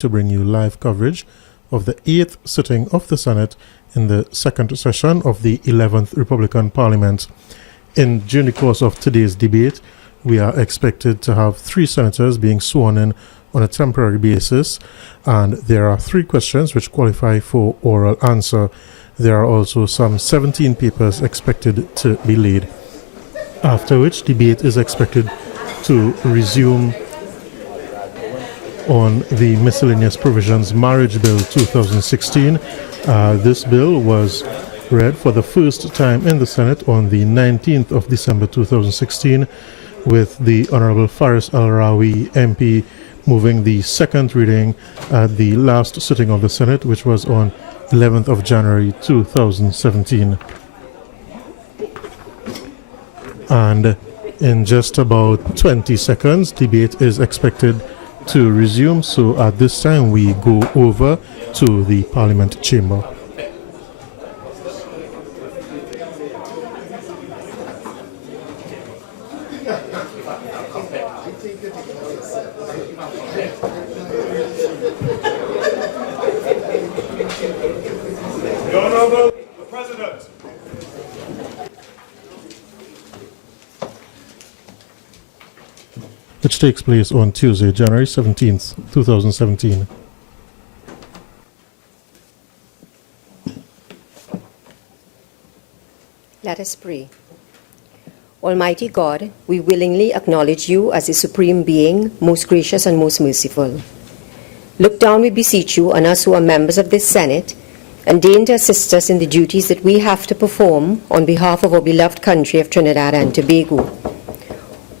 to bring you live coverage of the 8th sitting of the Senate in the second session of the 11th Republican Parliament. During the course of today's debate, we are expected to have 3 senators being sworn in on a temporary basis, and there are 3 questions which qualify for oral answer. There are also some 17 papers expected to be laid, after which debate is expected to resume on the Miscellaneous Provisions Marriage Bill 2016. This bill was read for the first time in the Senate on the 19th of December 2016, with the Honorable Faris Al-Rawi MP moving the second reading at the last sitting of the Senate, which was on 11th of January 2017. And in just about 20 seconds, debate is expected to resume. So at this time, we go over to the Parliament chamber. The Honourable the President. Which takes place on Tuesday, January 17th, 2017. Let us pray. Almighty God, we willingly acknowledge you as the supreme being, most gracious and most merciful. Look down, we beseech you, on us who are members of this Senate, and deign to assist us in the duties that we have to perform on behalf of our beloved country of Trinidad and Tobago.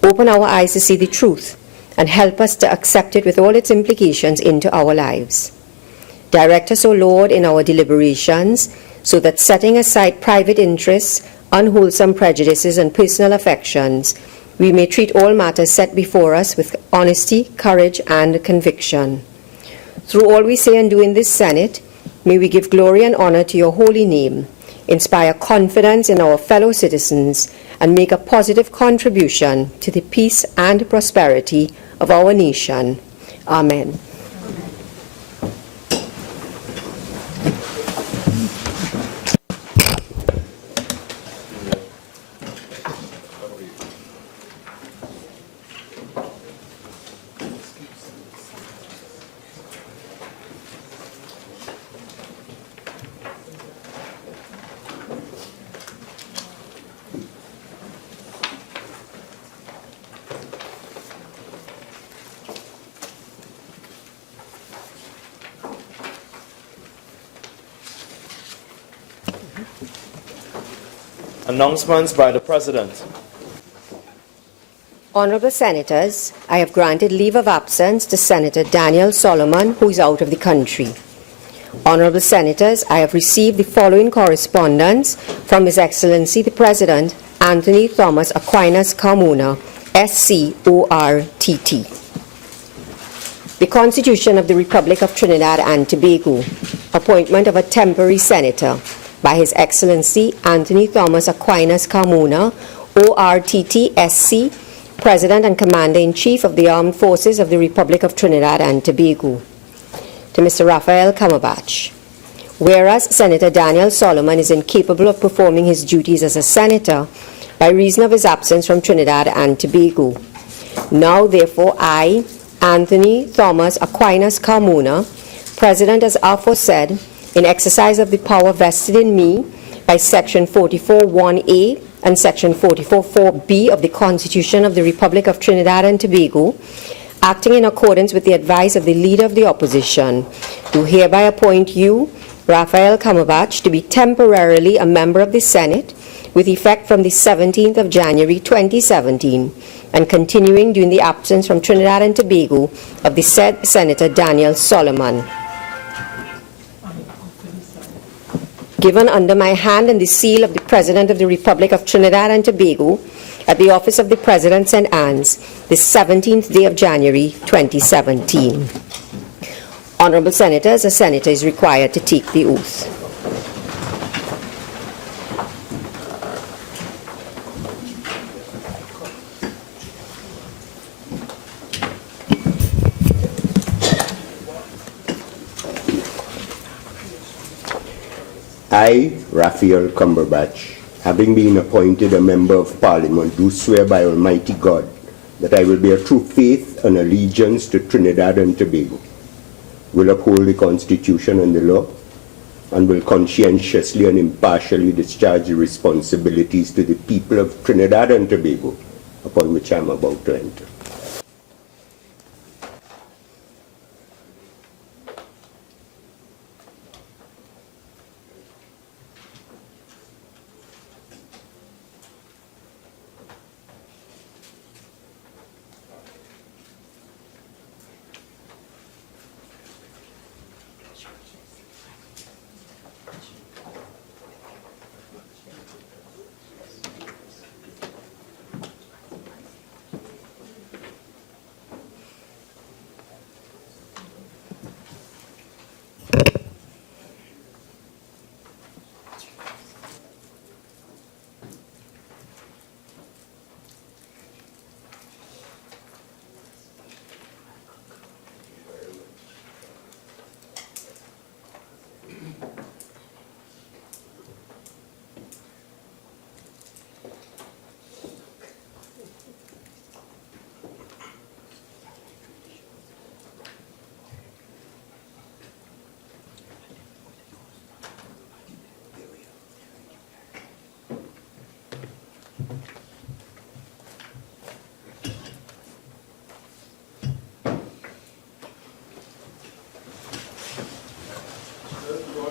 Open our eyes to see the truth and help us to accept it with all its implications into our lives. Direct us, O Lord, in our deliberations, so that setting aside private interests, unwholesome prejudices, and personal affections, we may treat all matters set before us with honesty, courage, and conviction. Through all we say and do in this Senate, may we give glory and honor to your holy name, inspire confidence in our fellow citizens, and make a positive contribution to the peace and prosperity of our nation. Amen. Announcements by the President. Honorable Senators, I have granted leave of absence to Senator Daniel Solomon, who is out of the country. Honorable Senators, I have received the following correspondence from His Excellency the President, Anthony Thomas Aquinas Carmona, SCORTT. The Constitution of the Republic of Trinidad and Tobago. Appointment of a temporary senator by His Excellency Anthony Thomas Aquinas Carmona, ORTT SC, President and Commander-in-Chief of the Armed Forces of the Republic of Trinidad and Tobago. To Mr. Raphael Kamabach. Whereas Senator Daniel Solomon is incapable of performing his duties as a senator by reason of his absence from Trinidad and Tobago. Now, therefore, I, Anthony Thomas Aquinas Carmona, President as aforesaid, in exercise of the power vested in me by Section 44(1)(a) and Section 44(4)(b) of the Constitution of the Republic of Trinidad and Tobago, acting in accordance with the advice of the Leader of the Opposition, do hereby appoint you, Raphael Kamabach, to be temporarily a member of the Senate with effect from the 17th of January 2017 and continuing during the absence from Trinidad and Tobago of the said Senator Daniel Solomon. Given under my hand and the seal of the President of the Republic of Trinidad and Tobago at the office of the President St. Anne's, the 17th day of January 2017. Honorable Senators, a senator is required to take the oath. I, Raphael Cumberbatch, having been appointed a member of Parliament, do swear by Almighty God that I will bear true faith and allegiance to Trinidad and Tobago, will uphold the Constitution and the law, and will conscientiously and impartially discharge the responsibilities to the people of Trinidad and Tobago upon which I am about to enter.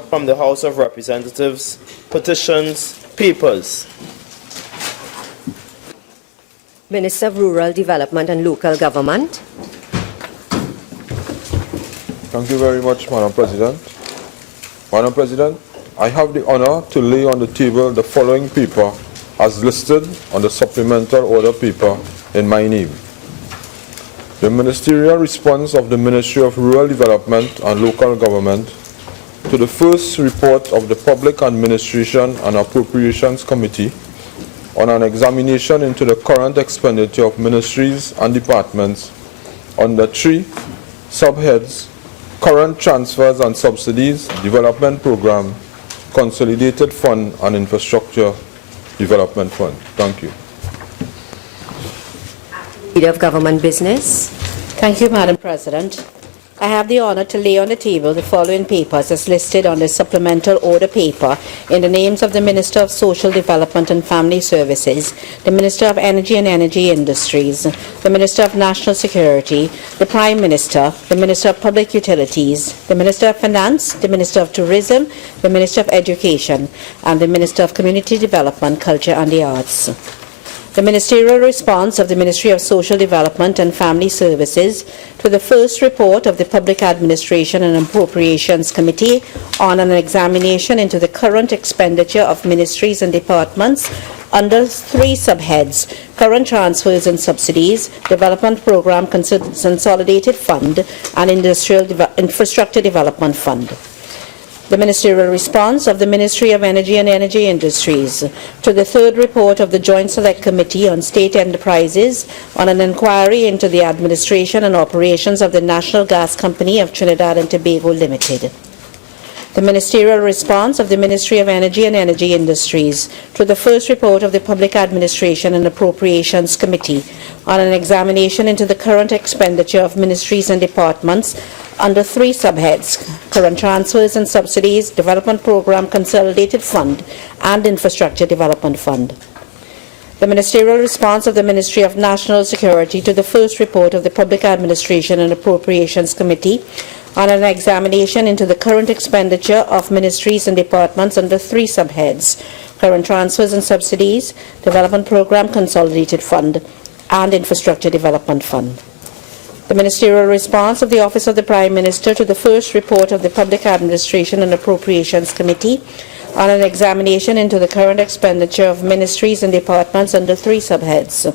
From the House of Representatives, petitions, papers. Minister of Rural Development and Local Government. Thank you very much, Madam President. Madam President, I have the honor to lay on the table the following paper as listed on the supplemental order paper in my name. The ministerial response of the Ministry of Rural Development and Local Government to the first report of the Public Administration and Appropriations Committee on an examination into the current expenditure of ministries and departments under 3 subheads: current transfers and subsidies, development program, consolidated fund, and infrastructure development fund. Thank you. Leader of Government Business. Thank you, Madam President. I have the honor to lay on the table the following papers as listed on the supplemental order paper in the names of the Minister of Social Development and Family Services, the Minister of Energy and Energy Industries, the Minister of National Security, the Prime Minister, the Minister of Public Utilities, the Minister of Finance, the Minister of Tourism, the Minister of Education, and the Minister of Community Development, Culture and the Arts. The ministerial response of the Ministry of Social Development and Family Services to the first report of the Public Administration and Appropriations Committee on an examination into the current expenditure of ministries and departments under 3 subheads: current transfers and subsidies, development program consolidated fund, and infrastructure development fund. The ministerial response of the Ministry of Energy and Energy Industries to the third report of the Joint Select Committee on State Enterprises on an inquiry into the administration and operations of the National Gas Company of Trinidad and Tobago Limited. The ministerial response of the Ministry of Energy and Energy Industries to the first report of the Public Administration and Appropriations Committee on an examination into the current expenditure of ministries and departments under 3 subheads: current transfers and subsidies, development program consolidated fund, and infrastructure development fund. The ministerial response of the Ministry of National Security to the first report of the Public Administration and Appropriations Committee on an examination into the current expenditure of ministries and departments under 3 subheads: current transfers and subsidies, development program consolidated fund, and infrastructure development fund. The ministerial response of the Office of the Prime Minister to the first report of the Public Administration and Appropriations Committee on an examination into the current expenditure of ministries and departments under 3 subheads: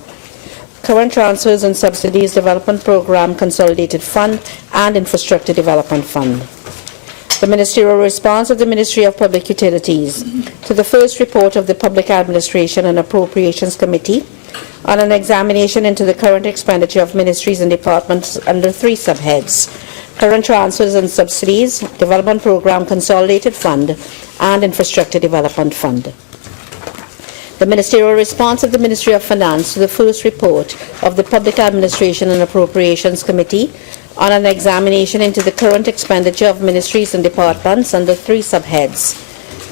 current transfers and subsidies, development program consolidated fund, and infrastructure development fund. The ministerial response of the Ministry of Public Utilities to the first report of the Public Administration and Appropriations Committee on an examination into the current expenditure of ministries and departments under 3 subheads: current transfers and subsidies, Development Program Consolidated Fund, and Infrastructure Development Fund. The ministerial response of the Ministry of Finance to the first report of the Public Administration and Appropriations Committee on an examination into the current expenditure of ministries and departments under 3 subheads: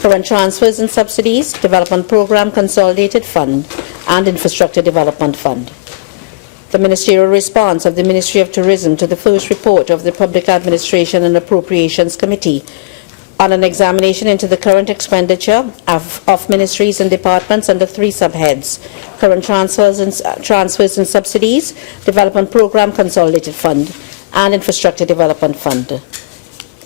current transfers and subsidies, Development Program Consolidated Fund, and Infrastructure Development Fund. The ministerial response of the Ministry of Tourism to the first report of the Public Administration and Appropriations Committee on an examination into the current expenditure of ministries and departments under 3 subheads: current transfers and subsidies, Development Program Consolidated Fund, and Infrastructure Development Fund.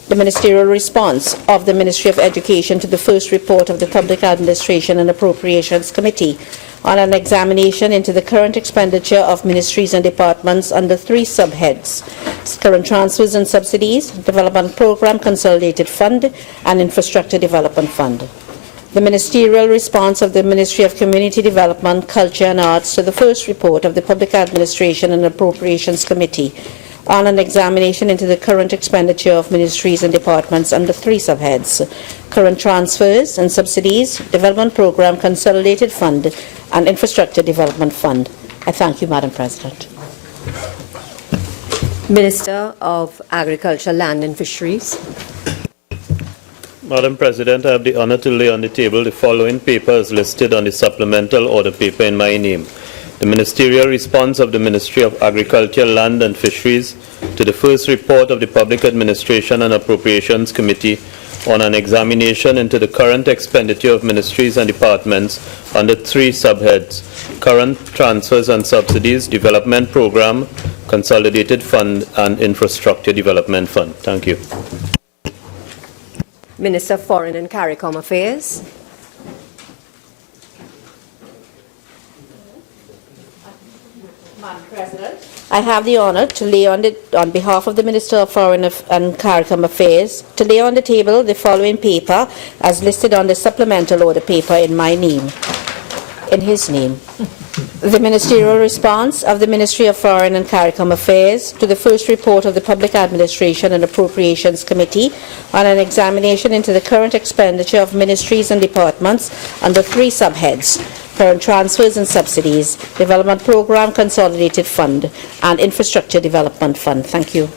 The ministerial response of the Ministry of Education to the first report of the Public Administration and Appropriations Committee on an examination into the current expenditure of ministries and departments under 3 subheads: current transfers and subsidies, Development Program Consolidated Fund, and Infrastructure Development Fund. The ministerial response of the Ministry of Community Development, Culture and Arts to the first report of the Public Administration and Appropriations Committee on an examination into the current expenditure of ministries and departments under 3 subheads: current transfers and subsidies, Development Program Consolidated Fund, and Infrastructure Development Fund. I thank you, Madam President. Minister of Agriculture, Land and Fisheries. Madam President, I have the honor to lay on the table the following papers listed on the supplemental order paper in my name. The ministerial response of the Ministry of Agriculture, Land and Fisheries to the first report of the Public Administration and Appropriations Committee on an examination into the current expenditure of ministries and departments under 3 subheads: current transfers and subsidies, Development Program, Consolidated Fund, and Infrastructure Development Fund. Thank you. Minister of Foreign and CARICOM Affairs. Madam President, I have the honor to lay on behalf of the Minister of Foreign and CARICOM Affairs to lay on the table the following paper as listed on the supplemental order paper in my name, in his name. The ministerial response of the Ministry of Foreign and CARICOM Affairs to the first report of the Public Administration and Appropriations Committee on an examination into the current expenditure of ministries and departments under 3 subheads: current transfers and subsidies, Development Program Consolidated Fund, and Infrastructure Development Fund. Thank you.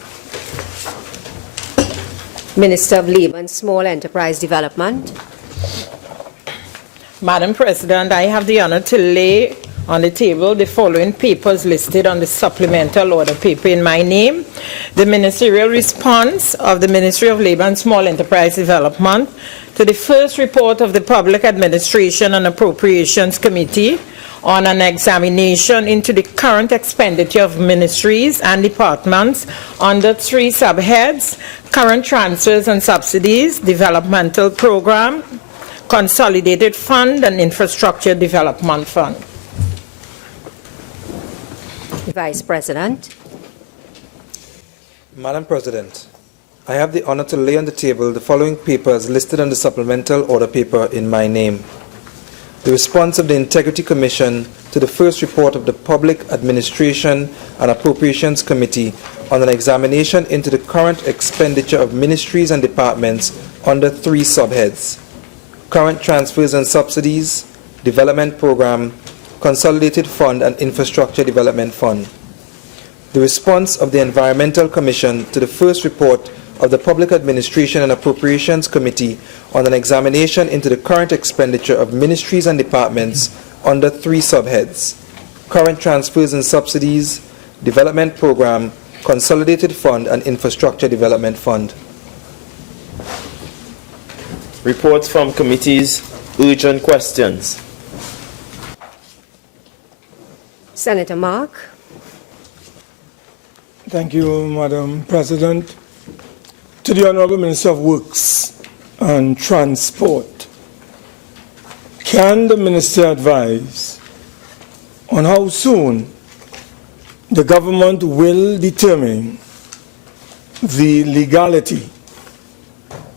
Minister of Labour and Small Enterprise Development. Madam President, I have the honor to lay on the table the following papers listed on the supplemental order paper in my name. The ministerial response of the Ministry of Labour and Small Enterprise Development to the first report of the Public Administration and Appropriations Committee on an examination into the current expenditure of ministries and departments under 3 subheads: current transfers and subsidies, Developmental Program, Consolidated Fund, and Infrastructure Development Fund. Vice President. Madam President, I have the honor to lay on the table the following papers listed on the supplemental order paper in my name. The response of the Integrity Commission to the first report of the Public Administration and Appropriations Committee on an examination into the current expenditure of ministries and departments under 3 subheads: current transfers and subsidies, Development Program, Consolidated Fund, and Infrastructure Development Fund. The response of the Environmental Commission to the first report of the Public Administration and Appropriations Committee on an examination into the current expenditure of ministries and departments under 3 subheads: current transfers and subsidies, Development Program, Consolidated Fund, and Infrastructure Development Fund. Reports from committees, urgent questions. Senator Mark. Thank you, Madam President. To the Honorable Minister of Works and Transport, can the Minister advise on how soon the government will determine the legality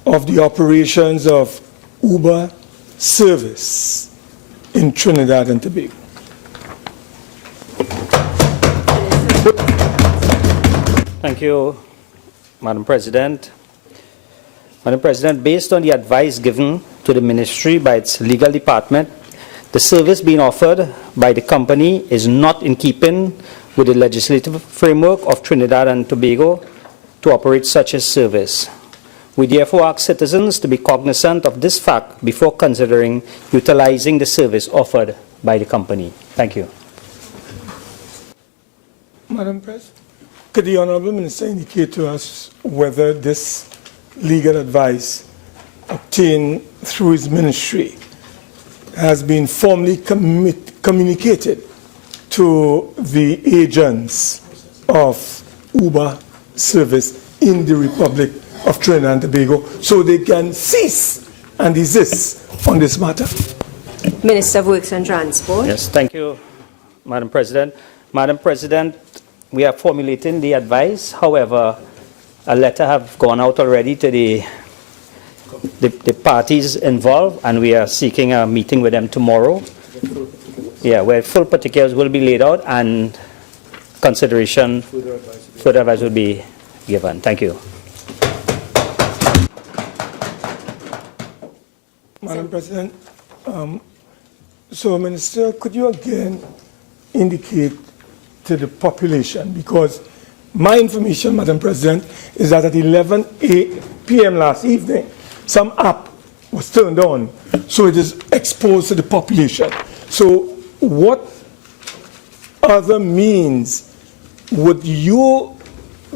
of the operations of Uber service in Trinidad and Tobago? Thank you, Madam President. Madam President, based on the advice given to the Ministry by its legal department, the service being offered by the company is not in keeping with the legislative framework of Trinidad and Tobago to operate such a service. We therefore ask citizens to be cognizant of this fact before considering utilizing the service offered by the company. Thank you. Madam President, could the Honourable Minister indicate to us whether this legal advice obtained through his ministry has been formally communicated to the agents of Uber service in the Republic of Trinidad and Tobago so they can cease and desist on this matter? Minister of Works and Transport. Yes, thank you, Madam President. Madam President, we are formulating the advice. However, a letter have gone out already to the parties involved, and we are seeking a meeting with them tomorrow. Yeah, where full particulars will be laid out and consideration, further advice will be given. Thank you. Madam President, so Minister, could you again indicate to the population, because my information, Madam President, is that at 11 p.m. last evening, some app was turned on, so it is exposed to the population. So what other means would you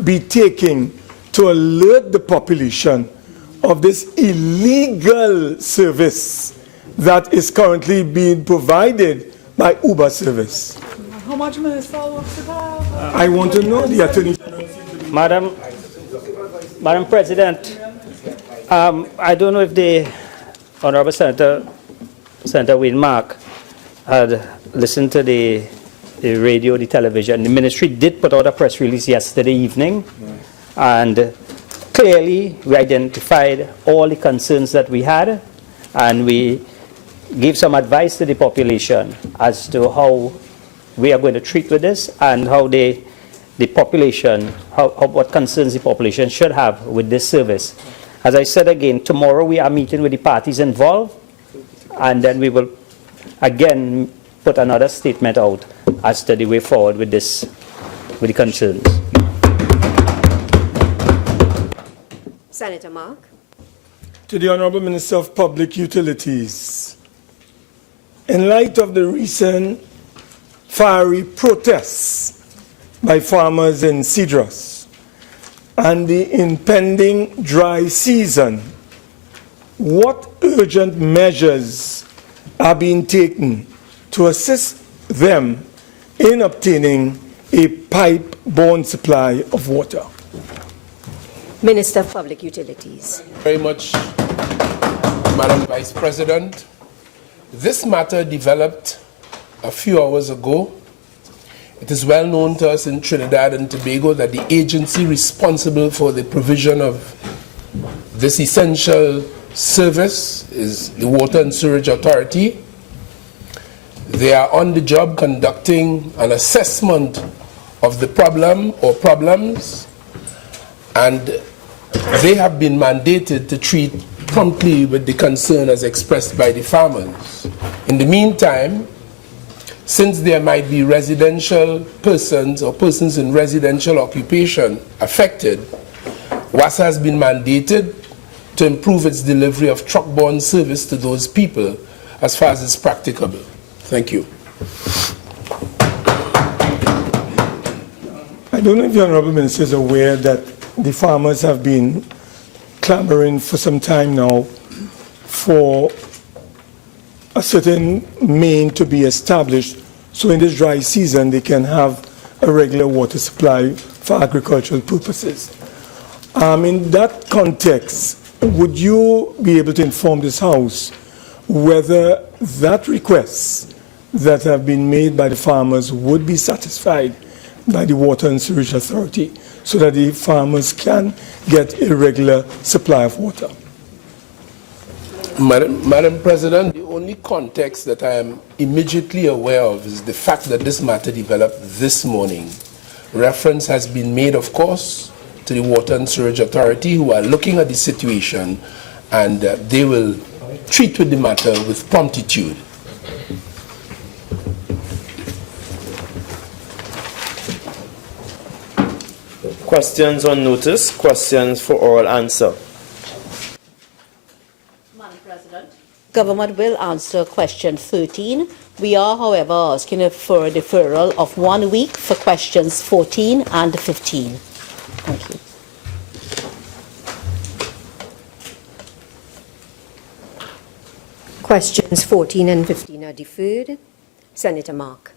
be taking to alert the population of this illegal service that is currently being provided by Uber service? How much minutes follow-ups I want to know the Attorney General. Madam President, I don't know if the Honorable Senator Wayne Mark had listened to the radio, the television. The ministry did put out a press release yesterday evening, and clearly we identified all the concerns that we had, and we gave some advice to the population as to how we are going to treat with this and how the population, what concerns the population should have with this service. As I said again, tomorrow we are meeting with the parties involved, and then we will again put another statement out as to the way forward with this, with the concerns. Senator Mark. To the Honourable Minister of Public Utilities, in light of the recent fiery protests by farmers in Cedros and the impending dry season, what urgent measures are being taken to assist them in obtaining a pipe-borne supply of water? Minister of Public Utilities. Very much, Madam Vice President. This matter developed a few hours ago. It is well known to us in Trinidad and Tobago that the agency responsible for the provision of this essential service is the Water and Sewerage Authority. They are on the job conducting an assessment of the problem or problems, and they have been mandated to treat promptly with the concern as expressed by the farmers. In the meantime, since there might be residential persons or persons in residential occupation affected, WASA has been mandated to improve its delivery of truck-borne service to those people as far as it's practicable. Thank you. I don't know if the Honourable Minister is aware that the farmers have been clamoring for some time now for a certain main to be established so in this dry season they can have a regular water supply for agricultural purposes. In that context, would you be able to inform this House whether that request that have been made by the farmers would be satisfied by the Water and Sewerage Authority so that the farmers can get a regular supply of water? Madam President, the only context that I am immediately aware of is the fact that this matter developed this morning. Reference has been made, of course, to the Water and Sewerage Authority, who are looking at the situation, and they will treat with the matter with promptitude. Questions on notice, questions for oral answer. Madam President, Government will answer question 13. We are, however, asking for a deferral of 1 week for questions 14 and 15. Thank you. Questions 14 and 15 are deferred. Senator Mark.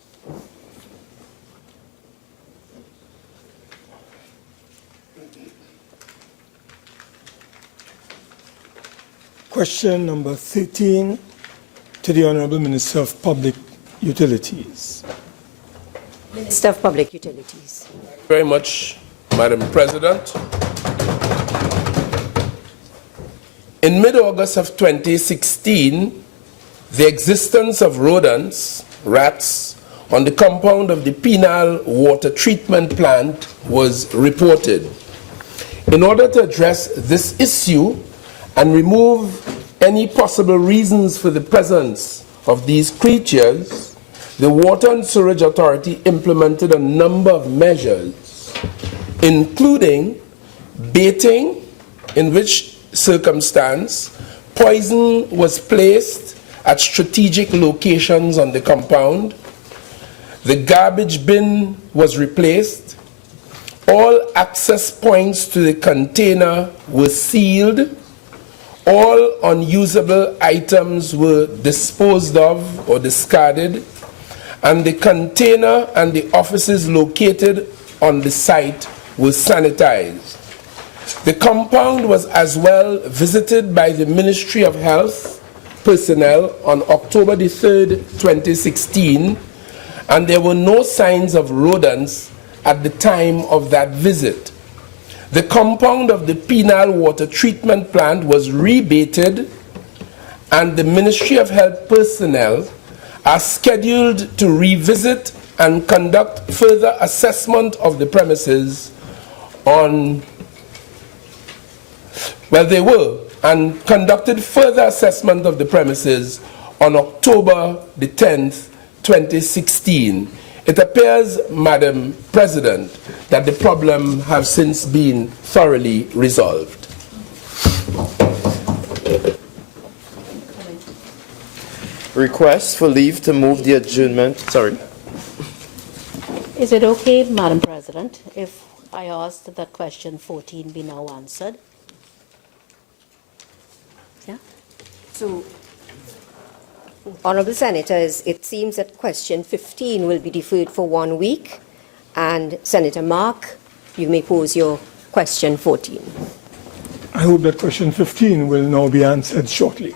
Question number 13 to the Honorable Minister of Public Utilities. Minister of Public Utilities. Thank you very much, Madam President. In mid-August of 2016, the existence of rodents, rats, on the compound of the Penal Water Treatment Plant was reported. In order to address this issue and remove any possible reasons for the presence of these creatures, the Water and Sewerage Authority implemented a number of measures, including baiting, in which circumstance poison was placed at strategic locations on the compound. The garbage bin was replaced. All access points to the container were sealed. All unusable items were disposed of or discarded, and the container and the offices located on the site were sanitized. The compound was as well visited by the Ministry of Health personnel on October the 3rd, 2016, and there were no signs of rodents at the time of that visit. The compound of the Penal Water Treatment Plant was rebaited, and the Ministry of Health personnel are scheduled to revisit and conduct further assessment of the premises on, well, they were, and conducted further assessment of the premises on October the 10th, 2016. It appears, Madam President, that the problem has since been thoroughly resolved. Request for leave to move the adjournment. Sorry. Is it okay, Madam President, if I ask that question 14 be now answered? Yeah? So, Honourable Senators, it seems that question 15 will be deferred for 1 week, and Senator Mark, you may pose your question 14. I hope that question 15 will now be answered shortly.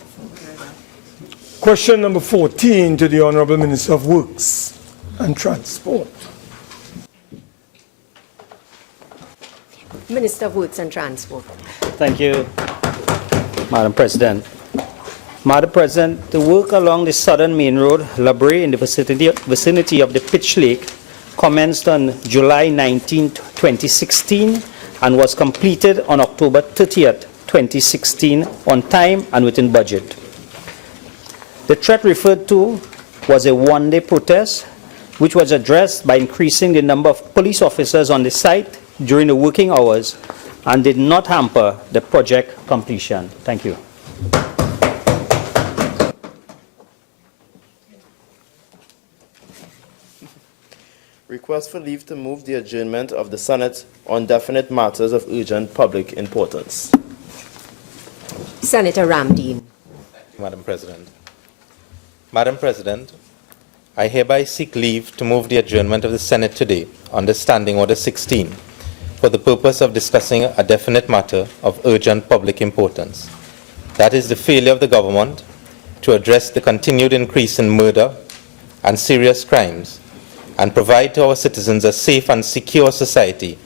Question number 14 to the Honourable Minister of Works and Transport. Minister of Works and Transport. Thank you, Madam President. Madam President, the work along the southern main road, Labray, in the vicinity of the Pitch Lake, commenced on July 19, 2016, and was completed on October 30th, 2016, on time and within budget. The threat referred to was a one-day protest, which was addressed by increasing the number of police officers on the site during the working hours and did not hamper the project completion. Thank you. Request for leave to move the adjournment of the Senate on definite matters of urgent public importance. Senator Ramdeen. Madam President. Madam President, I hereby seek leave to move the adjournment of the Senate today under Standing Order 16 for the purpose of discussing a definite matter of urgent public importance. That is the failure of the government to address the continued increase in murder and serious crimes and provide to our citizens a safe and secure society,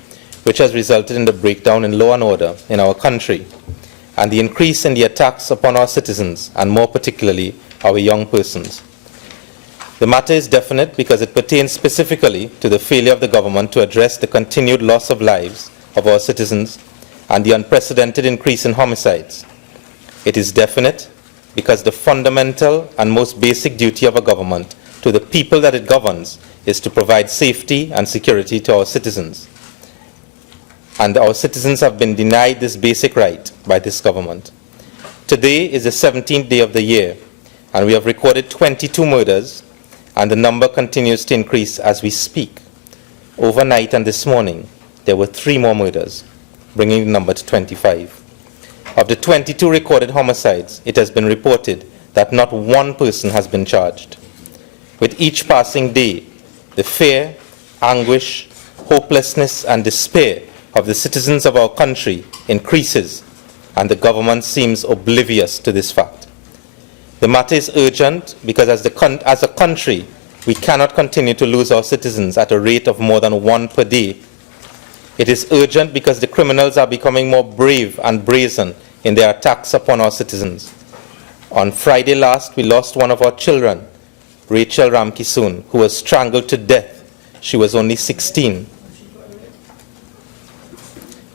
which has resulted in the breakdown in law and order in our country and the increase in the attacks upon our citizens, and more particularly our young persons. The matter is definite because it pertains specifically to the failure of the government to address the continued loss of lives of our citizens and the unprecedented increase in homicides. It is definite because the fundamental and most basic duty of a government to the people that it governs is to provide safety and security to our citizens. And our citizens have been denied this basic right by this government. Today is the 17th day of the year, and we have recorded 22 murders, and the number continues to increase as we speak. Overnight and this morning, there were 3 more murders, bringing the number to 25. Of the 22 recorded homicides, it has been reported that not one person has been charged. With each passing day, the fear, anguish, hopelessness, and despair of the citizens of our country increases, and the government seems oblivious to this fact. The matter is urgent because as a country, we cannot continue to lose our citizens at a rate of more than 1 per day. It is urgent because the criminals are becoming more brave and brazen in their attacks upon our citizens. On Friday last, we lost one of our children, Rachel Ramkisoon, who was strangled to death. She was only 16.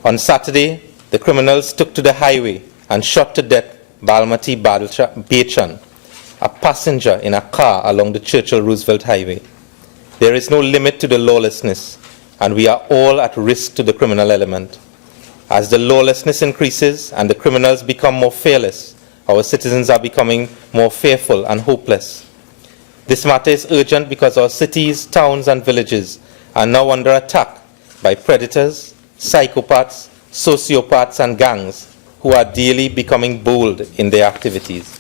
On Saturday, the criminals took to the highway and shot to death Balmati Bachan, a passenger in a car along the Churchill-Roosevelt Highway. There is no limit to the lawlessness, and we are all at risk to the criminal element. As the lawlessness increases and the criminals become more fearless, our citizens are becoming more fearful and hopeless. This matter is urgent because our cities, towns, and villages are now under attack by predators, psychopaths, sociopaths, and gangs who are daily becoming bold in their activities.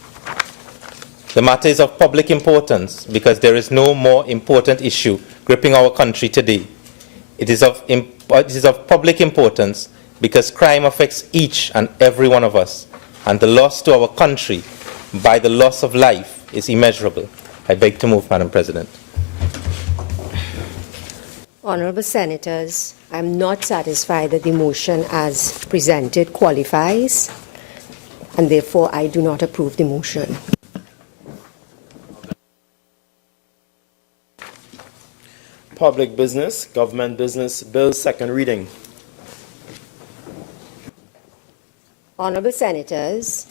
The matter is of public importance because there is no more important issue gripping our country today. It is of public importance because crime affects each and every one of us, and the loss to our country by the loss of life is immeasurable. I beg to move, Madam President. Honourable Senators, I am not satisfied that the motion as presented qualifies, and therefore I do not approve the motion. Public business, government business, bill second reading. Honourable Senators,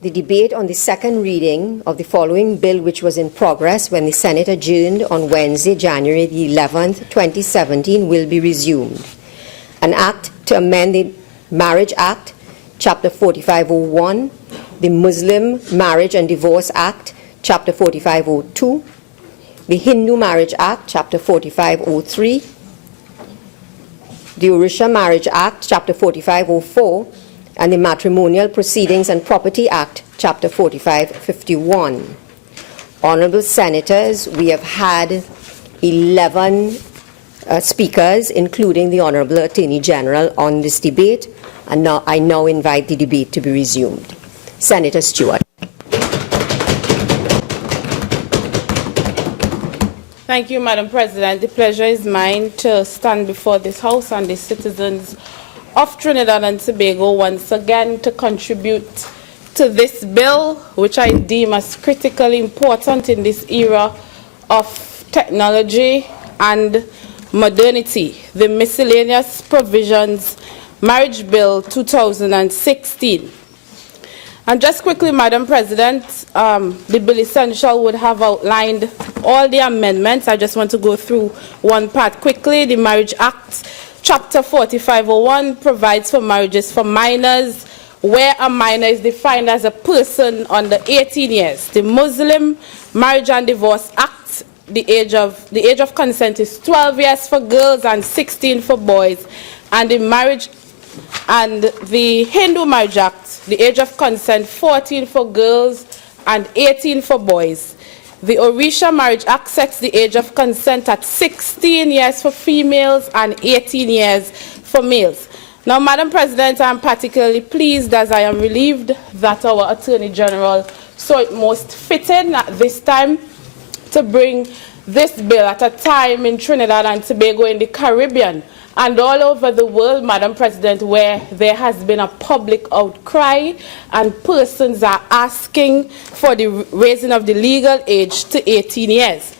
the debate on the second reading of the following bill, which was in progress when the Senate adjourned on Wednesday, January the 11th, 2017, will be resumed. An act to amend the Marriage Act, Chapter 4501, the Muslim Marriage and Divorce Act, Chapter 4502, the Hindu Marriage Act, Chapter 4503, the Orisha Marriage Act, Chapter 4504, and the Matrimonial Proceedings and Property Act, Chapter 4551. Honourable Senators, we have had 11 speakers, including the Honourable Attorney General, on this debate, and I now invite the debate to be resumed. Senator Stewart. Thank you, Madam President. The pleasure is mine to stand before this House and the citizens of Trinidad and Tobago once again to contribute to this bill, which I deem as critically important in this era of technology and modernity, the Miscellaneous Provisions Marriage Bill 2016. And just quickly, Madam President, the bill essential would have outlined all the amendments. I just want to go through one part quickly. The Marriage Act, Chapter 4501, provides for marriages for minors, where a minor is defined as a person under 18 years. The Muslim Marriage and Divorce Act, the age of consent is 12 years for girls and 16 for boys, and the Hindu Marriage Act, the age of consent 14 for girls and 18 for boys. The Orisha Marriage Act sets the age of consent at 16 years for females and 18 years for males. Now, Madam President, I am particularly pleased as I am relieved that our Attorney General saw it most fitting at this time to bring this bill at a time in Trinidad and Tobago, in the Caribbean, and all over the world, Madam President, where there has been a public outcry and persons are asking for the raising of the legal age to 18 years.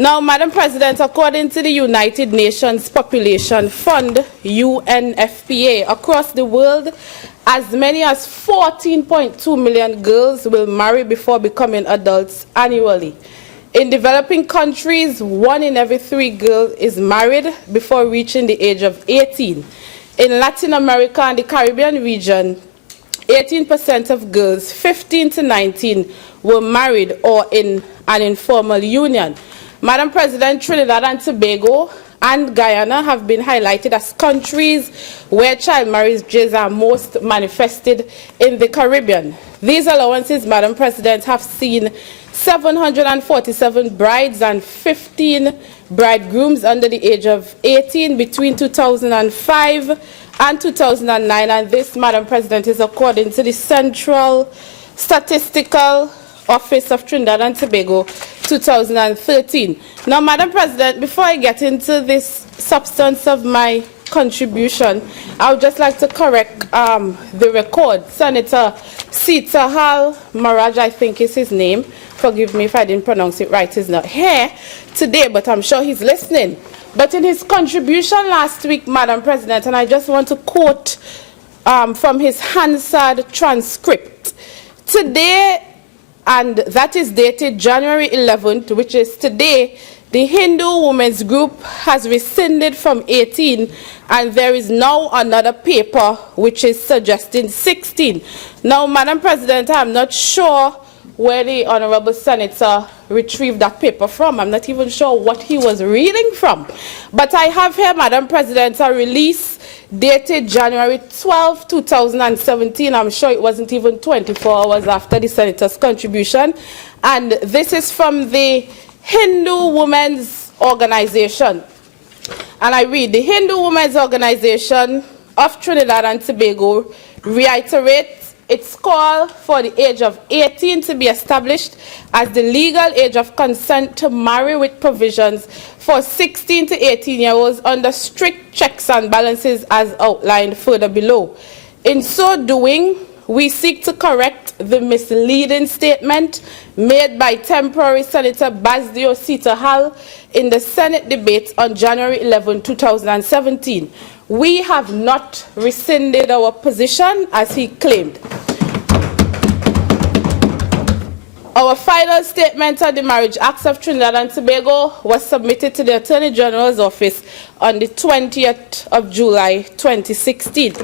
Now, Madam President, according to the United Nations Population Fund, UNFPA, across the world, as many as 14.2 million girls will marry before becoming adults annually. In developing countries, 1 in every 3 girls is married before reaching the age of 18. In Latin America and the Caribbean region, 18% of girls 15 to 19 were married or in an informal union. Madam President, Trinidad and Tobago and Guyana have been highlighted as countries where child marriages are most manifested in the Caribbean. These allowances, Madam President, have seen 747 brides and 15 bridegrooms under the age of 18 between 2005 and 2009, and this, Madam President, is according to the Central Statistical Office of Trinidad and Tobago 2013. Now, Madam President, before I get into this substance of my contribution, I would just like to correct the record. Senator Sita Hal Maraj, I think is his name. Forgive me if I didn't pronounce it right. He's not here today, but I'm sure he's listening. But in his contribution last week, Madam President, and I just want to quote from his Hansard transcript. Today, and that is dated January 11th, which is today, the Hindu Women's Group has rescinded from 18, and there is now another paper which is suggesting 16. Now, Madam President, I'm not sure where the Honorable Senator retrieved that paper from. I'm not even sure what he was reading from. But I have here, Madam President, a release dated January 12, 2017. I'm sure it wasn't even 24 hours after the Senator's contribution. And this is from the Hindu Women's Organization. And I read, the Hindu Women's Organization of Trinidad and Tobago reiterates its call for the age of 18 to be established as the legal age of consent to marry, with provisions for 16 to 18-year-olds under strict checks and balances as outlined further below. In so doing, we seek to correct the misleading statement made by temporary Senator Basdio Sita Hal in the Senate debate on January 11, 2017. We have not rescinded our position, as he claimed. Our final statement on the Marriage Acts of Trinidad and Tobago was submitted to the Attorney General's office on the 20th of July, 2016.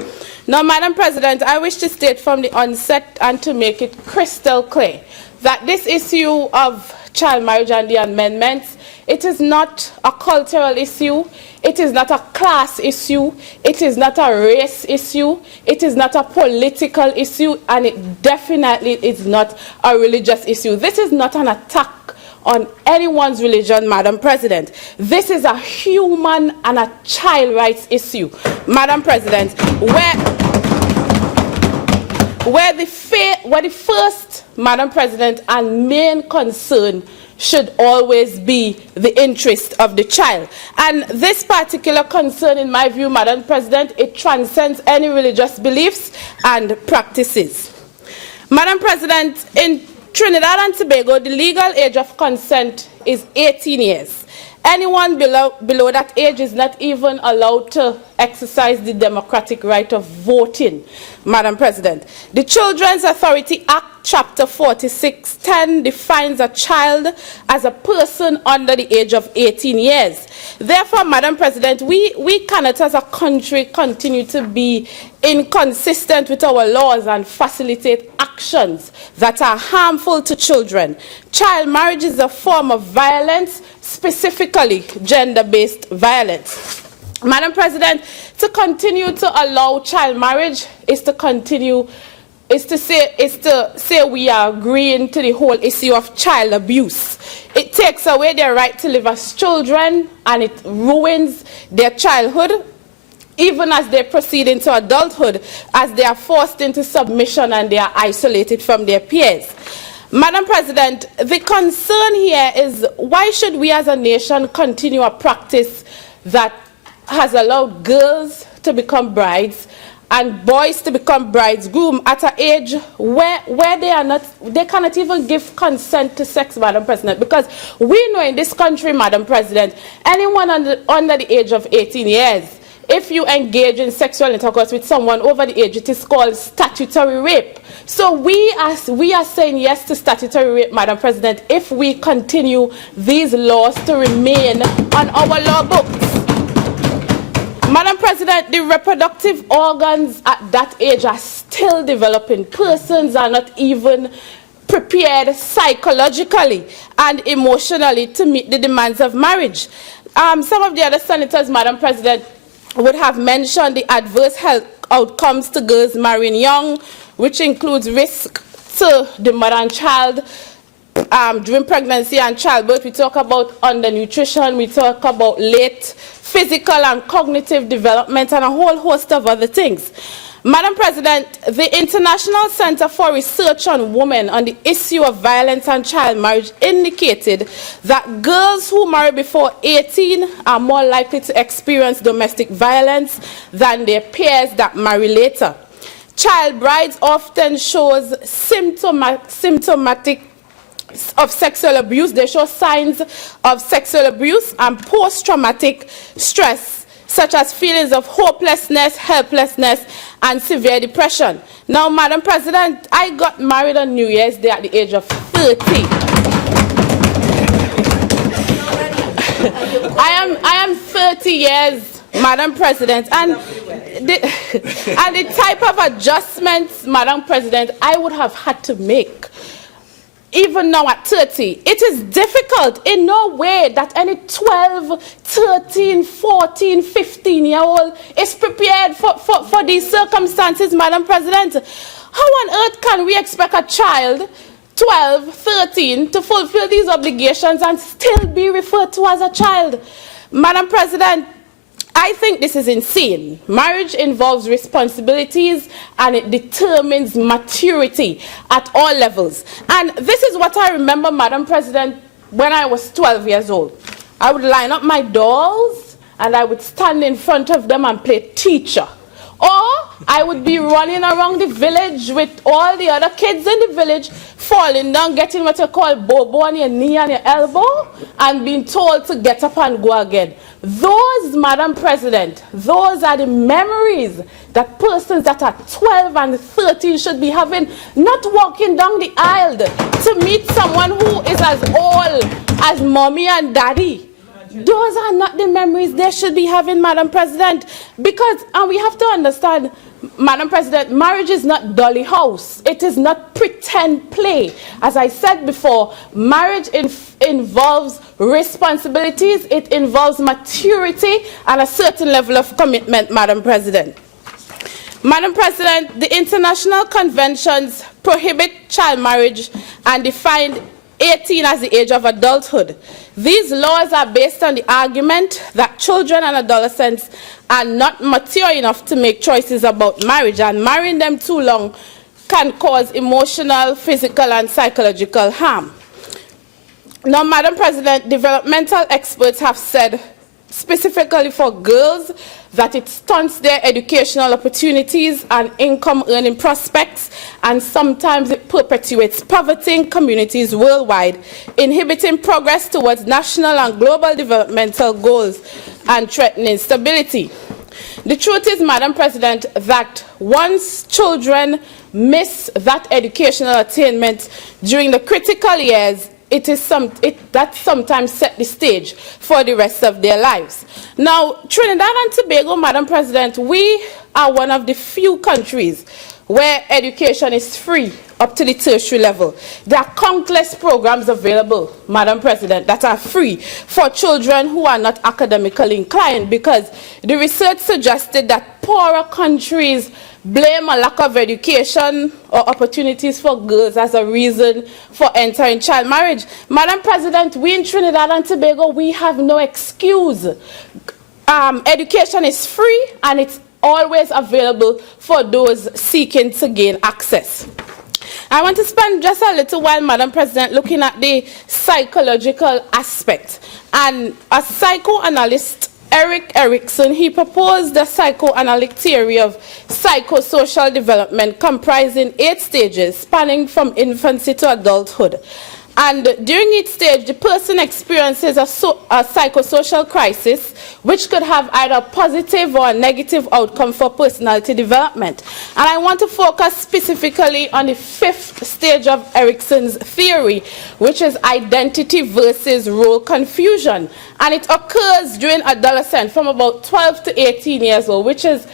Now, Madam President, I wish to state from the onset and to make it crystal clear that this issue of child marriage and the amendments, it is not a cultural issue, it is not a class issue, it is not a race issue, it is not a political issue, and it definitely is not a religious issue. This is not an attack on anyone's religion, Madam President. This is a human and a child rights issue, Madam President, where the first, Madam President, and main concern should always be the interest of the child. And this particular concern, in my view, Madam President, it transcends any religious beliefs and practices. Madam President, in Trinidad and Tobago, the legal age of consent is 18 years. Anyone below that age is not even allowed to exercise the democratic right of voting, Madam President. The Children's Authority Act, Chapter 4610, defines a child as a person under the age of 18 years. Therefore, Madam President, we cannot as a country continue to be inconsistent with our laws and facilitate actions that are harmful to children. Child marriage is a form of violence, specifically gender-based violence. Madam President, to continue to allow child marriage is to say we are agreeing to the whole issue of child abuse. It takes away their right to live as children, and it ruins their childhood, even as they proceed into adulthood, as they are forced into submission and they are isolated from their peers. Madam President, the concern here is, why should we as a nation continue a practice that has allowed girls to become brides and boys to become bridegroom at an age where they cannot even give consent to sex, Madam President, because we know in this country, Madam President, anyone under the age of 18 years, if you engage in sexual intercourse with someone over the age, it is called statutory rape. So we are saying yes to statutory rape, Madam President, if we continue these laws to remain on our law books. Madam President, the reproductive organs at that age are still developing. Persons are not even prepared psychologically and emotionally to meet the demands of marriage. Some of the other senators, Madam President, would have mentioned the adverse health outcomes to girls marrying young, which includes risk to the mother and child during pregnancy and childbirth. We talk about undernutrition, we talk about late physical and cognitive development, and a whole host of other things. Madam President, the International Center for Research on Women on the issue of violence and child marriage indicated that girls who marry before 18 are more likely to experience domestic violence than their peers that marry later. Child brides often shows symptomatic of sexual abuse. They show signs of sexual abuse and post-traumatic stress, such as feelings of hopelessness, helplessness, and severe depression. Now, Madam President, I got married on New Year's Day at the age of 30. I am 30 years, Madam President, and the type of adjustments, Madam President, I would have had to make even now at 30, it is difficult. In no way that any 12, 13, 14, 15-year-old is prepared for these circumstances, Madam President. How on earth can we expect a child, 12, 13, to fulfill these obligations and still be referred to as a child? Madam President, I think this is insane. Marriage involves responsibilities and it determines maturity at all levels. And this is what I remember, Madam President, when I was 12 years old. I would line up my dolls and I would stand in front of them and play teacher. Or I would be running around the village with all the other kids in the village, falling down, getting what you call bobo on your knee and your elbow, and being told to get up and go again. Those, Madam President, those are the memories that persons that are 12 and 13 should be having, not walking down the aisle to meet someone who is as old as mommy and daddy. Those are not the memories they should be having, Madam President, because, and we have to understand, Madam President, marriage is not dolly house. It is not pretend play. As I said before, marriage involves responsibilities, it involves maturity and a certain level of commitment, Madam President. Madam President, the international conventions prohibit child marriage and define 18 as the age of adulthood. These laws are based on the argument that children and adolescents are not mature enough to make choices about marriage, and marrying them too long can cause emotional, physical, and psychological harm. Now, Madam President, developmental experts have said, specifically for girls, that it stunts their educational opportunities and income earning prospects, and sometimes it perpetuates poverty in communities worldwide, inhibiting progress towards national and global developmental goals and threatening stability. The truth is, Madam President, that once children miss that educational attainment during the critical years, that sometimes set the stage for the rest of their lives. Now, Trinidad and Tobago, Madam President, we are one of the few countries where education is free up to the tertiary level. There are countless programs available, Madam President, that are free for children who are not academically inclined, because the research suggested that poorer countries blame a lack of education or opportunities for girls as a reason for entering child marriage. Madam President, we in Trinidad and Tobago, we have no excuse. Education is free and it's always available for those seeking to gain access. I want to spend just a little while, Madam President, looking at the psychological aspect. And a psychoanalyst Eric Erickson, he proposed the psychoanalytic theory of psychosocial development comprising 8 stages spanning from infancy to adulthood. And during each stage, the person experiences a psychosocial crisis, which could have either a positive or a negative outcome for personality development. And I want to focus specifically on the 5th stage of Erickson's theory, which is identity versus role confusion. And it occurs during adolescence from about 12 to 18 years old, which is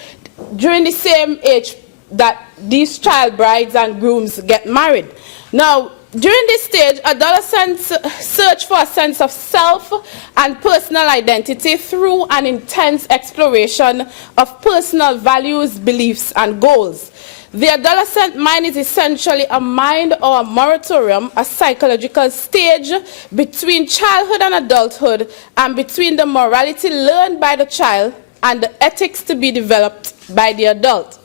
during the same age that these child brides and grooms get married. Now, during this stage, adolescents search for a sense of self and personal identity through an intense exploration of personal values, beliefs, and goals. The adolescent mind is essentially a mind or a moratorium, a psychological stage between childhood and adulthood, and between the morality learned by the child and the ethics to be developed by the adult.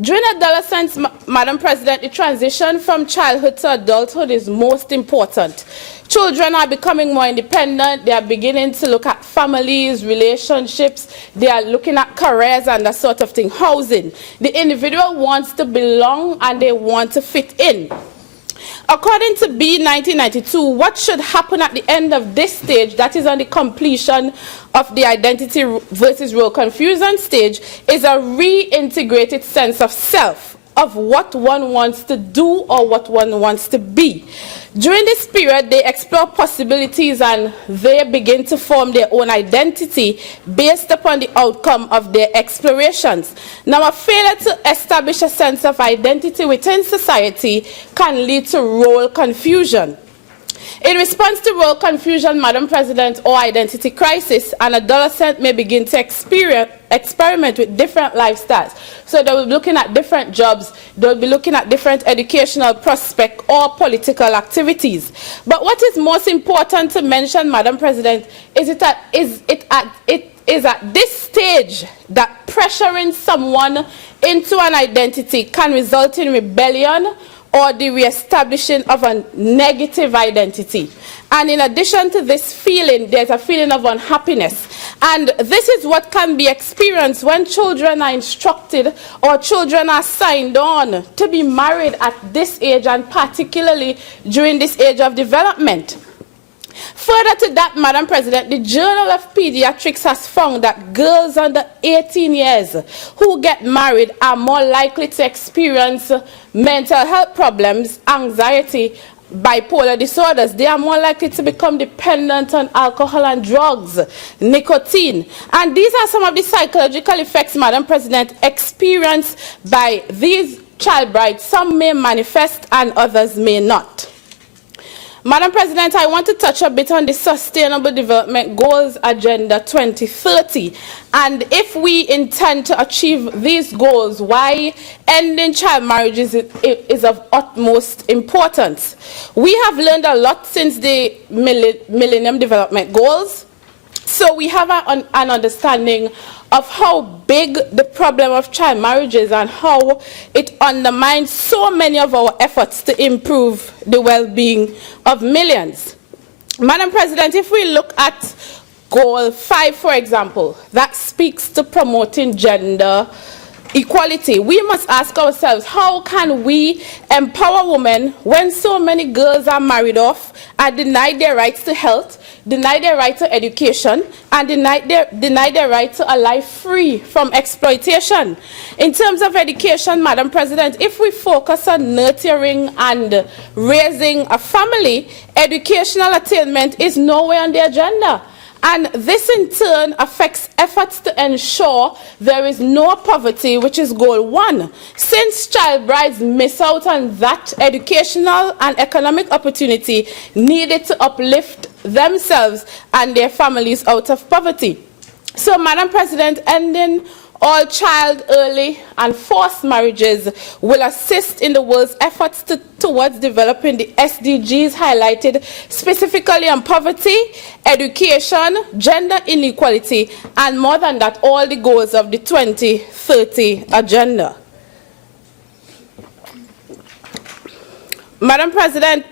During adolescence, Madam President, the transition from childhood to adulthood is most important. Children are becoming more independent. They are beginning to look at families, relationships. They are looking at careers and that sort of thing, housing. The individual wants to belong and they want to fit in. According to B 1992, what should happen at the end of this stage, that is on the completion of the identity versus role confusion stage, is a reintegrated sense of self, of what one wants to do or what one wants to be. During this period, they explore possibilities and they begin to form their own identity based upon the outcome of their explorations. Now, a failure to establish a sense of identity within society can lead to role confusion. In response to role confusion, Madam President, or identity crisis, an adolescent may begin to experiment with different lifestyles. So they will be looking at different jobs, they will be looking at different educational prospects or political activities. But what is most important to mention, Madam President, is it is at this stage that pressuring someone into an identity can result in rebellion or the re-establishing of a negative identity. And in addition to this feeling, there's a feeling of unhappiness. And this is what can be experienced when children are instructed or children are signed on to be married at this age, and particularly during this age of development. Further to that, Madam President, the Journal of Pediatrics has found that girls under 18 years who get married are more likely to experience mental health problems, anxiety, bipolar disorders. They are more likely to become dependent on alcohol and drugs, nicotine. And these are some of the psychological effects, Madam President, experienced by these child brides. Some may manifest and others may not. Madam President, I want to touch a bit on the Sustainable Development Goals Agenda 2030. And if we intend to achieve these goals, why ending child marriages is of utmost importance. We have learned a lot since the Millennium Development Goals. So we have an understanding of how big the problem of child marriage is and how it undermines so many of our efforts to improve the well-being of millions. Madam President, if we look at Goal 5, for example, that speaks to promoting gender equality, we must ask ourselves, how can we empower women when so many girls are married off and denied their rights to health, denied their right to education, and denied their right to a life free from exploitation? In terms of education, Madam President, if we focus on nurturing and raising a family, educational attainment is nowhere on the agenda. And this in turn affects efforts to ensure there is no poverty, which is goal 1. Since child brides miss out on that educational and economic opportunity needed to uplift themselves and their families out of poverty. So, Madam President, ending all child, early and forced marriages will assist in the world's efforts towards developing the SDGs highlighted specifically on poverty, education, gender inequality, and more than that, all the goals of the 2030 agenda. Madam President,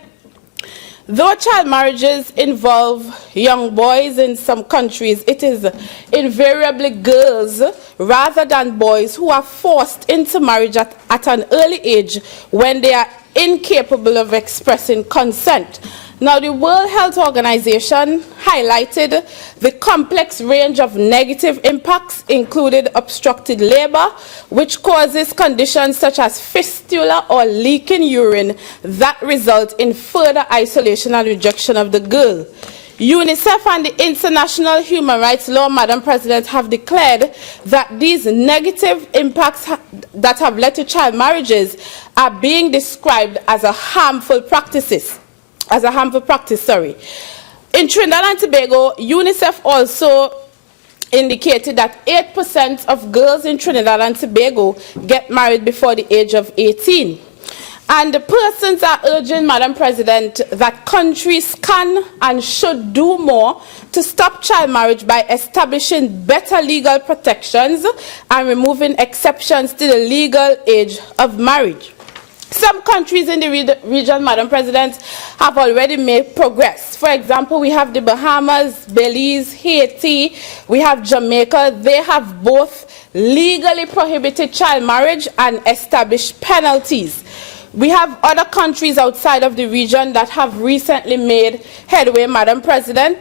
Though child marriages involve young boys in some countries, it is invariably girls rather than boys who are forced into marriage at an early age when they are incapable of expressing consent. Now, the World Health Organization highlighted the complex range of negative impacts, including obstructed labor, which causes conditions such as fistula or leaking urine that result in further isolation and rejection of the girl. UNICEF and the International Human Rights Law, Madam President, have declared that these negative impacts that have led to child marriages are being described as a harmful practice. In Trinidad and Tobago, UNICEF also indicated that 8% of girls in Trinidad and Tobago get married before the age of 18. And the persons are urging, Madam President, that countries can and should do more to stop child marriage by establishing better legal protections and removing exceptions to the legal age of marriage. Some countries in the region, Madam President, have already made progress. For example, we have the Bahamas, Belize, Haiti, we have Jamaica. They have both legally prohibited child marriage and established penalties. We have other countries outside of the region that have recently made headway, Madam President.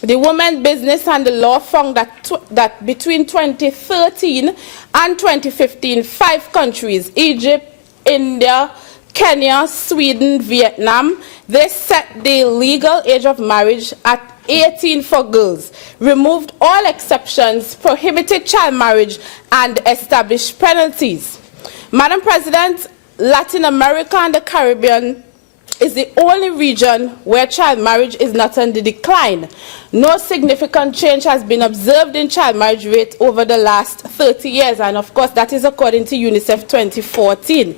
The Women's Business and the Law found that between 2013 and 2015, 5 countries, Egypt, India, Kenya, Sweden, Vietnam, they set the legal age of marriage at 18 for girls, removed all exceptions, prohibited child marriage, and established penalties. Madam President, Latin America and the Caribbean is the only region where child marriage is not on the decline. No significant change has been observed in child marriage rate over the last 30 years, and of course that is according to UNICEF 2014.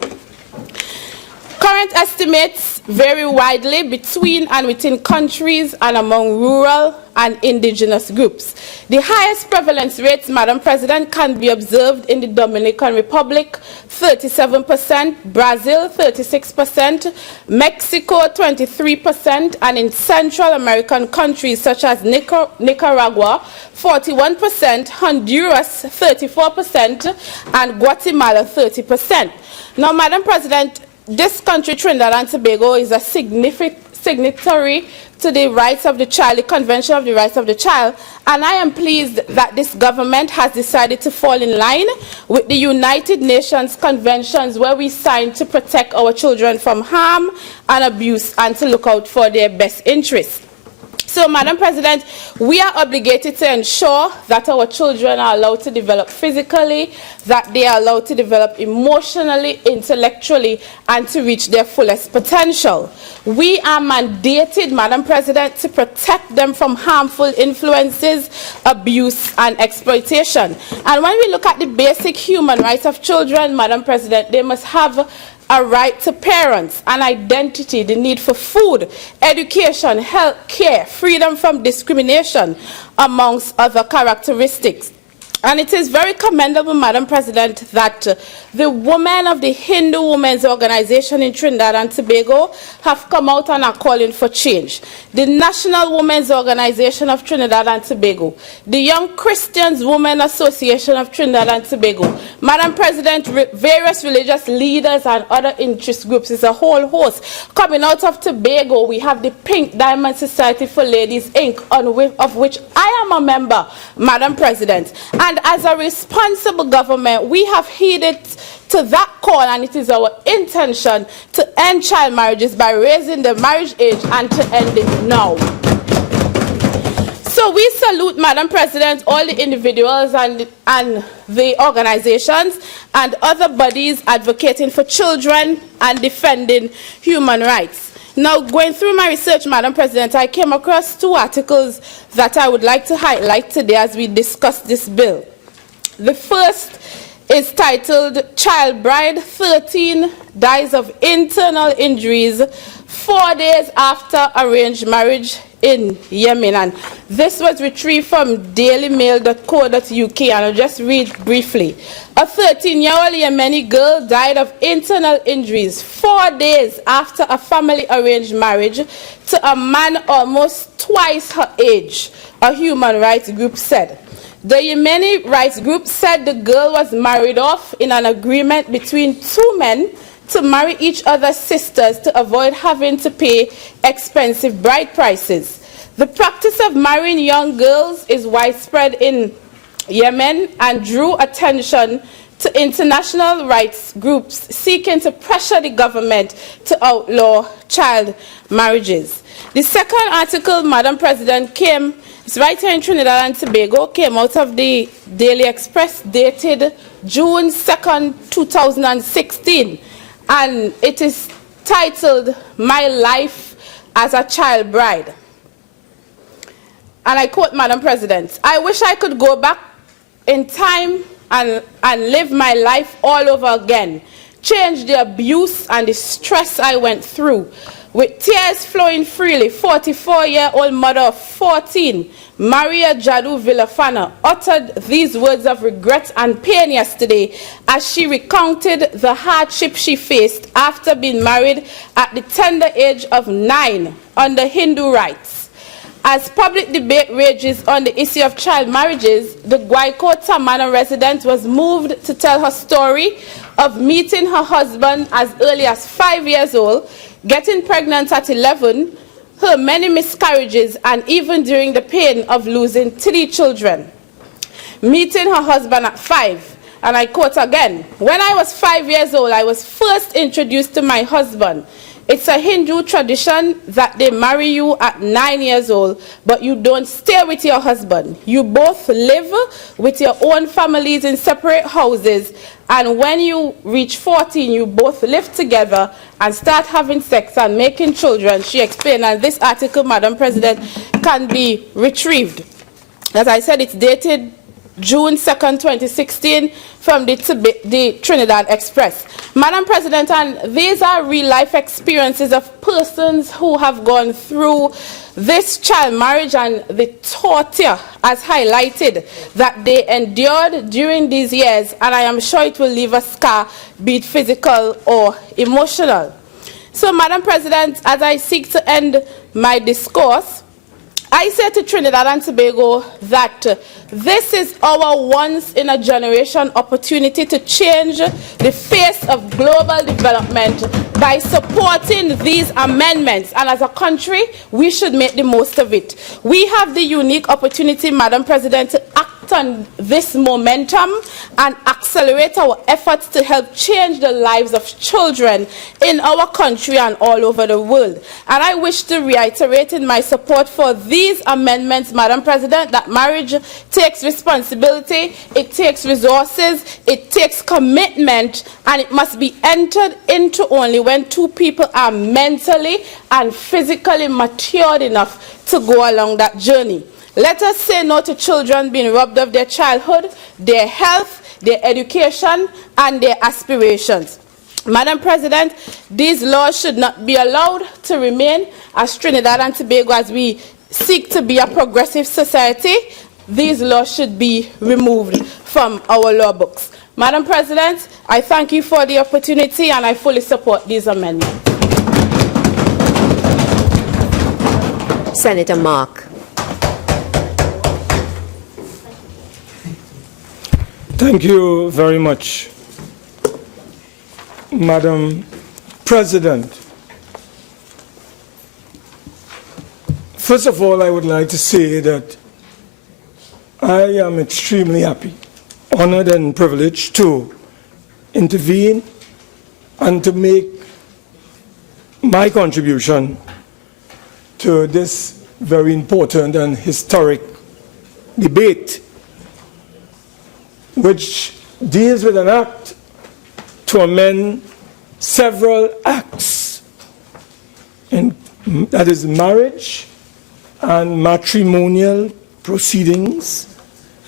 Current estimates vary widely between and within countries and among rural and indigenous groups. The highest prevalence rates, Madam President, can be observed in the Dominican Republic, 37%, Brazil, 36%, Mexico, 23%, and in Central American countries such as Nicaragua, 41%, Honduras, 34%, and Guatemala, 30%. Now, Madam President, this country, Trinidad and Tobago, is a signatory to the rights of the child, the Convention of the Rights of the Child, and I am pleased that this government has decided to fall in line with the United Nations conventions where we signed to protect our children from harm and abuse and to look out for their best interests. So, Madam President, we are obligated to ensure that our children are allowed to develop physically, that they are allowed to develop emotionally, intellectually, and to reach their fullest potential. We are mandated, Madam President, to protect them from harmful influences, abuse, and exploitation. And when we look at the basic human rights of children, Madam President, they must have a right to parents, an identity, the need for food, education, health care, freedom from discrimination, amongst other characteristics. And it is very commendable, Madam President, that the women of the Hindu Women's Organization in Trinidad and Tobago have come out and are calling for change. The National Women's Organization of Trinidad and Tobago, the Young Christians Women Association of Trinidad and Tobago, Madam President, various religious leaders and other interest groups, is a whole host. Coming out of Tobago, we have the Pink Diamond Society for Ladies, Inc., of which I am a member, Madam President. And as a responsible government, we have heeded to that call, and it is our intention to end child marriages by raising the marriage age and to end it now. So we salute, Madam President, all the individuals and the organizations and other bodies advocating for children and defending human rights. Now, going through my research, Madam President, I came across 2 articles that I would like to highlight today as we discuss this bill. The first is titled Child Bride 13 Dies of Internal Injuries 4 days after Arranged Marriage in Yemen. And this was retrieved from dailymail.co.uk, and I'll just read briefly. A 13-year-old Yemeni girl died of internal injuries 4 days after a family arranged marriage to a man almost twice her age, a human rights group said. The Yemeni rights group said the girl was married off in an agreement between two men to marry each other's sisters to avoid having to pay expensive bride prices. The practice of marrying young girls is widespread in Yemen and drew attention to international rights groups seeking to pressure the government to outlaw child marriages. The second article, Madam President, it's right here in Trinidad and Tobago, came out of the Daily Express dated June 2nd, 2016. And it is titled, My Life as a Child Bride. And I quote, Madam President, I wish I could go back in time and live my life all over again, change the abuse and the stress I went through. With tears flowing freely, 44-year-old mother of 14, Maria Jadu Villafana, uttered these words of regret and pain yesterday as she recounted the hardship she faced after being married at the tender age of 9 under Hindu rites. As public debate rages on the issue of child marriages, the Guayco Tamana resident was moved to tell her story of meeting her husband as early as 5 years old, getting pregnant at 11, her many miscarriages, and even during the pain of losing 3 children. Meeting her husband at 5, and I quote again, when I was 5 years old, I was first introduced to my husband. It's a Hindu tradition that they marry you at 9 years old, but you don't stay with your husband. You both live with your own families in separate houses, and when you reach 14, you both live together and start having sex and making children, she explained. And this article, Madam President, can be retrieved. As I said, it's dated June 2nd, 2016, from the Trinidad Express. Madam President, and these are real-life experiences of persons who have gone through this child marriage and the torture, as highlighted, that they endured during these years, and I am sure it will leave a scar, be it physical or emotional. So, Madam President, as I seek to end my discourse, I say to Trinidad and Tobago that this is our once-in-a-generation opportunity to change the face of global development by supporting these amendments. And as a country, we should make the most of it. We have the unique opportunity, Madam President, to act on this momentum and accelerate our efforts to help change the lives of children in our country and all over the world. And I wish to reiterate in my support for these amendments, Madam President, that marriage takes responsibility, it takes resources, it takes commitment, and it must be entered into only when two people are mentally and physically matured enough to go along that journey. Let us say no to children being robbed of their childhood, their health, their education, and their aspirations. Madam President, these laws should not be allowed to remain as Trinidad and Tobago, as we seek to be a progressive society. These laws should be removed from our law books. Madam President, I thank you for the opportunity and I fully support these amendments. Senator Mark. Thank you very much, Madam President. First of all, I would like to say that I am extremely happy, honored and privileged to intervene and to make my contribution to this very important and historic debate, which deals with an act to amend several acts, that is marriage and matrimonial proceedings,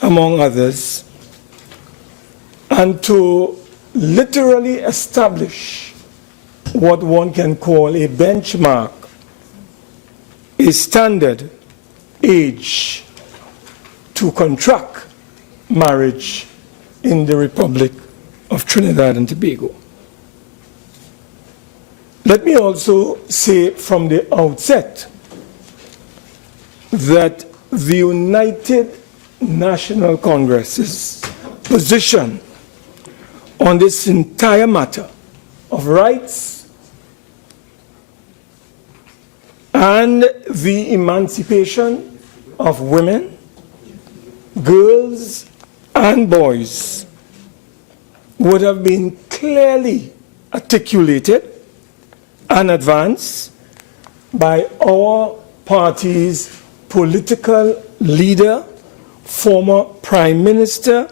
among others. and to literally establish what one can call a benchmark, a standard age to contract marriage in the Republic of Trinidad and Tobago. Let me also say from the outset that the United National Congress's position on this entire matter of rights and the emancipation of women, girls, and boys would have been clearly articulated and advanced by our party's political leader, former Prime Minister,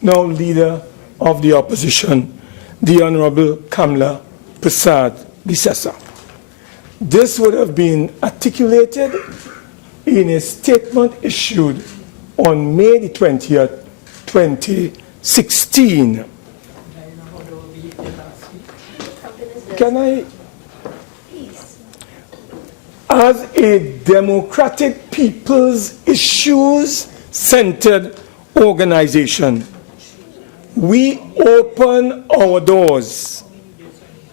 now leader of the opposition, the Honorable Kamla Persad-Bissessar. This would have been articulated in a statement issued on May the 20th, 2016. Can I? As a democratic people's issues-centered organization, we open our doors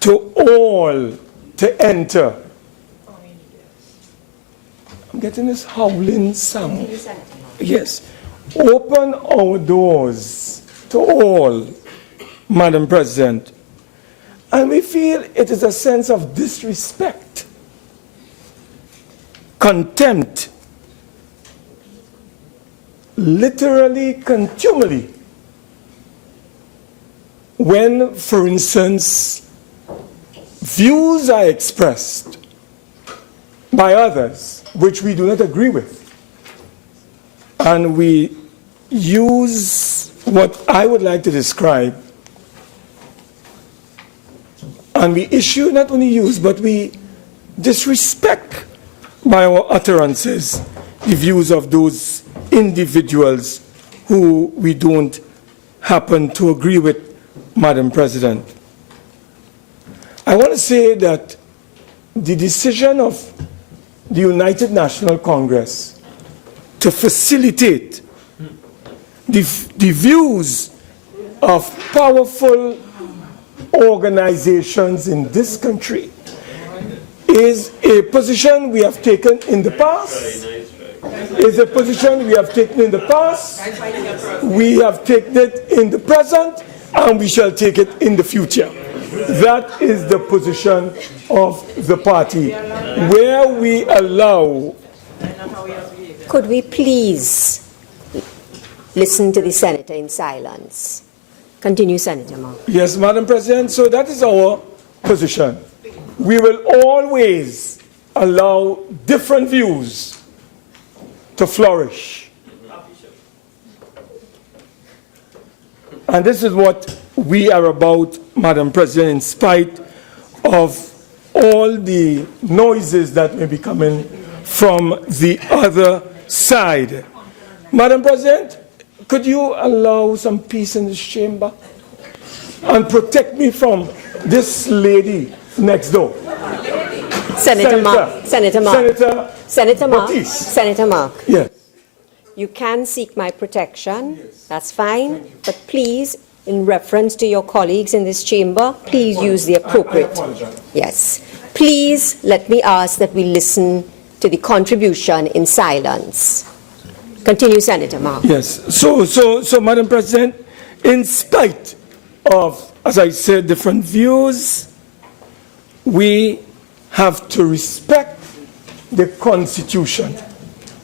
to all to enter. I'm getting this howling sound. Yes. Open our doors to all, Madam President. And we feel it is a sense of disrespect, contempt, literally contumely, when, for instance, views are expressed by others which we do not agree with, and we use what I would like to describe, and we issue, not only use, but we disrespect by our utterances the views of those individuals who we don't happen to agree with, Madam President. I want to say that the decision of the United National Congress to facilitate the views of powerful organizations in this country is a position we have taken in the past. Is a position we have taken in the past, we have taken it in the present, and we shall take it in the future. That is the position of the party, where we allow. Could we please listen to the Senator in silence? Continue, Senator Mark. Yes, Madam President, so that is our position. We will always allow different views to flourish. And this is what we are about, Madam President, in spite of all the noises that may be coming from the other side. Madam President, could you allow some peace in this chamber and protect me from this lady next door? Senator Mark. Senator Mark. Senator Mark. Baptiste. Senator Mark. Yes. You can seek my protection. That's fine. But please, in reference to your colleagues in this chamber, please use the appropriate. Yes. Please let me ask that we listen to the contribution in silence. Continue, Senator Mark. Yes. So, Madam President, in spite of, as I said, different views, we have to respect the Constitution.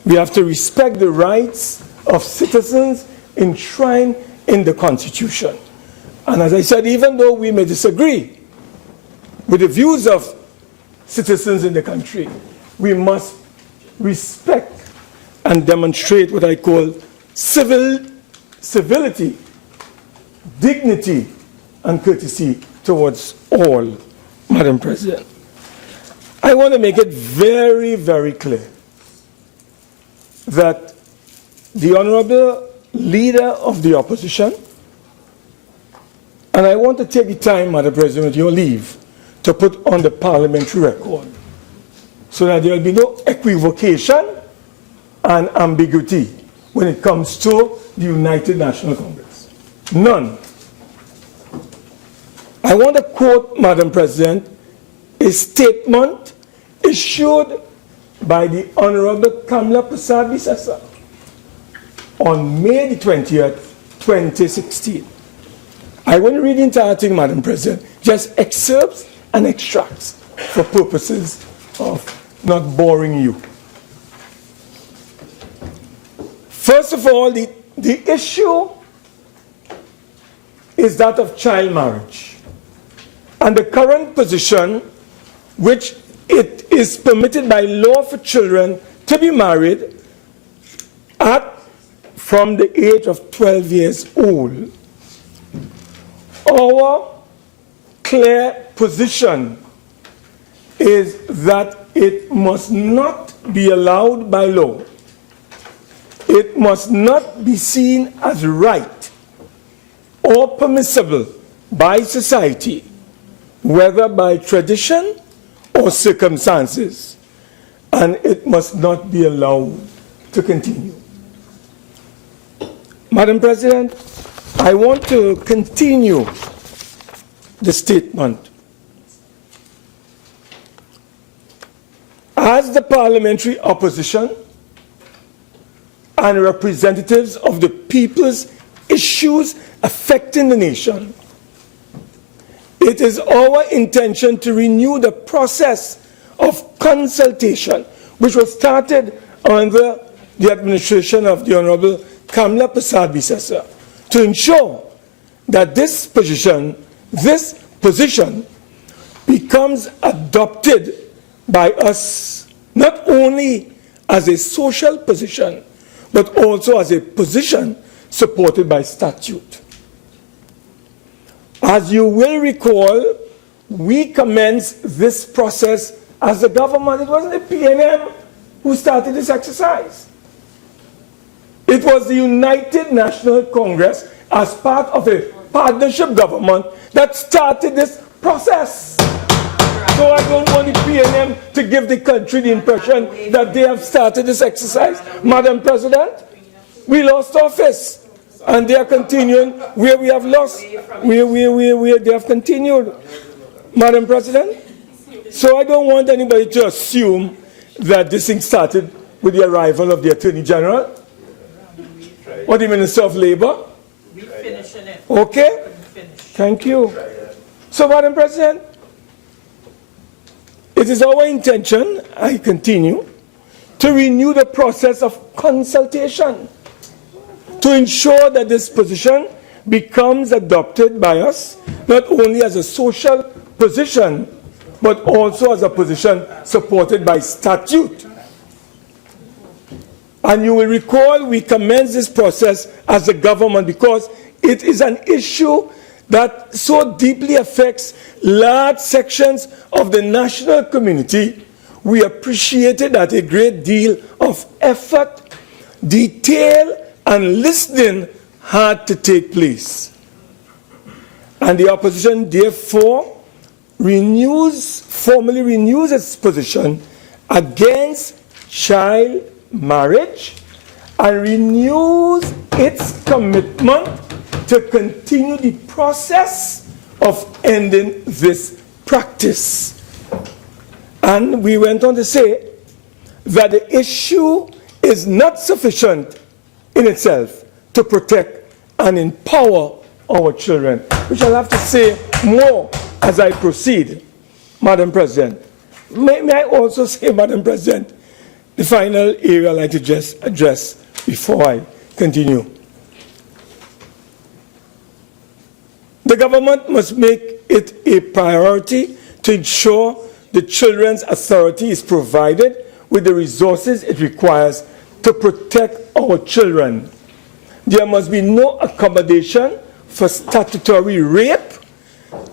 We have to respect the rights of citizens enshrined in the Constitution. And as I said, even though we may disagree with the views of citizens in the country, we must respect and demonstrate what I call civility, dignity, and courtesy towards all, Madam President. I want to make it very, very clear that the Honorable Leader of the Opposition And I want to take the time, Madam President, with your leave, to put on the parliamentary record so that there will be no equivocation and ambiguity when it comes to the United National Congress. None. I want to quote, Madam President, a statement issued by the Honorable Kamla Prasad-Bisasa on May the 20th, 2016. I won't read the entire thing, Madam President, just excerpts and extracts for purposes of not boring you. First of all, the issue is that of child marriage. And the current position, which it is permitted by law for children to be married from the age of 12 years old. Our clear position is that it must not be allowed by law. It must not be seen as right or permissible by society, whether by tradition or circumstances, and it must not be allowed to continue. Madam President, I want to continue the statement. As the parliamentary opposition and representatives of the people's issues affecting the nation, it is our intention to renew the process of consultation, which was started under the administration of the Honorable Kamla Prasad-Bisasa, to ensure that this position becomes adopted by us not only as a social position, but also as a position supported by statute. As you will recall, we commenced this process as the government. It wasn't the PNM who started this exercise. It was the United National Congress as part of a partnership government that started this process. So I don't want the PNM to give the country the impression that they have started this exercise. Madam President, we lost office, and they are continuing where we have lost, where they have continued. Madam President, so I don't want anybody to assume that this thing started with the arrival of the Attorney General or the Minister of Labor. Okay? Thank you. So, Madam President, it is our intention, I continue, to renew the process of consultation to ensure that this position becomes adopted by us, not only as a social position, but also as a position supported by statute. And you will recall we commenced this process as a government because it is an issue that so deeply affects large sections of the national community. We appreciated that a great deal of effort, detail, and listening had to take place. And the opposition therefore formally renews its position against child marriage and renews its commitment to continue the process of ending this practice. And we went on to say that the issue is not sufficient in itself to protect and empower our children, which I'll have to say more as I proceed, Madam President. May I also say, Madam President, the final area I'd like to just address before I continue. The government must make it a priority to ensure the Children's Authority is provided with the resources it requires to protect our children. There must be no accommodation for statutory rape,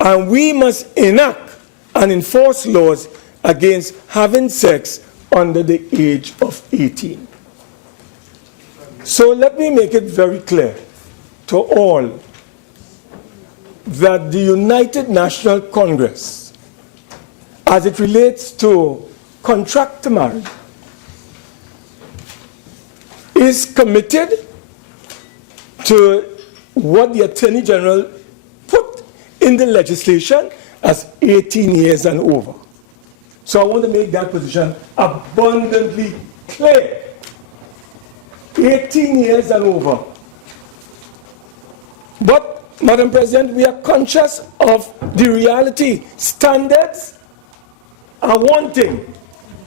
and we must enact and enforce laws against having sex under the age of 18. So let me make it very clear to all that the United National Congress, as it relates to contract to marriage, is committed to what the Attorney General put in the legislation as 18 years and over. So I want to make that position abundantly clear. 18 years and over. But, Madam President, we are conscious of the reality. Standards are one thing,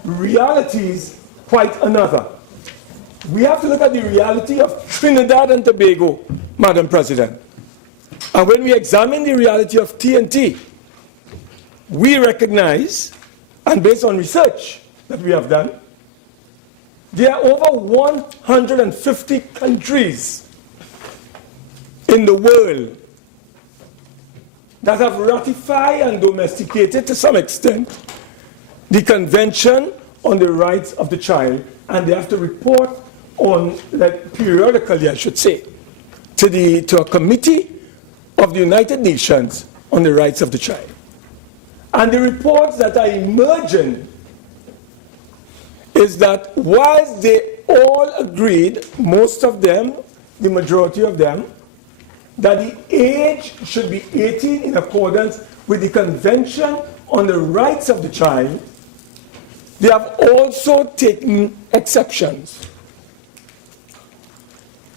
realities quite another. We have to look at the reality of Trinidad and Tobago, Madam President. And when we examine the reality of TNT, we recognize, and based on research that we have done, there are over 150 countries in the world that have ratified and domesticated to some extent the Convention on the Rights of the Child, and they have to report on, like, periodically, I should say, to a committee of the United Nations on the Rights of the Child. And the reports that are emerging is that whilst they all agreed, most of them, the majority of them, that the age should be 18 in accordance with the Convention on the Rights of the Child, they have also taken exceptions.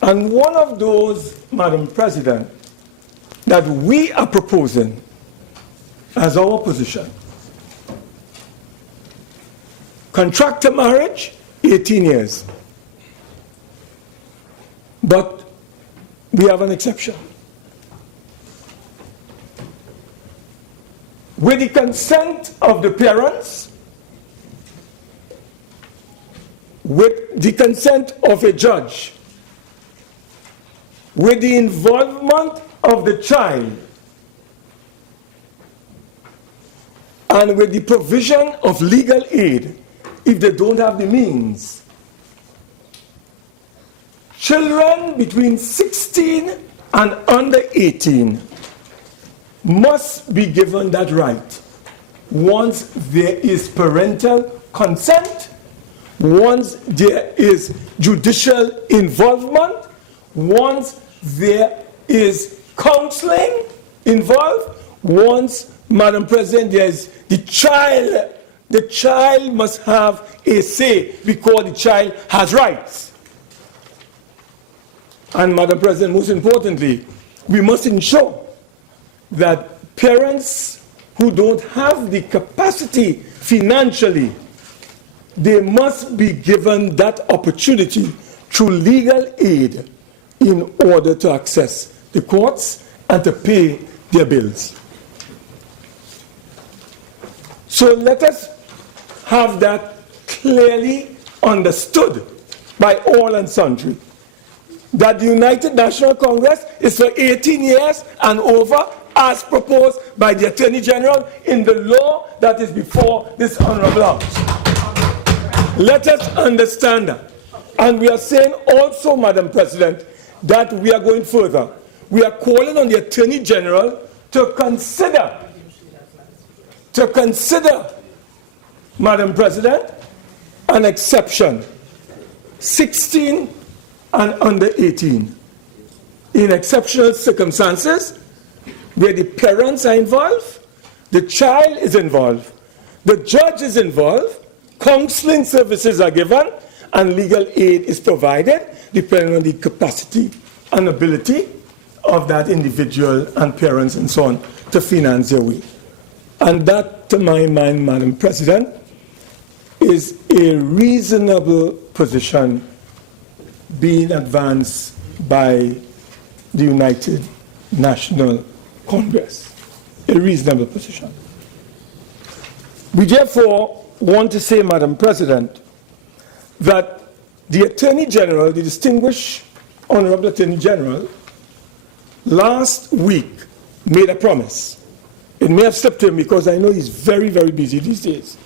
And one of those, Madam President, that we are proposing as our position, contract to marriage, 18 years. But we have an exception. With the consent of the parents, with the consent of a judge, with the involvement of the child, and with the provision of legal aid, if they don't have the means. Children between 16 and under 18 must be given that right once there is parental consent, once there is judicial involvement, once there is counseling involved, once, Madam President, there is the child must have a say because the child has rights. And, Madam President, most importantly, we must ensure that parents who don't have the capacity financially, they must be given that opportunity through legal aid in order to access the courts and to pay their bills. So let us have that clearly understood by all and sundry, that the United National Congress is for 18 years and over, as proposed by the Attorney General in the law that is before this Honorable House. Let us understand that. And we are saying also, Madam President, that we are going further. We are calling on the Attorney General to consider, Madam President, an exception, 16 and under 18. In exceptional circumstances, where the parents are involved, the child is involved, the judge is involved, counseling services are given, and legal aid is provided, depending on the capacity and ability of that individual and parents and so on to finance their way. And that, to my mind, Madam President, is a reasonable position being advanced by the United National Congress. A reasonable position. We therefore want to say, Madam President, that the Attorney General, the distinguished Honorable Attorney General, last week made a promise. It may have slipped him because I know he's very, very busy these days.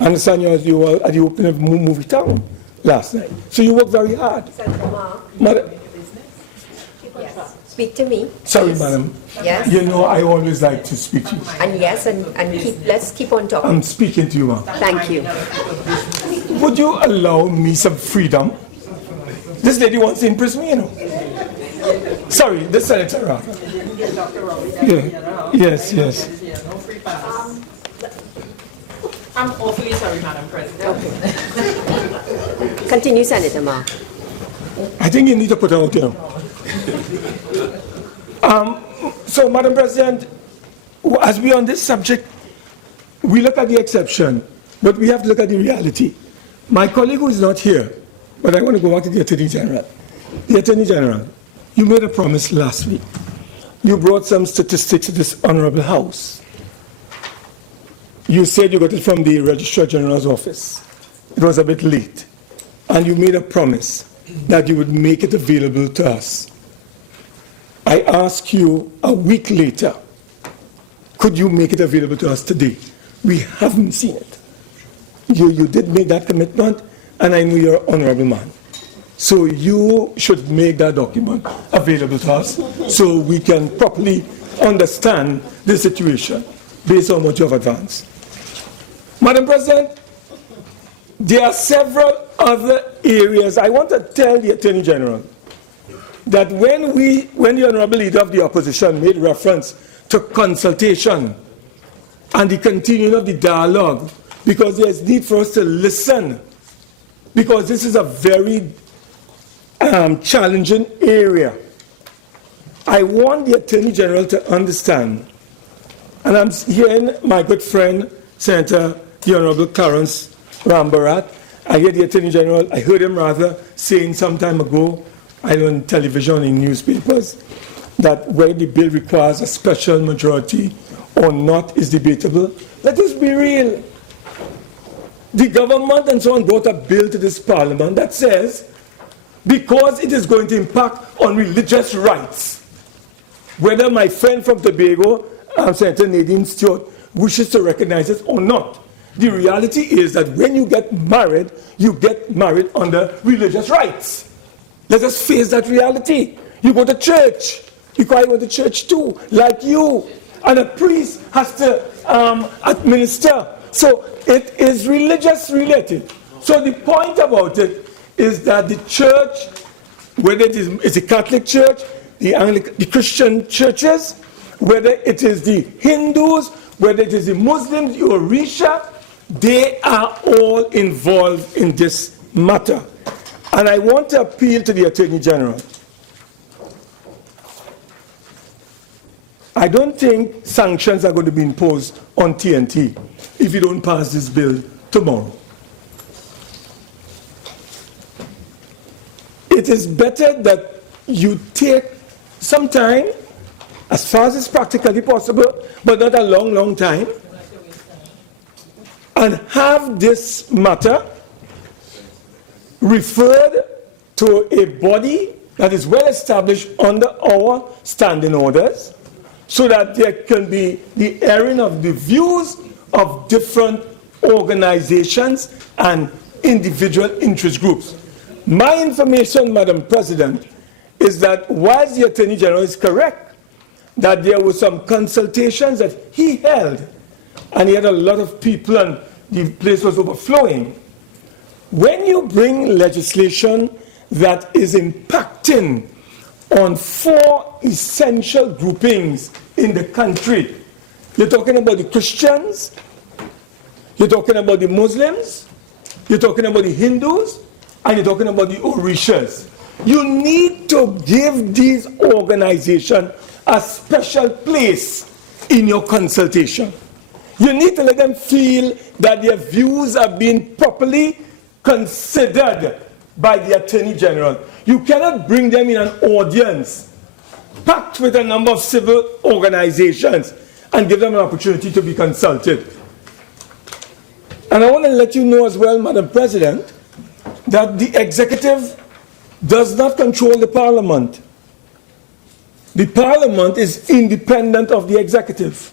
I understand you were at the opening of Movie Town last night. So you work very hard. speak to me. Sorry, please. madam. Yes. You know I always like to speak to you. And yes, and let's keep on talking. I'm speaking to you, ma'am. Thank you. Would you allow me some freedom? This lady wants to impress me, you know. Sorry, the senator, rather. Yeah. Yes, yes. I'm awfully sorry, Madam President. Okay. Continue, Senator Ma. I think you need to put her out, you know. So, Madam President, as we on this subject, we look at the exception, but we have to look at the reality. My colleague who is not here, but I want to go back to the Attorney General. The Attorney General, you made a promise last week. You brought some statistics to this honorable House. You said you got it from the Registrar General's office. It was a bit late. And you made a promise that you would make it available to us. I ask you a week later, could you make it available to us today? We haven't seen it. You did make that commitment, and I know you're an honorable man. So you should make that document available to us so we can properly understand the situation based on what you have advanced. Madam President, there are several other areas. I want to tell the Attorney General that when the Honorable Leader of the Opposition made reference to consultation and the continuing of the dialogue, because there is need for us to listen, because this is a very challenging area. I want the Attorney General to understand, and I'm hearing my good friend, Senator the Honorable Clarence Rambarat. I hear the Attorney General, I heard him rather saying some time ago, either on television, in newspapers, that whether the bill requires a special majority or not is debatable. Let us be real. The government and so on brought a bill to this parliament that says, because it is going to impact on religious rights, whether my friend from Tobago, Senator Nadine Stewart, wishes to recognize it or not. The reality is that when you get married under religious rights. Let us face that reality. You go to church, because I go to church too, like you, and a priest has to administer. So it is religious related. So the point about it is that the church, whether it is a Catholic church, the Christian churches, whether it is the Hindus, whether it is the Muslims, the Orisha, they are all involved in this matter. And I want to appeal to the Attorney General. I don't think sanctions are going to be imposed on TNT if you don't pass this bill tomorrow. It is better that you take some time, as far as it's practically possible, but not a long, long time, and have this matter referred to a body that is well established under our standing orders, so that there can be the airing of the views of different organizations and individual interest groups. My information, Madam President, is that whilst the Attorney General is correct that there were some consultations that he held, and he had a lot of people and the place was overflowing, when you bring legislation that is impacting on 4 essential groupings in the country, you're talking about the Christians, you're talking about the Muslims, you're talking about the Hindus, and you're talking about the Orishas. You need to give these organizations a special place in your consultation. You need to let them feel that their views are being properly considered by the Attorney General. You cannot bring them in an audience packed with a number of civil organizations and give them an opportunity to be consulted. And I want to let you know as well, Madam President, that the executive does not control the parliament. The parliament is independent of the executive.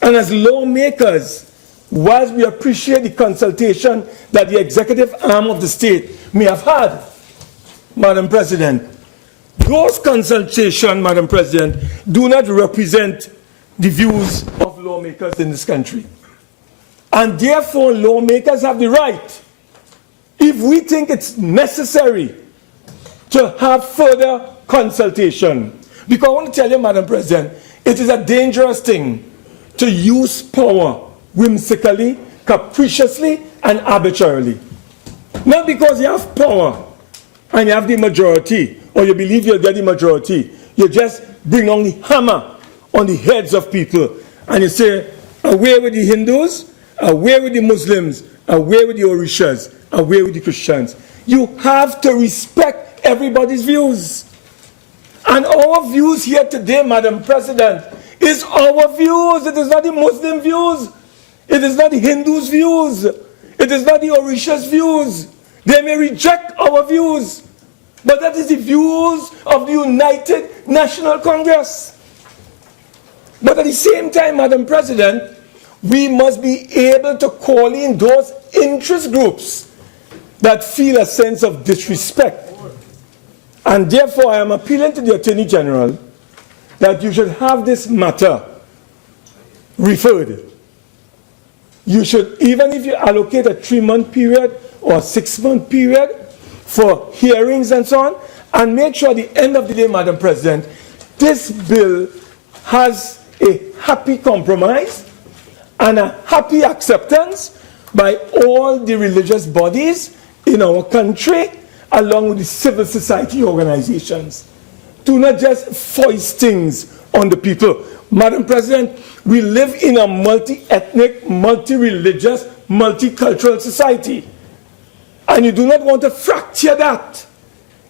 And as lawmakers, whilst we appreciate the consultation that the executive arm of the state may have had, Madam President, those consultations, Madam President, do not represent the views of lawmakers in this country. And therefore, lawmakers have the right, if we think it's necessary, to have further consultation. Because I want to tell you, Madam President, it is a dangerous thing to use power whimsically, capriciously, and arbitrarily. Not because you have power and you have the majority, or you believe you'll get the majority. You just bring on the hammer on the heads of people, and you say, away with the Hindus, away with the Muslims, away with the Orishas, away with the Christians. You have to respect everybody's views. And our views here today, Madam President, is our views. It is not the Muslim views. It is not the Hindus' views. It is not the Orishas' views. They may reject our views, but that is the views of the United National Congress. But at the same time, Madam President, we must be able to call in those interest groups that feel a sense of disrespect. And therefore, I am appealing to the Attorney General that you should have this matter referred. You should, even if you allocate a 3-month period or a 6-month period for hearings and so on, and make sure at the end of the day, Madam President, this bill has a happy compromise and a happy acceptance by all the religious bodies in our country, along with the civil society organizations. Do not just foist things on the people. Madam President, we live in a multi-ethnic, multi-religious, multicultural society. And you do not want to fracture that.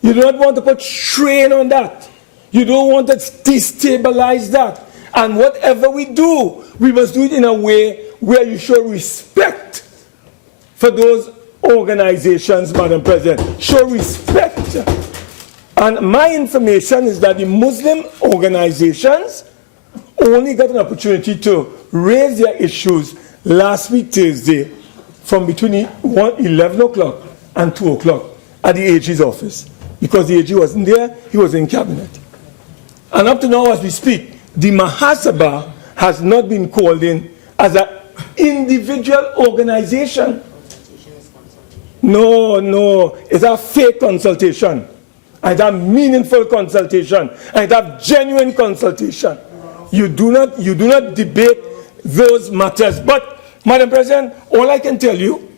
You do not want to put strain on that. You don't want to destabilize that. And whatever we do, we must do it in a way where you show respect for those organizations, Madam President. Show respect. And my information is that the Muslim organizations only got an opportunity to raise their issues last week, Thursday, from between 11 o'clock and 2 o'clock at the AG's office. Because the AG wasn't there, he was in cabinet. And up to now, as we speak, the Mahasabha has not been called in as an individual organization. No, it's a fake consultation. And it's a meaningful consultation. And it's a genuine consultation. You do not debate those matters. But, Madam President, all I can tell you,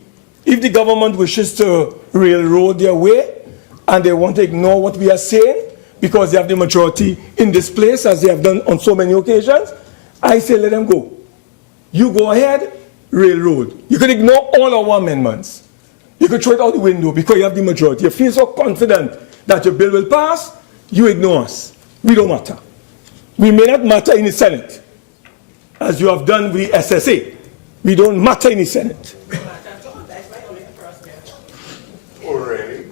if the government wishes to railroad their way and they want to ignore what we are saying because they have the majority in this place, as they have done on so many occasions, I say let them go. You go ahead, railroad. You can ignore all our amendments. You can throw it out the window because you have the majority. You feel so confident that your bill will pass, you ignore us. We don't matter. We may not matter in the Senate, as you have done with the SSA. We don't matter in the Senate. Already?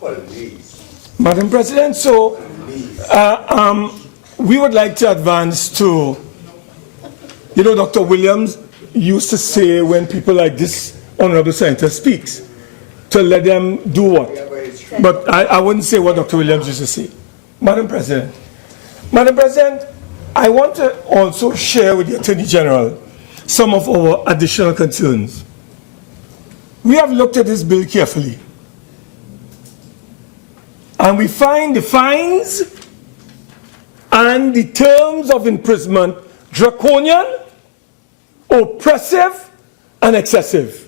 Police. Madam President, so we would like to advance to, Dr. Williams used to say when people like this Honorable Senator speaks, to let them do what? But I wouldn't say what Dr. Williams used to say. Madam President, I want to also share with the Attorney General some of our additional concerns. We have looked at this bill carefully, and we find the fines and the terms of imprisonment draconian, oppressive, and excessive.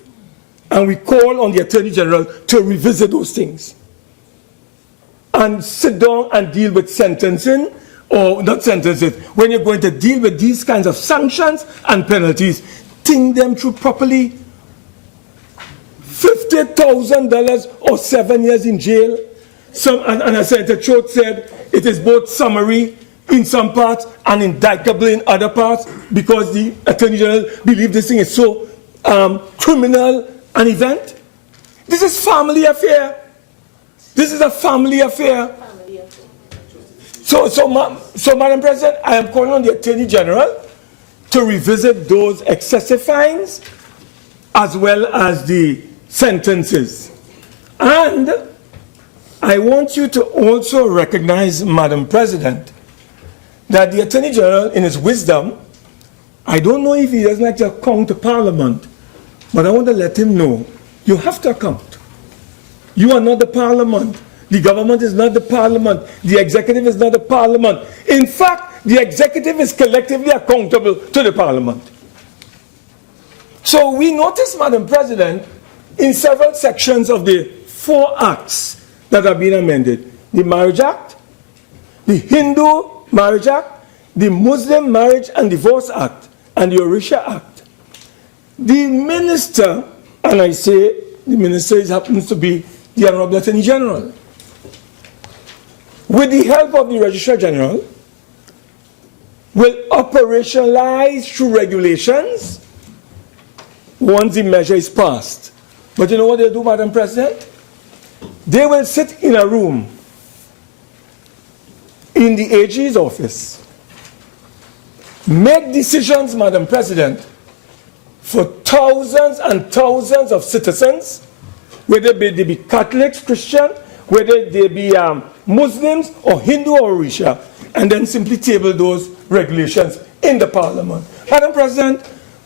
And we call on the Attorney General to revisit those things and sit down and deal with sentencing, or not sentences. When you're going to deal with these kinds of sanctions and penalties, think them through properly. $50,000 or 7 years in jail. And as Senator Choate said, it is both summary in some parts and indictable in other parts, because the Attorney General believes this thing is so criminal an event. This is family affair. This is a family affair. So, Madam President, I am calling on the Attorney General to revisit those excessive fines as well as the sentences. And I want you to also recognize, Madam President, that the Attorney General, in his wisdom, I don't know if he doesn't like to account to Parliament, but I want to let him know, you have to account. You are not the Parliament. The government is not the Parliament. The executive is not the Parliament. In fact, the executive is collectively accountable to the Parliament. So we notice, Madam President, in several sections of the 4 acts that have been amended, the Marriage Act, the Hindu Marriage Act, the Muslim Marriage and Divorce Act, and the Orisha Act. The minister, and I say the minister happens to be the Honorable Attorney General, with the help of the Registrar General, will operationalize through regulations once the measure is passed. But you know what they'll do, Madam President? They will sit in a room in the AG's office, make decisions, Madam President, for thousands and thousands of citizens, whether they be Catholics, Christian, whether they be Muslims or Hindu or Orisha, and then simply table those regulations in the Parliament. Madam President,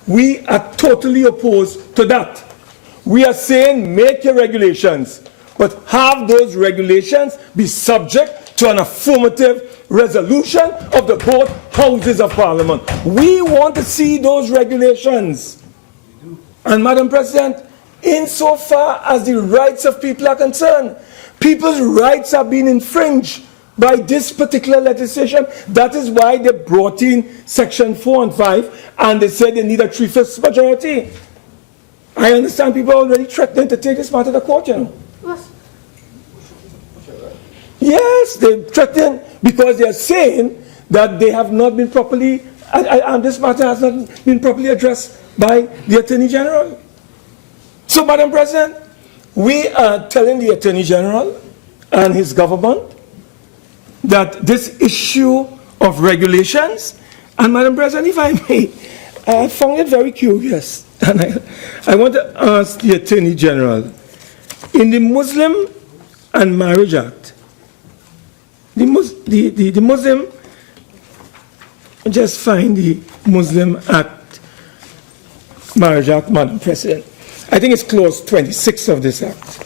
we are totally opposed to that. We are saying make your regulations, but have those regulations be subject to an affirmative resolution of the both houses of Parliament. We want to see those regulations. And Madam President, insofar as the rights of people are concerned, people's rights are being infringed by this particular legislation. That is why they brought in Section 4 and 5, and they said they need a 3/5 majority. I understand people are already threatening to take this matter to court, you know. Yes, they threaten because they are saying that they have not been properly, and this matter has not been properly addressed by the Attorney General. So, Madam President, we are telling the Attorney General and his government that this issue of regulations, and Madam President, if I may, I found it very curious, and I want to ask the Attorney General, in the Muslim and Marriage Act, the Muslim, just find the Muslim Act, Marriage Act, Madam President. I think it's clause 26 of this act.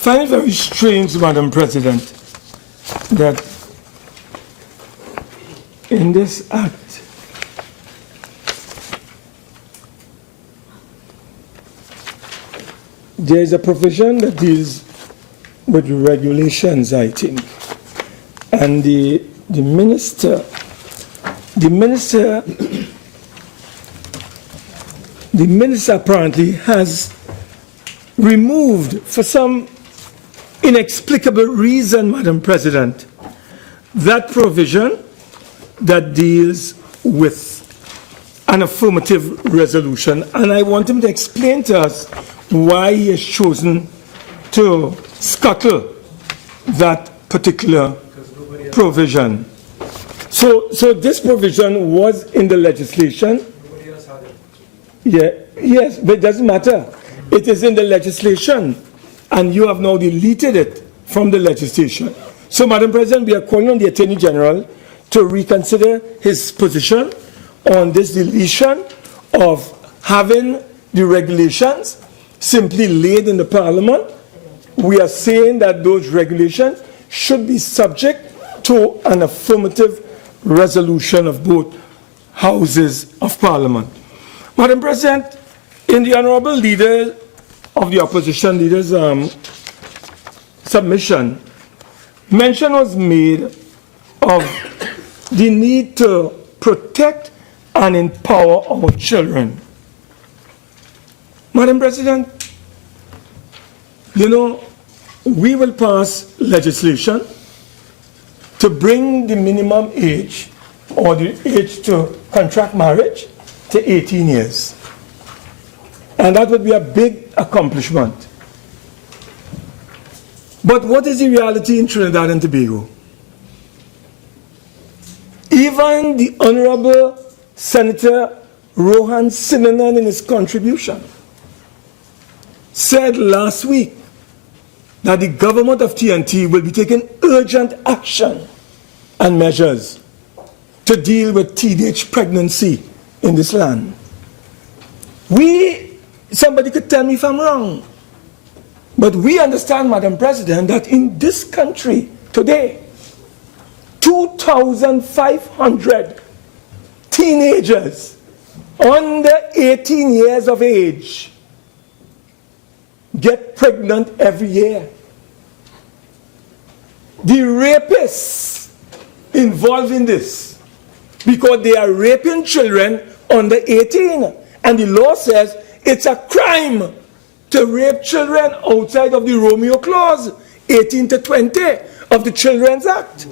Find it very strange, Madam President, that in this act, there is a provision that deals with regulations, I think. And the minister apparently has removed, for some inexplicable reason, Madam President, that provision that deals with an affirmative resolution. And I want him to explain to us why he has chosen to scuttle that particular provision. So this provision was in the legislation. Yeah, yes, but it doesn't matter. It is in the legislation, and you have now deleted it from the legislation. So, Madam President, we are calling on the Attorney General to reconsider his position on this deletion of having the regulations simply laid in the Parliament. We are saying that those regulations should be subject to an affirmative resolution of both houses of Parliament. Madam President, in the Honourable Leader of the Opposition Leader's submission, mention was made of the need to protect and empower our children. Madam President, you know, we will pass legislation to bring the minimum age or the age to contract marriage to 18 years. And that would be a big accomplishment. But what is the reality in Trinidad and Tobago? Even the Honorable Senator Rohan Sinanan in his contribution said last week that the government of TNT will be taking urgent action and measures to deal with teenage pregnancy in this land. Somebody could tell me if I'm wrong, but we understand, Madam President, that in this country today, 2,500 teenagers under 18 years of age get pregnant every year. The rapists involved in this, because they are raping children under 18, and the law says it's a crime to rape children outside of the Romeo Clause, 18 to 20 of the Children's Act.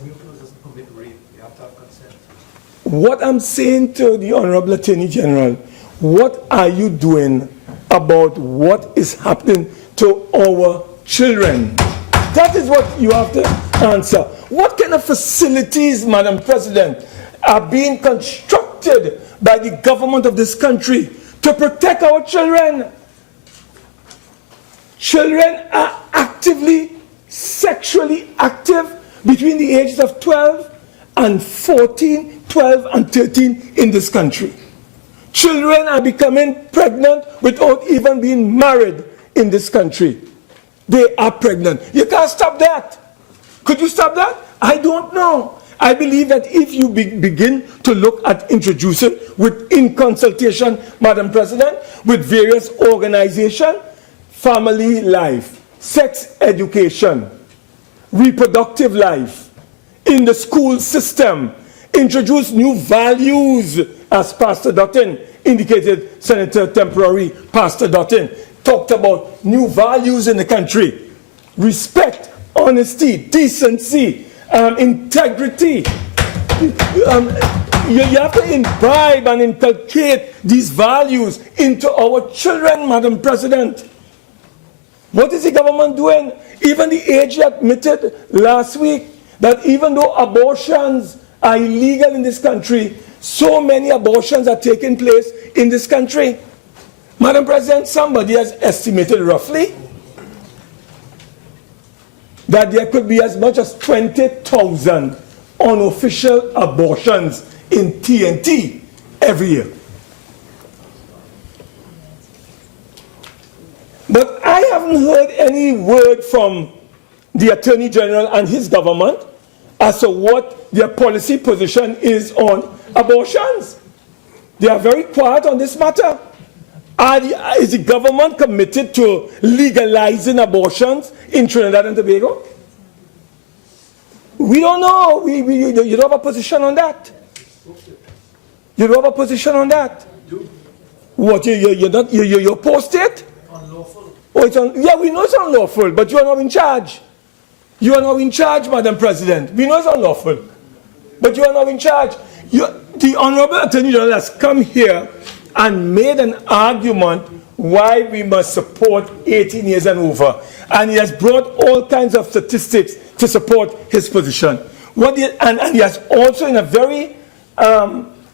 What I'm saying to the Honorable Attorney General, what are you doing about what is happening to our children? That is what you have to answer. What kind of facilities, Madam President, are being constructed by the government of this country to protect our children? Children are actively, sexually active between the ages of 12 and 14, 12 and 13 in this country. Children are becoming pregnant without even being married in this country. They are pregnant. You can't stop that. Could you stop that? I don't know. I believe that if you begin to look at introducing, in consultation, Madam President, with various organizations, family life, sex education, reproductive life, in the school system, introduce new values, as Pastor Dutton indicated, Senator Temporary Pastor Dutton talked about new values in the country: respect, honesty, decency, integrity. You have to imbibe and inculcate these values into our children, Madam President. What is the government doing? Even the AG admitted last week that even though abortions are illegal in this country, so many abortions are taking place in this country. Madam President, somebody has estimated roughly that there could be as much as 20,000 unofficial abortions in TNT every year. But I haven't heard any word from the Attorney General and his government as to what their policy position is on abortions. They are very quiet on this matter. Is the government committed to legalizing abortions in Trinidad and Tobago? We don't know. You don't have a position on that. You don't have a position on that. What, you post it? Unlawful. Oh, yeah, we know it's unlawful, but you are not in charge. You are not in charge, Madam President. We know it's unlawful, but you are not in charge. The Honorable Attorney General has come here and made an argument why we must support 18 years and over. And he has brought all kinds of statistics to support his position. And he has also, in a very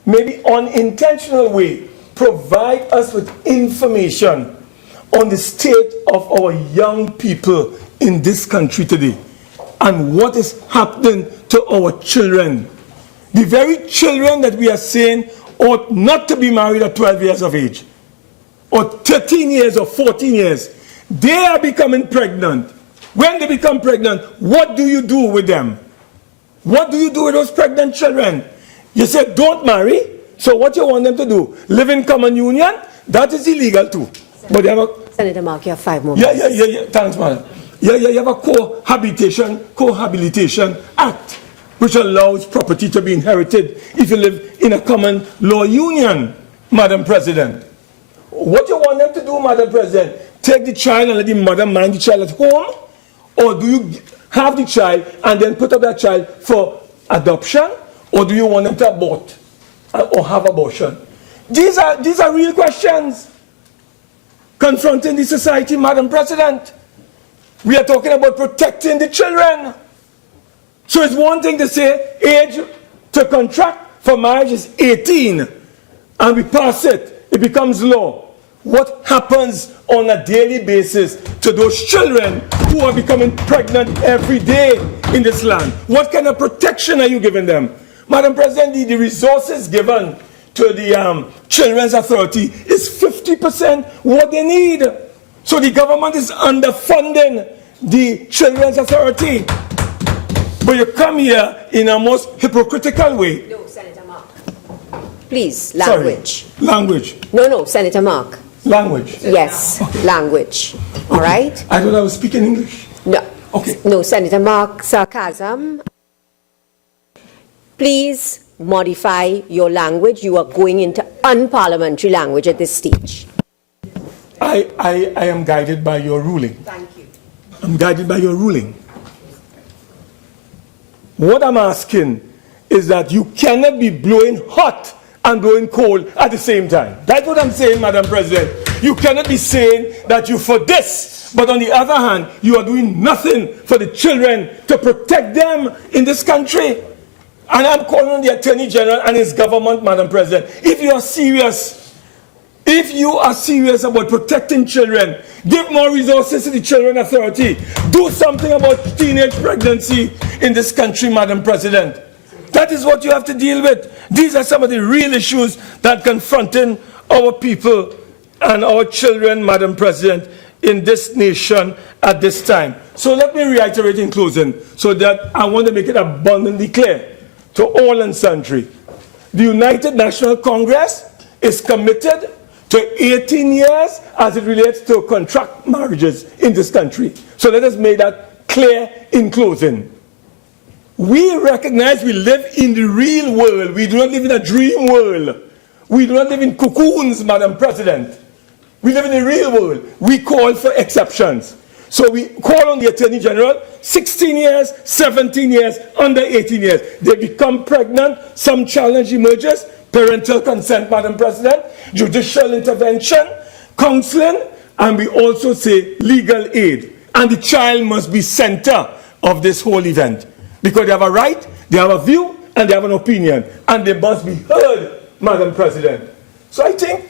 maybe unintentional way, provide us with information on the state of our young people in this country today and what is happening to our children. The very children that we are saying ought not to be married at 12 years of age, or 13 years or 14 years. They are becoming pregnant. When they become pregnant, what do you do with them? What do you do with those pregnant children? You say, don't marry. So what you want them to do? Live in common union? That is illegal too. But they have a, Senator Mark, you have 5 more yeah. minutes. Thanks, madam. You have a cohabitation act, which allows property to be inherited if you live in a common law union, Madam President. What you want them to do, Madam President? Take the child and let the mother mind the child at home? Or do you have the child and then put up that child for adoption? Or do you want them to abort or have abortion? These are real questions confronting the society, Madam President. We are talking about protecting the children. So it's one thing to say age to contract for marriage is 18, and we pass it, it becomes law. what happens on a daily basis to those children who are becoming pregnant every day in this land? What kind of protection are you giving them? Madam President, the resources given to the Children's Authority is 50% what they need. So the government is underfunding the Children's Authority. But you come here in a most hypocritical way. No, Senator Mark. Please, language. Sorry. Language. No, Senator Mark. Language. Yes, okay. Language. All right? I thought I was speaking English. No. Okay. No, Senator Mark, sarcasm. Please modify your language. You are going into unparliamentary language at this stage. I am guided by your ruling. Thank you. I'm guided by your ruling. What I'm asking is that you cannot be blowing hot and blowing cold at the same time. That's what I'm saying, Madam President. You cannot be saying that you're for this, but on the other hand, you are doing nothing for the children to protect them in this country. And I'm calling on the Attorney General and his government, Madam President, if you are serious about protecting children, give more resources to the Children's Authority. Do something about teenage pregnancy in this country, Madam President. That is what you have to deal with. These are some of the real issues that are confronting our people and our children, Madam President, in this nation at this time. So let me reiterate in closing, so that I want to make it abundantly clear to all and sundry. The United National Congress is committed to 18 years as it relates to contract marriages in this country. So let us make that clear in closing. We recognize we live in the real world. We do not live in a dream world. We do not live in cocoons, Madam President. We live in the real world. We call for exceptions. So we call on the Attorney General, 16 years, 17 years, under 18 years. They become pregnant, some challenge emerges, parental consent, Madam President, judicial intervention, counseling, and we also say legal aid. And the child must be center of this whole event. Because they have a right, they have a view, and they have an opinion. And they must be heard, Madam President. So I think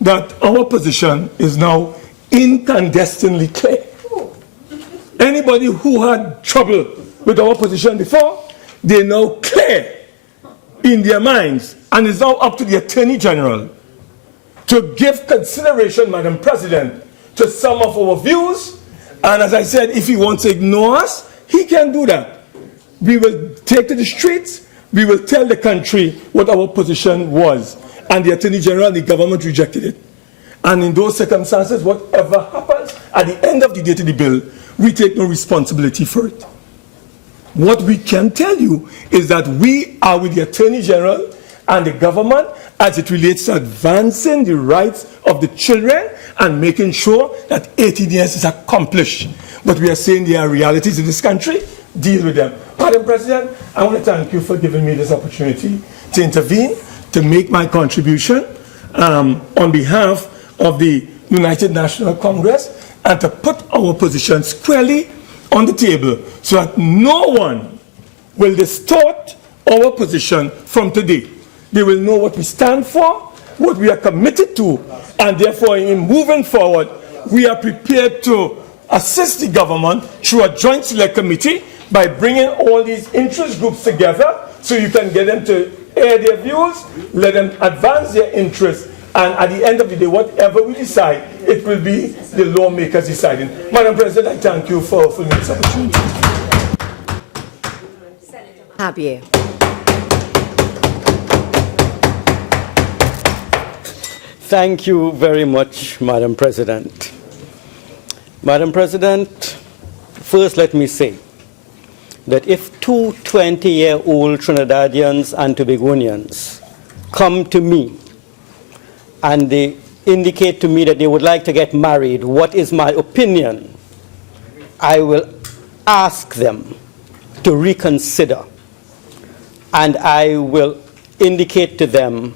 that our position is now incandescently clear. Anybody who had trouble with our position before, they now clear in their minds, and it's now up to the Attorney General to give consideration, Madam President, to some of our views. And as I said, if he wants to ignore us, he can do that. We will take to the streets, we will tell the country what our position was. And the Attorney General and the government rejected it. And in those circumstances, whatever happens at the end of the day to the bill, we take no responsibility for it. What we can tell you is that we are with the Attorney General and the government as it relates to advancing the rights of the children and making sure that 18 years is accomplished. But we are saying there are realities in this country, deal with them. Madam President, I want to thank you for giving me this opportunity to intervene, to make my contribution on behalf of the United National Congress, and to put our position squarely on the table so that no one will distort our position from today. They will know what we stand for, what we are committed to, and therefore in moving forward, we are prepared to assist the government through a joint select committee by bringing all these interest groups together so you can get them to air their views, let them advance their interests, and at the end of the day, whatever we decide, it will be the lawmakers deciding. Madam President, I thank you for offering me this opportunity. Mahabir. Thank you very much, Madam President. Madam President, first let me say that if two 20-year-old Trinidadians and Tobagonians come to me and they indicate to me that they would like to get married, what is my opinion? I will ask them to reconsider, and I will indicate to them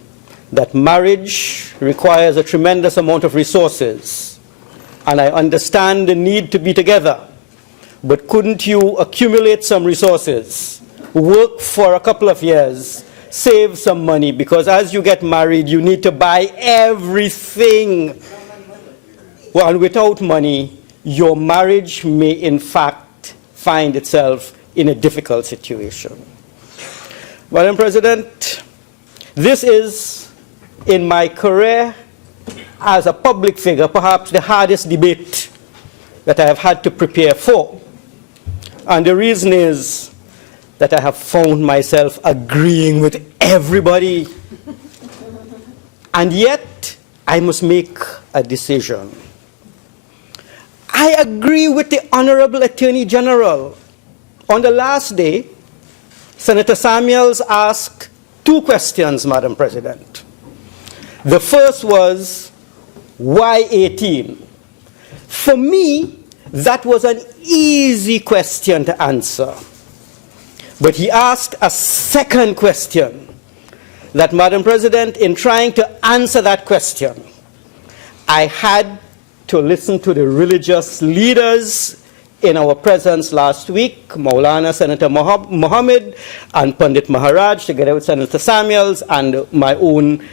that marriage requires a tremendous amount of resources, and I understand the need to be together, but couldn't you accumulate some resources, work for a couple of years, save some money, because as you get married, you need to buy everything. Well, and without money, your marriage may in fact find itself in a difficult situation. Madam President, this is, in my career as a public figure, perhaps the hardest debate that I have had to prepare for. And the reason is that I have found myself agreeing with everybody. And yet, I must make a decision. I agree with the Honorable Attorney General. On the last day, Senator Samuels asked two questions, Madam President. The first was, why 18? For me, that was an easy question to answer. But he asked a second question that, Madam President, in trying to answer that question, I had to listen to the religious leaders in our presence last week, Maulana Senator Mohammed and Pandit Maharaj, together with Senator Samuels and my own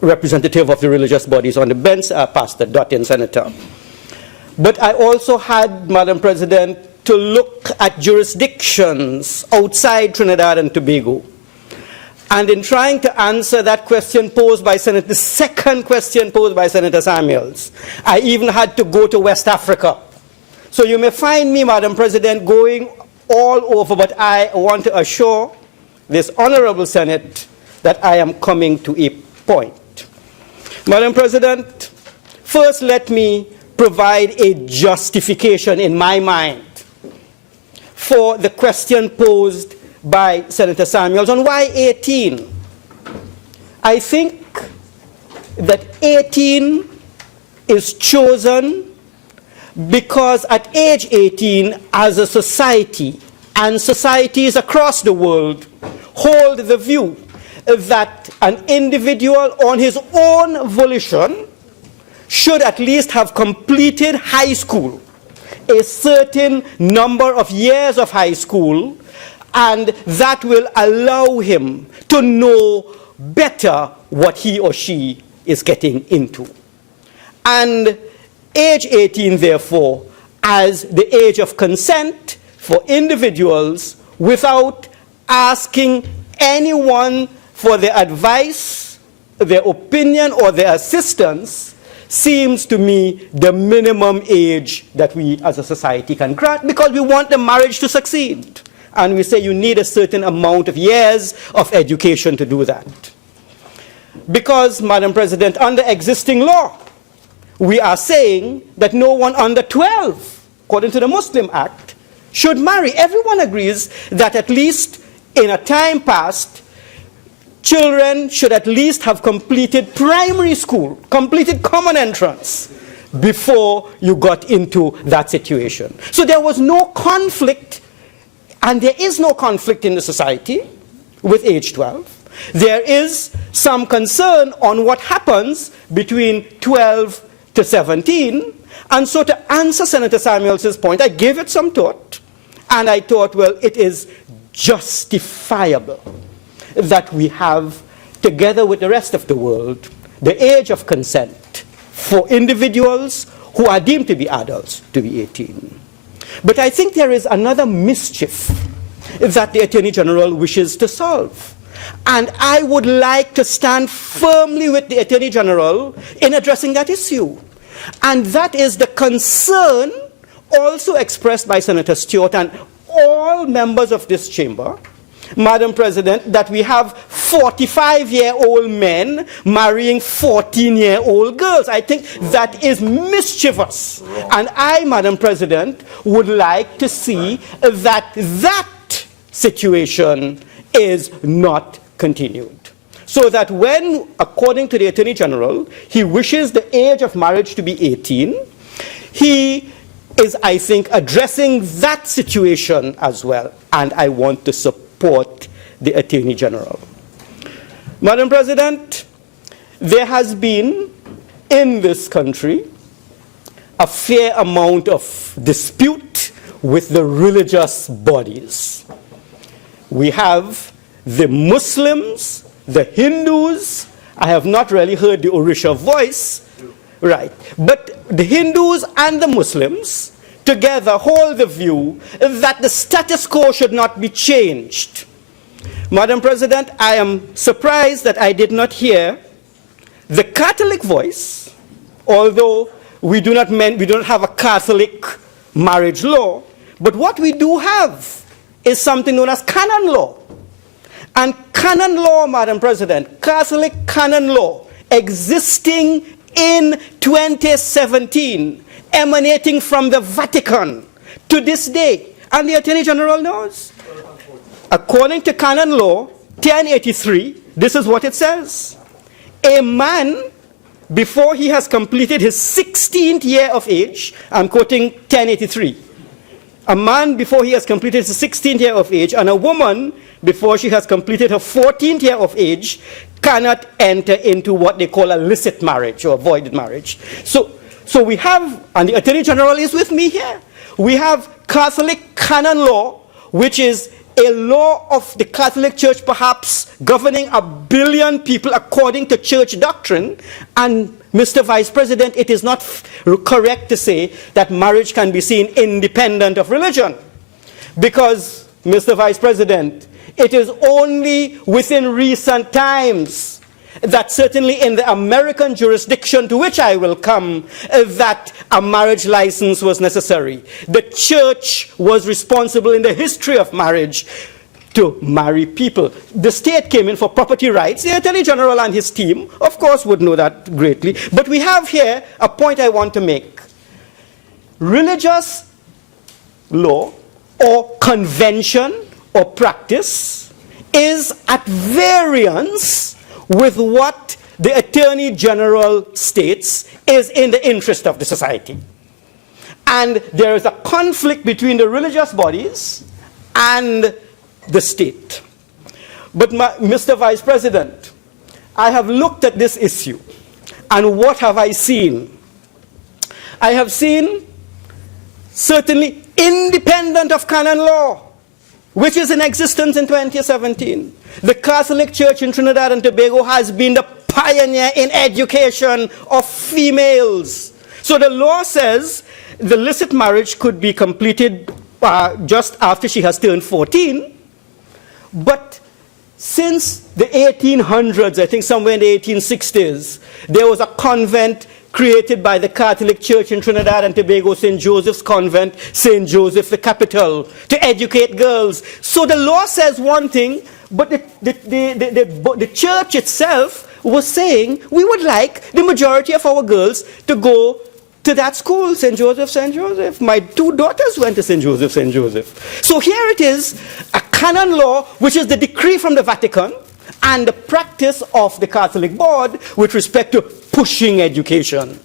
representative of the religious bodies on the bench, Pastor Dottin, Senator. But I also had, Madam President, to look at jurisdictions outside Trinidad and Tobago. And in trying to answer that question posed by the second question posed by Senator Samuels, I even had to go to West Africa. So you may find me, Madam President, going all over, but I want to assure this Honorable Senate that I am coming to a point. Madam President, first let me provide a justification in my mind for the question posed by Senator Samuels on why 18. I think that 18 is chosen because at age 18, as a society, and societies across the world hold the view that an individual on his own volition should at least have completed high school, a certain number of years of high school, and that will allow him to know better what he or she is getting into. And age 18, therefore, as the age of consent for individuals without asking anyone for their advice, their opinion, or their assistance, seems to me the minimum age that we as a society can grant, because we want the marriage to succeed. And we say you need a certain amount of years of education to do that. Because, Madam President, under existing law, we are saying that no one under 12, according to the Muslim Act, should marry. Everyone agrees that at least in a time past, children should at least have completed primary school, completed common entrance, before you got into that situation. So there was no conflict, and there is no conflict in the society with age 12. There is some concern on what happens between 12 to 17. And so to answer Senator Samuels's point, I gave it some thought, and I thought, well, it is justifiable that we have, together with the rest of the world, the age of consent for individuals who are deemed to be adults to be 18. But I think there is another mischief that the Attorney General wishes to solve. And I would like to stand firmly with the Attorney General in addressing that issue. And that is the concern also expressed by Senator Stewart and all members of this chamber, Madam President, that we have 45-year-old men marrying 14-year-old girls. I think that is mischievous. And I, Madam President, would like to see that that situation is not continued. So that when, according to the Attorney General, he wishes the age of marriage to be 18, he is, I think, addressing that situation as well. And I want to support the Attorney General. Madam President, there has been in this country a fair amount of dispute with the religious bodies. We have the Muslims, the Hindus. I have not really heard the Orisha voice, right? But the Hindus and the Muslims together hold the view that the status quo should not be changed. Madam President, I am surprised that I did not hear the Catholic voice, although we do not have a Catholic marriage law, but what we do have is something known as canon law. And canon law, Madam President, Catholic canon law, existing in 2017, emanating from the Vatican to this day, and the Attorney General knows. According to canon law 1083, this is what it says. A man, before he has completed his 16th year of age, I'm quoting 1083, a man before he has completed his 16th year of age, and a woman before she has completed her 14th year of age, cannot enter into what they call a licit marriage or voided marriage. So we have, and the Attorney General is with me here, we have Catholic canon law, which is a law of the Catholic Church perhaps governing 1 billion people according to church doctrine. And Mr. Vice President, it is not correct to say that marriage can be seen independent of religion. Because, Mr. Vice President, it is only within recent times that certainly in the American jurisdiction to which I will come, that a marriage license was necessary. The church was responsible in the history of marriage to marry people. The state came in for property rights. The Attorney General and his team, of course, would know that greatly. But we have here a point I want to make. Religious law or convention or practice is at variance with what the Attorney General states is in the interest of the society. And there is a conflict between the religious bodies and the state. But Mr. Vice President, I have looked at this issue, and what have I seen? I have seen, certainly independent of canon law, which is in existence in 2017. The Catholic Church in Trinidad and Tobago has been the pioneer in education of females. So the law says the licit marriage could be completed just after she has turned 14. But since the 1800s, I think somewhere in the 1860s, there was a convent created by the Catholic Church in Trinidad and Tobago, St. Joseph's Convent, St. Joseph the capital, to educate girls. So the law says one thing, but the church itself was saying, we would like the majority of our girls to go to that school, St. Joseph, St. Joseph. My 2 daughters went to St. Joseph, St. Joseph. So here it is, a canon law, which is the decree from the Vatican, and the practice of the Catholic Board with respect to pushing education.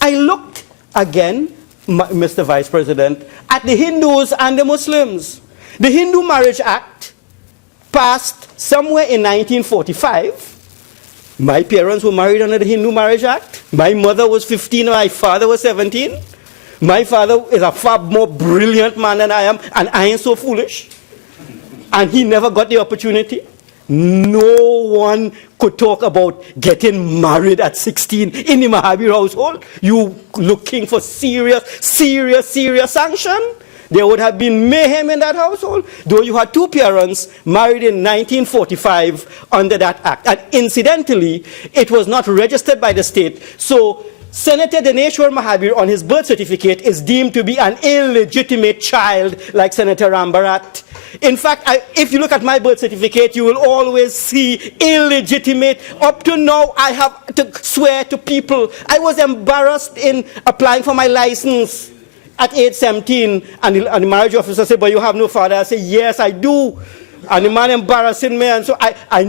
I looked again, Mr. Vice President, at the Hindus and the Muslims. The Hindu Marriage Act passed somewhere in 1945. My parents were married under the Hindu Marriage Act. My mother was 15 and my father was 17. My father is a far more brilliant man than I am, and I ain't so foolish. And he never got the opportunity. No one could talk about getting married at 16 in the Mahabir household. You looking for serious sanction? There would have been mayhem in that household, though you had 2 parents married in 1945 under that act. And incidentally, it was not registered by the state. So Senator Dhanayshar Mahabir on his birth certificate is deemed to be an illegitimate child like Senator Rambarat. In fact, if you look at my birth certificate, you will always see illegitimate. Up to now, I have to swear to people. I was embarrassed in applying for my license at age 17, and the marriage officer said, but you have no father. I said, yes, I do. And the man embarrassing me, and so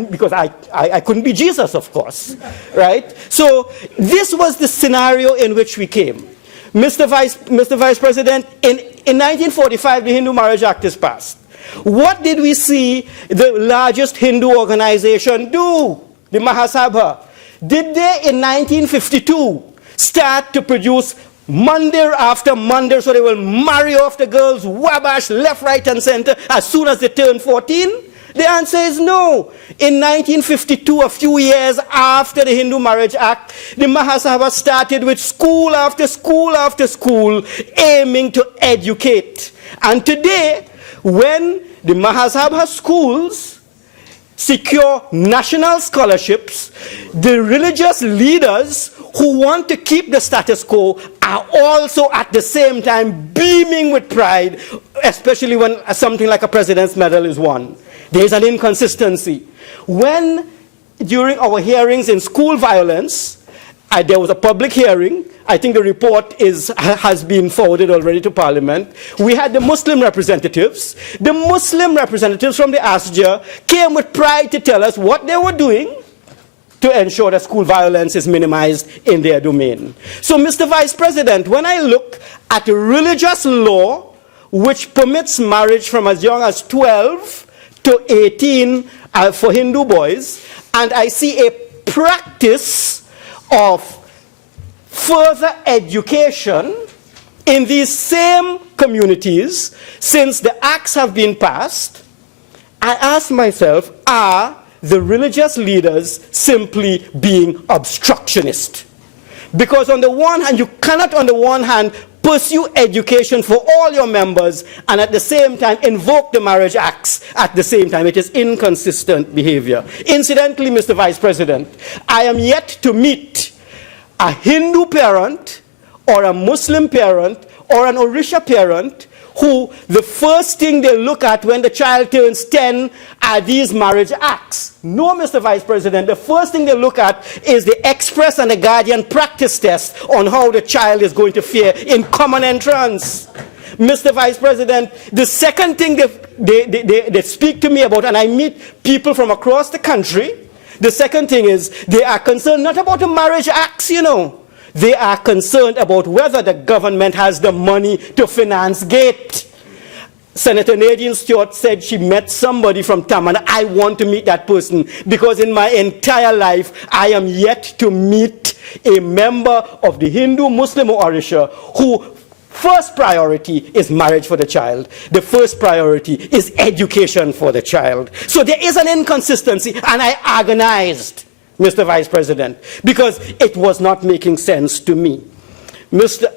because I couldn't be Jesus, of course, right? So this was the scenario in which we came. Mr. Vice President, in 1945, the Hindu Marriage Act is passed. What did we see the largest Hindu organization do? The Mahasabha. Did they, in 1952, start to produce mandir after mandir, so they will marry off the girls, wabash, left, right, and center, as soon as they turn 14? The answer is no. In 1952, a few years after the Hindu Marriage Act, the Mahasabha started with school after school after school aiming to educate. And today, when the Mahasabha schools secure national scholarships, the religious leaders who want to keep the status quo are also at the same time beaming with pride, especially when something like a President's Medal is won. There is an inconsistency. When, during our hearings in school violence, there was a public hearing. I think the report has been forwarded already to Parliament. We had the Muslim representatives. The Muslim representatives from the ASJA came with pride to tell us what they were doing to ensure that school violence is minimized in their domain. So, Mr. Vice President, when I look at a religious law which permits marriage from as young as 12 to 18 for Hindu boys, and I see a practice of further education in these same communities since the acts have been passed, I ask myself, are the religious leaders simply being obstructionist? Because on the one hand, you cannot on the one hand pursue education for all your members and at the same time invoke the marriage acts at the same time. It is inconsistent behavior. Incidentally, Mr. Vice President, I am yet to meet a Hindu parent or a Muslim parent or an Orisha parent who the first thing they look at when the child turns 10 are these marriage acts. No, Mr. Vice President, the first thing they look at is the express and the guardian practice test on how the child is going to fare in common entrance. Mr. Vice President, the second thing they speak to me about, and I meet people from across the country, the second thing is they are concerned not about the marriage acts, you know. They are concerned about whether the government has the money to finance GATE. Senator Nadine Stewart said she met somebody from Taman. I want to meet that person because in my entire life, I am yet to meet a member of the Hindu, Muslim, or Orisha who first priority is marriage for the child. The first priority is education for the child. So there is an inconsistency, and I agonized, Mr. Vice President, because it was not making sense to me.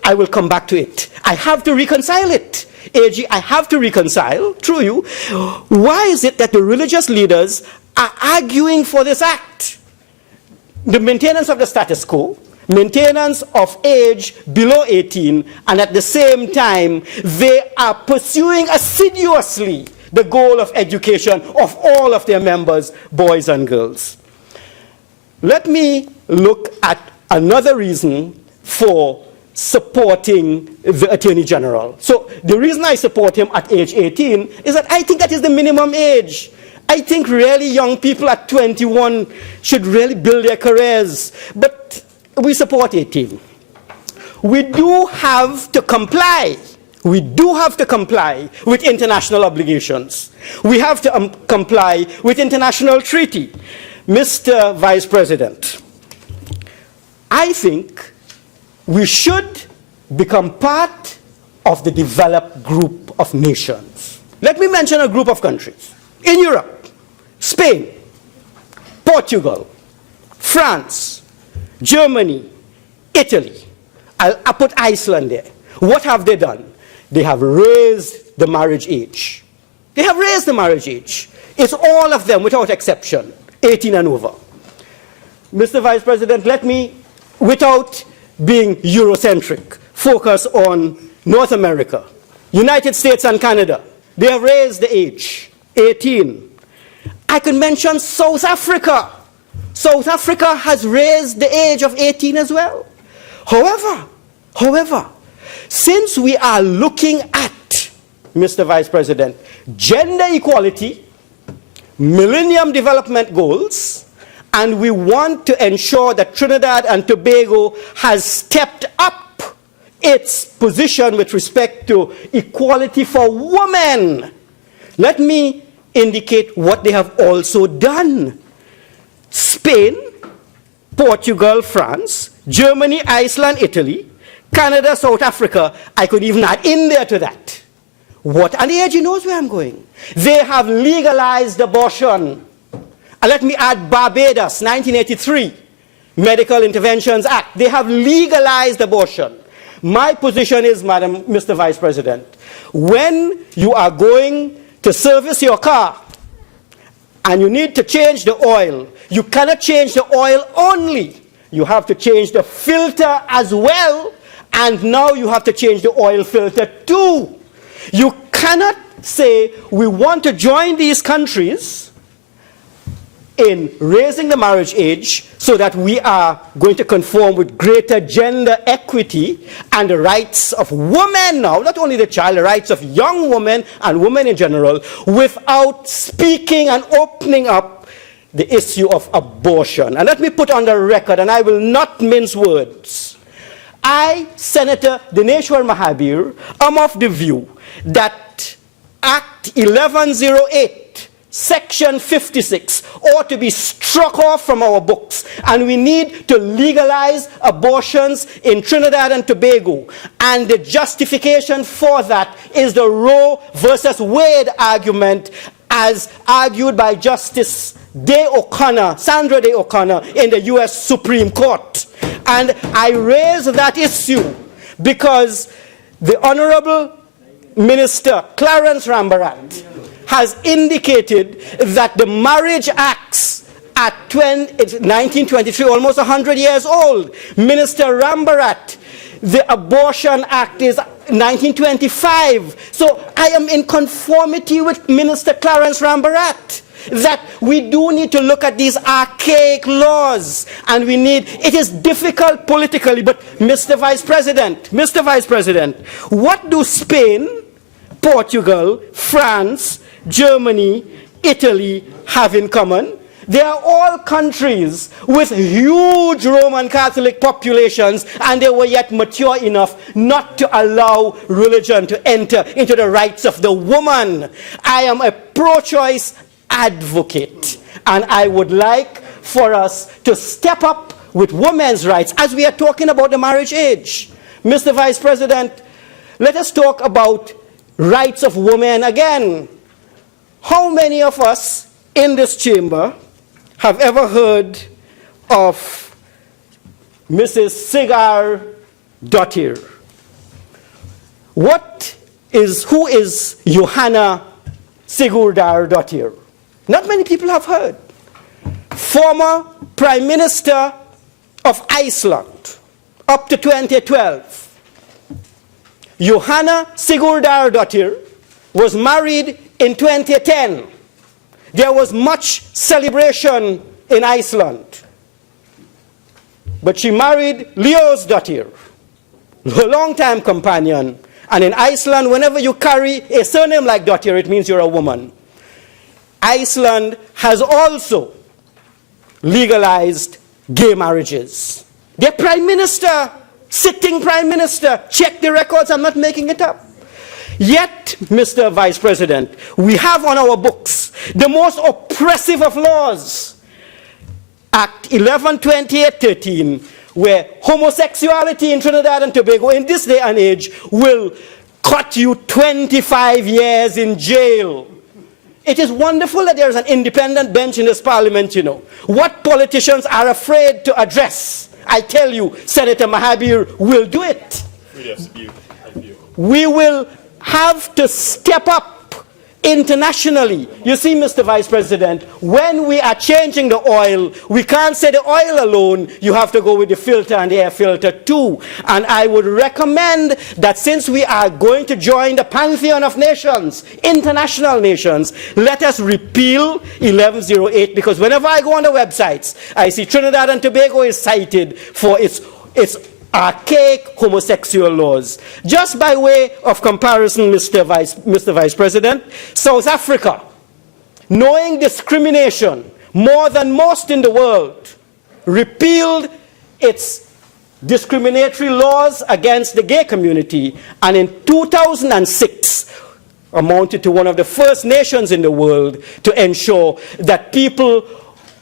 I will come back to it. I have to reconcile it. AG, I have to reconcile, through you, why is it that the religious leaders are arguing for this act? The maintenance of the status quo, maintenance of age below 18, and at the same time, they are pursuing assiduously the goal of education of all of their members, boys and girls. Let me look at another reason for supporting the Attorney General. So the reason I support him at age 18 is that I think that is the minimum age. I think really young people at 21 should really build their careers. But we support 18. We do have to comply. We do have to comply with international obligations. We have to comply with international treaty. Mr. Vice President, I think we should become part of the developed group of nations. Let me mention a group of countries. In Europe, Spain, Portugal, France, Germany, Italy. I'll put Iceland there. What have they done? They have raised the marriage age. They have raised the marriage age. It's all of them without exception. 18 and over. Mr. Vice President, let me, without being Eurocentric, focus on North America, United States and Canada. They have raised the age, 18. I could mention South Africa. South Africa has raised the age of 18 as well. However, since we are looking at, Mr. Vice President, gender equality, Millennium Development Goals, and we want to ensure that Trinidad and Tobago has stepped up its position with respect to equality for women. Let me indicate what they have also done. Spain, Portugal, France, Germany, Iceland, Italy, Canada, South Africa, I could even add India to that. What? And the AG knows where I'm going. They have legalized abortion. And let me add Barbados, 1983, Medical Interventions Act. They have legalized abortion. My position is, Mr. Vice President, when you are going to service your car and you need to change the oil, you cannot change the oil only. You have to change the filter as well, and now you have to change the oil filter too. You cannot say we want to join these countries in raising the marriage age so that we are going to conform with greater gender equity and the rights of women now, not only the child, the rights of young women and women in general, without speaking and opening up the issue of abortion. And let me put on the record, and I will not mince words, I, Senator Dhanayshar Mahabir, am of the view that Act 1108, Section 56 ought to be struck off from our books, and we need to legalize abortions in Trinidad and Tobago. And the justification for that is the Roe versus Wade argument, as argued by Justice Sandra Day O'Connor in the U.S. Supreme Court. And I raise that issue because the Honorable Minister Clarence Rambarat has indicated that the Marriage Acts at 1923, almost 100 years old. Minister Rambarat, the Abortion Act is 1925. So I am in conformity with Minister Clarence Rambarat, that we do need to look at these archaic laws, and it is difficult politically, but Mr. Vice President, what do Spain, Portugal, France, Germany, Italy have in common? They are all countries with huge Roman Catholic populations, and they were yet mature enough not to allow religion to enter into the rights of the woman. I am a pro-choice advocate, and I would like for us to step up with women's rights as we are talking about the marriage age. Mr. Vice President, let us talk about rights of women again. How many of us in this chamber have ever heard of Mrs. Sigar Dottir? Who is Johanna Sigurdar Dottir? Not many people have heard. Former Prime Minister of Iceland up to 2012. Johanna Sigurdar Dottir was married in 2010. There was much celebration in Iceland. But she married Leos Dottir, a long-time companion. And in Iceland, whenever you carry a surname like Dottir, it means you're a woman. Iceland has also legalized gay marriages. Their prime minister, sitting prime minister, check the records, I'm not making it up. Yet, Mr. Vice President, we have on our books the most oppressive of laws, Act 1128-13, where homosexuality in Trinidad and Tobago in this day and age will cut you 25 years in jail. It is wonderful that there is an independent bench in this parliament, you know. What politicians are afraid to address, I tell you, Senator Mahabir will do it. We will have to step up internationally. You see, Mr. Vice President, when we are changing the oil, we can't say the oil alone. You have to go with the filter and the air filter too. And I would recommend that since we are going to join the pantheon of nations, international nations, let us repeal 1108, because whenever I go on the websites, I see Trinidad and Tobago is cited for its archaic homosexual laws. Just by way of comparison, Mr. Vice President, South Africa, knowing discrimination more than most in the world, repealed its discriminatory laws against the gay community, and in 2006 amounted to one of the first nations in the world to ensure that people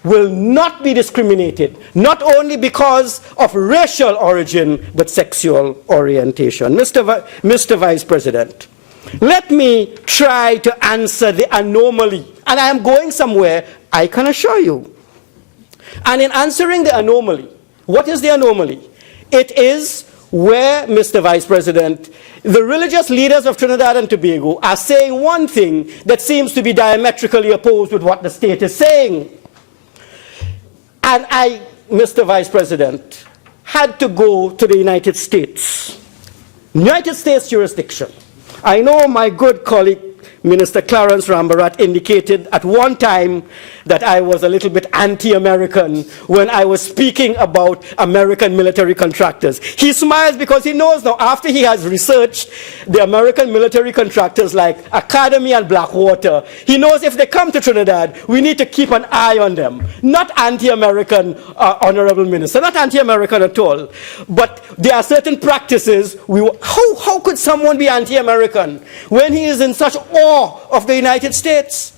will not be discriminated, not only because of racial origin, but sexual orientation. Mr. Vice President, Let me try to answer the anomaly. And I am going somewhere, I can assure you. And in answering the anomaly, what is the anomaly? It is where, Mr. Vice President, the religious leaders of Trinidad and Tobago are saying one thing that seems to be diametrically opposed with what the state is saying. And I, Mr. Vice President, had to go to the United States jurisdiction. I know my good colleague, Minister Clarence Rambarat, indicated at one time that I was a little bit anti-American when I was speaking about American military contractors. He smiles because he knows now, after he has researched the American military contractors like Academy and Blackwater, he knows if they come to Trinidad, we need to keep an eye on them. Not anti-American, Honorable Minister, not anti-American at all. But there are certain practices. How could someone be anti-American when he is in such awe of the United States?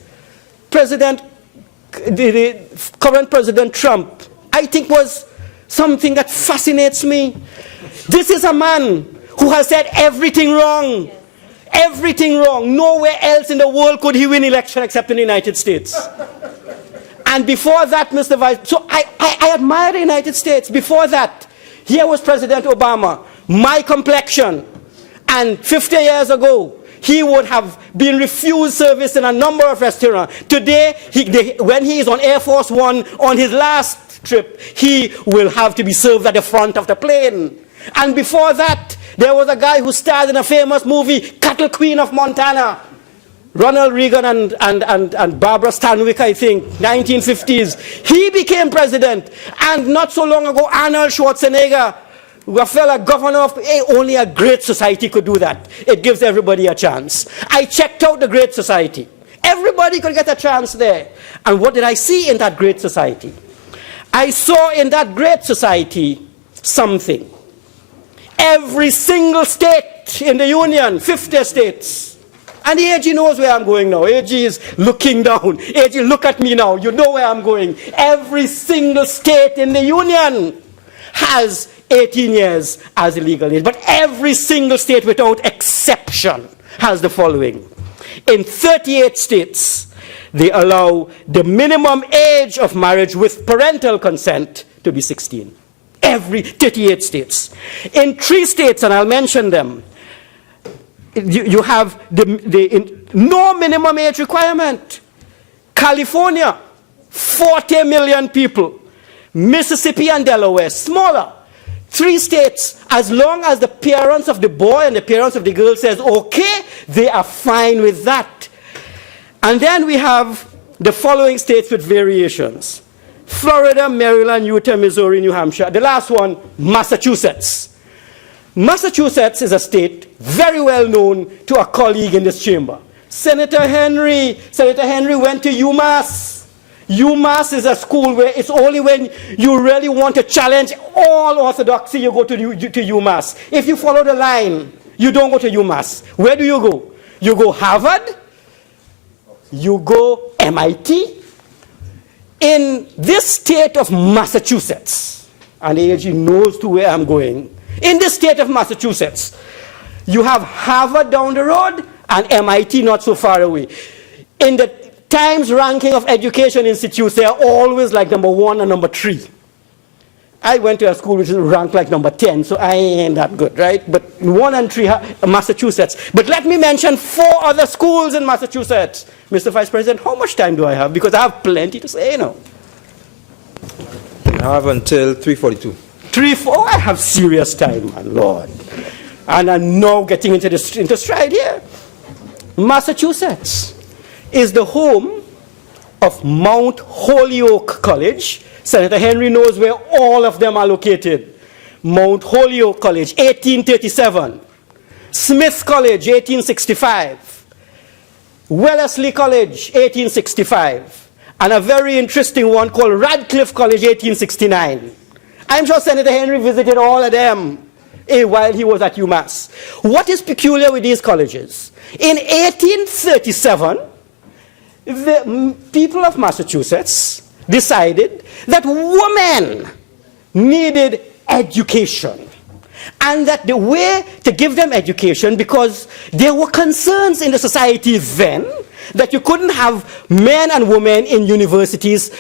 The current President Trump, I think, was something that fascinates me. This is a man who has said everything wrong. Everything wrong. Nowhere else in the world could he win election except in the United States. And before that, Mr. Vice, so I admire the United States. Before that, here was President Obama, my complexion. And 50 years ago, he would have been refused service in a number of restaurants. Today, when he is on Air Force One on his last trip, he will have to be served at the front of the plane. And before that, there was a guy who starred in a famous movie, Cattle Queen of Montana. Ronald Reagan and Barbara Stanwyck, I think, 1950s. He became president. And not so long ago, Arnold Schwarzenegger, a fellow governor of only a great society could do that. It gives everybody a chance. I checked out the Great Society. Everybody could get a chance there. And what did I see in that Great Society? I saw in that Great Society something. Every single state in the Union, 50 states. And the AG knows where I'm going now. AG is looking down. AG, look at me now. You know where I'm going. Every single state in the Union has 18 years as a legal age. But every single state without exception has the following. In 38 states, they allow the minimum age of marriage with parental consent to be 16. Every 38 states. In 3 states, and I'll mention them, you have no minimum age requirement. California, 40 million people. Mississippi and Delaware, smaller. 3 states, as long as the parents of the boy and the parents of the girl says, okay, they are fine with that. And then we have the following states with variations. Florida, Maryland, Utah, Missouri, New Hampshire. The last one, Massachusetts. Massachusetts is a state very well known to a colleague in this chamber. Senator Henry went to UMass. UMass is a school where it's only when you really want to challenge all orthodoxy you go to UMass. If you follow the line, you don't go to UMass. Where do you go? You go Harvard, you go MIT. In this state of Massachusetts, and the AG knows to where I'm going, in this state of Massachusetts, you have Harvard down the road and MIT not so far away. In the Times ranking of education institutes, they are always like number 1 and number 3. I went to a school which is ranked like number 10, so I ain't that good, right? But 1 and 3, Massachusetts. But let me mention 4 other schools in Massachusetts. Mr. Vice President, how much time do I have? Because I have plenty to say now. I have until 3:42. 3-4, I have serious time, my Lord. And I'm now getting into stride here. Massachusetts is the home of Mount Holyoke College. Senator Henry knows where all of them are located. Mount Holyoke College, 1837. Smith College, 1865. Wellesley College, 1865. And a very interesting one called Radcliffe College, 1869. I'm sure Senator Henry visited all of them while he was at UMass. What is peculiar with these colleges? In 1837, the people of Massachusetts decided that women needed education. And that the way to give them education, because there were concerns in the society then that you couldn't have men and women in universities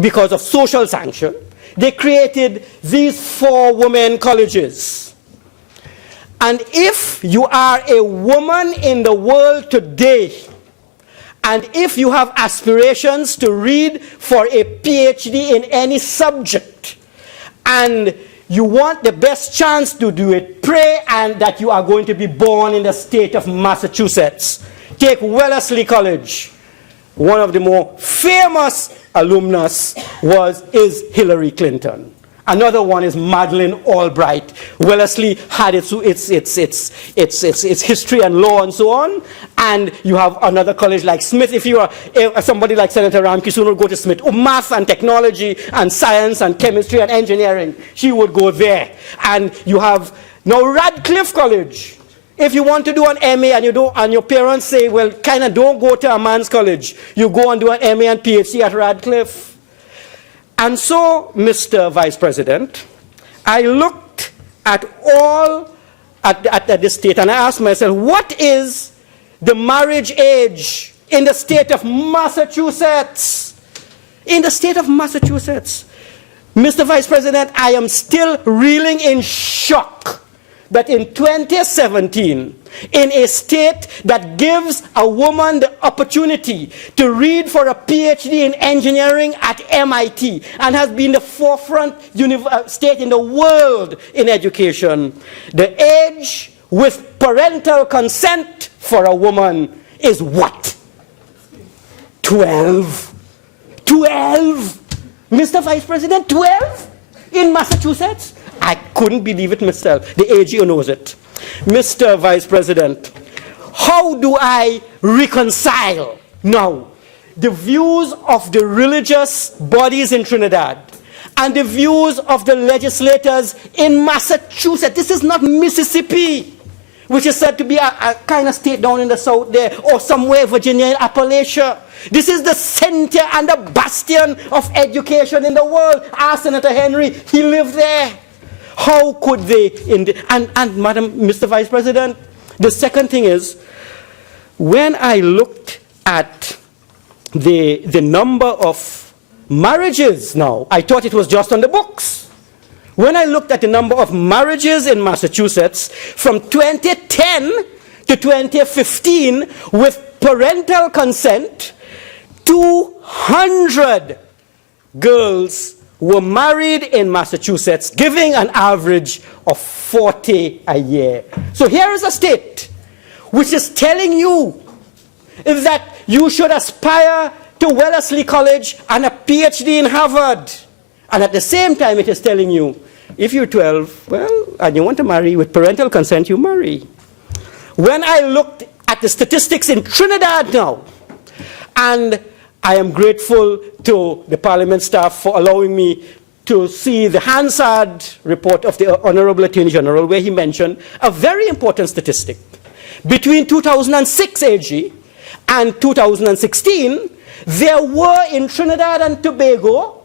because of social sanction, they created these 4 women colleges. And if you are a woman in the world today, and if you have aspirations to read for a PhD in any subject, and you want the best chance to do it, pray and that you are going to be born in the state of Massachusetts. Take Wellesley College. One of the more famous alumnus is Hillary Clinton. Another one is Madeleine Albright. Wellesley had its history and law and so on. And you have another college like Smith. If you are somebody like Senator Ramkissoon would go to Smith. Math and technology and science and chemistry and engineering, she would go there. And you have now Radcliffe College. If you want to do an MA and your parents say, well, kind of don't go to a man's college, you go and do an MA and PhD at Radcliffe. And so, Mr. Vice President, I looked at this state and I asked myself, what is the marriage age in the state of Massachusetts? In the state of Massachusetts. Mr. Vice President, I am still reeling in shock that in 2017, in a state that gives a woman the opportunity to read for a PhD in engineering at MIT and has been the forefront state in the world in education, the age with parental consent for a woman is what? 12. 12. Mr. Vice President, 12 in Massachusetts? I couldn't believe it myself. The AGO knows it. Mr. Vice President, how do I reconcile now the views of the religious bodies in Trinidad and the views of the legislators in Massachusetts? This is not Mississippi, which is said to be a kind of state down in the south there, or somewhere Virginia in Appalachia. This is the center and the bastion of education in the world. Ask Senator Henry, he lived there. How could they, Mr. Vice President, the second thing is, when I looked at the number of marriages now, I thought it was just on the books. When I looked at the number of marriages in Massachusetts from 2010 to 2015 with parental consent, 200 girls were married in Massachusetts, giving an average of 40 a year. So here is a state which is telling you that you should aspire to Wellesley College and a PhD in Harvard. And at the same time, it is telling you, if you're 12, well, and you want to marry with parental consent, you marry. When I looked at the statistics in Trinidad now, and I am grateful to the Parliament staff for allowing me to see the Hansard report of the Honorable Attorney General, where he mentioned a very important statistic. Between 2006 AG and 2016, there were in Trinidad and Tobago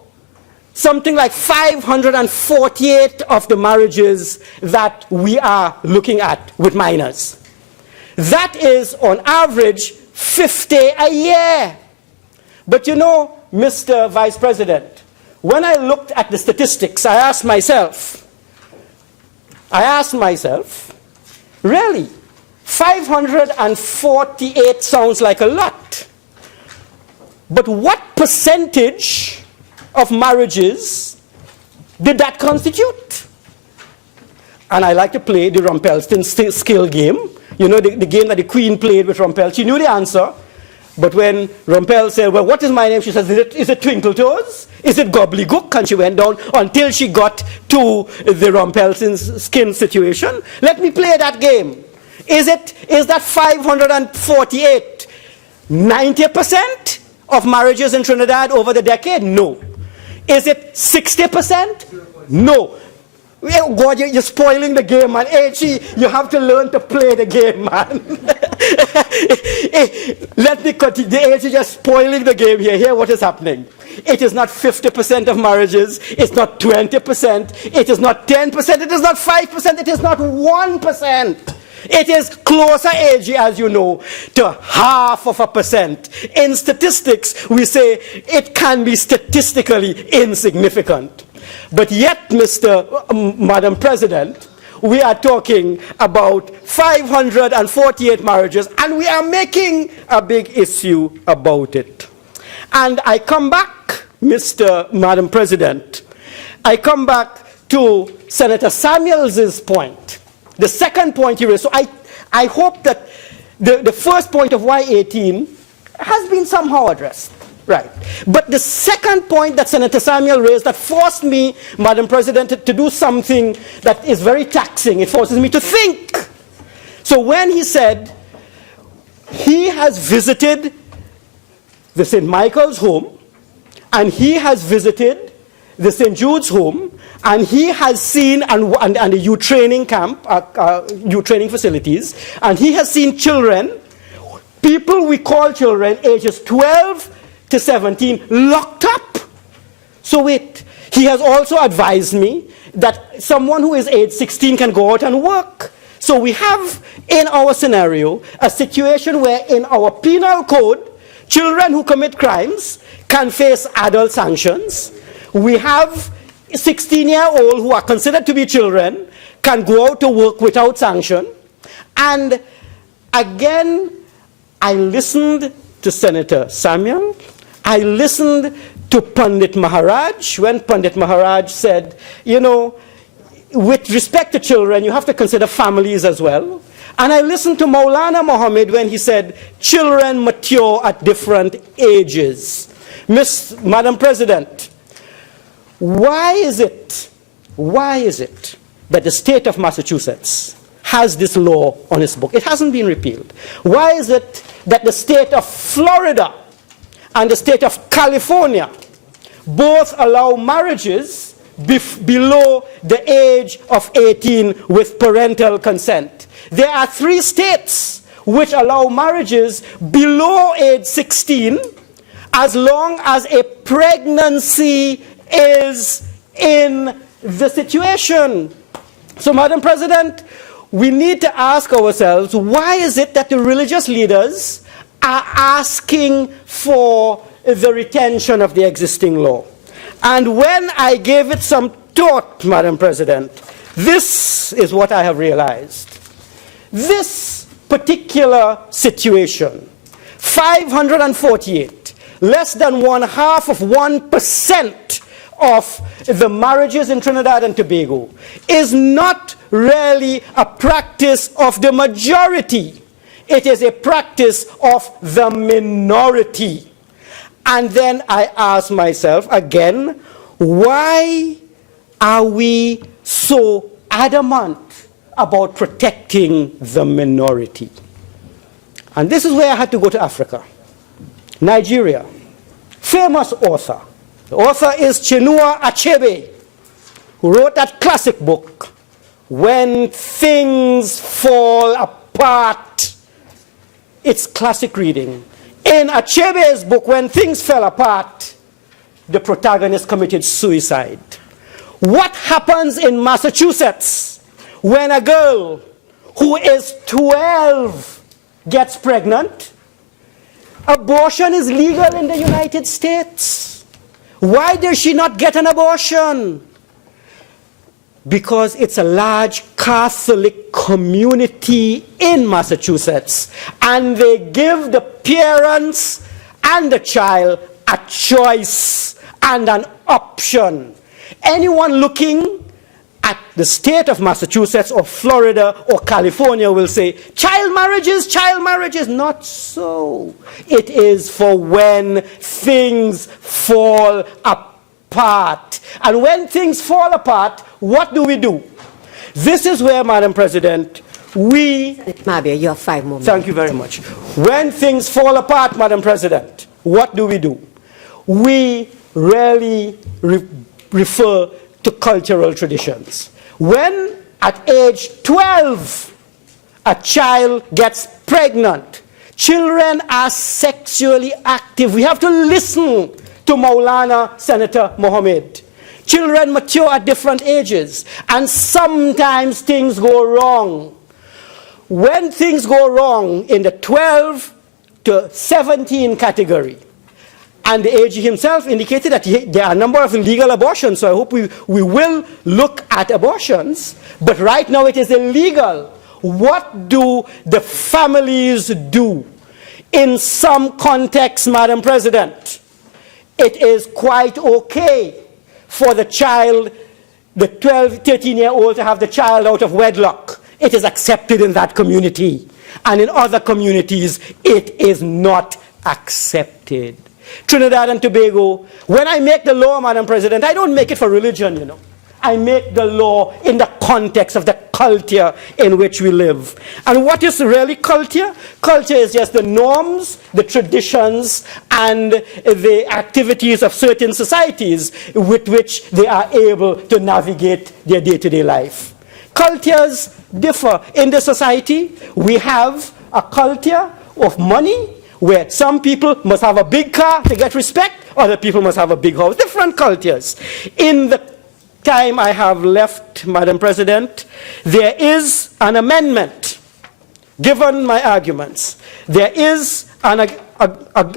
something like 548 of the marriages that we are looking at with minors. That is, on average, 50 a year. But you know, Mr. Vice President, when I looked at the statistics, I asked myself, really, 548 sounds like a lot. But what percentage of marriages did that constitute? And I like to play the Rumpelstiltskin skill game. You know, the game that the Queen played with Rumpel. She knew the answer. But when Rumpel said, well, what is my name? She says, is it Twinkletoes? Is it Gobbledygook? And she went down until she got to the Rumpelstiltskin situation. Let me play that game. Is that 548 90% of marriages in Trinidad over the decade? No. Is it 60%? No. Oh God, you're spoiling the game, man. H.E., you have to learn to play the game, man. Let me continue. The age is just spoiling the game here. Hear what is happening. It is not 50% of marriages. It's not 20%. It is not 10%. It is not 5%. It is not 1%. It is closer age, as you know, to 0.5%. In statistics, we say it can be statistically insignificant. But yet, Madam President, we are talking about 548 marriages, and we are making a big issue about it. And I come back, Madam President, I come back to Senator Samuels's point. The second point he raised. So I hope that the first point of Y18 has been somehow addressed. Right. But the second point that Senator Samuel raised that forced me, Madam President, to do something that is very taxing. It forces me to think. So when he said he has visited the St. Michael's home, and he has visited the St. Jude's home, and he has seen and the youth training camp, youth training facilities, and he has seen children, people we call children, ages 12 to 17, locked up. So wait, he has also advised me that someone who is age 16 can go out and work. So we have in our scenario a situation where in our penal code, children who commit crimes can face adult sanctions. We have 16-year-olds who are considered to be children can go out to work without sanction. And again, I listened to Senator Samuel. I listened to Pandit Maharaj when Pandit Maharaj said, you know, with respect to children, you have to consider families as well. And I listened to Maulana Muhammad when he said, children mature at different ages. Madam President, why is it that the state of Massachusetts has this law on its book? It hasn't been repealed. Why is it that the state of Florida and the state of California both allow marriages below the age of 18 with parental consent? There are 3 states which allow marriages below age 16 as long as a pregnancy is in the situation. So, Madam President, we need to ask ourselves, why is it that the religious leaders are asking for the retention of the existing law? And when I gave it some thought, Madam President, this is what I have realized. This particular situation, 548, less than 0.5% of the marriages in Trinidad and Tobago, is not really a practice of the majority. It is a practice of the minority. And then I ask myself again, why are we so adamant about protecting the minority? And this is where I had to go to Africa. Nigeria, famous author. The author is Chinua Achebe, who wrote that classic book, When Things Fall Apart. It's classic reading. In Achebe's book, When Things Fell Apart, the protagonist committed suicide. What happens in Massachusetts when a girl who is 12 gets pregnant? Abortion is legal in the United States. Why does she not get an abortion? Because it's a large Catholic community in Massachusetts, and they give the parents and the child a choice and an option. Anyone looking at the state of Massachusetts or Florida or California will say, child marriages. Not so. It is for when things fall apart. And when things fall apart, what do we do? This is where, Madam President, Mahabir, you have 5 more minutes. Thank you very much. When things fall apart, Madam President, what do? We rarely refer to cultural traditions. When at age 12 a child gets pregnant, Children are sexually active. We have to listen to Maulana Senator Mohammed. Children mature at different ages, and sometimes things go wrong. When things go wrong in the 12 to 17 category, and the AG himself indicated that there are a number of illegal abortions, so I hope we will look at abortions, but right now it is illegal. What do the families do? In some contexts, Madam President, it is quite okay for the child, the 12, 13-year-old, to have the child out of wedlock. It is accepted in that community. And in other communities, it is not accepted. Trinidad and Tobago, when I make the law, Madam President, I don't make it for religion, you know. I make the law in the context of the culture in which we live. And what is really culture? Culture is just the norms, the traditions, and the activities of certain societies with which they are able to navigate their day-to-day life. Cultures differ. In the society, we have a culture of money, where some people must have a big car to get respect, other people must have a big house. Different cultures. In the time I have left, Madam President, there is an amendment. Given my arguments, there is an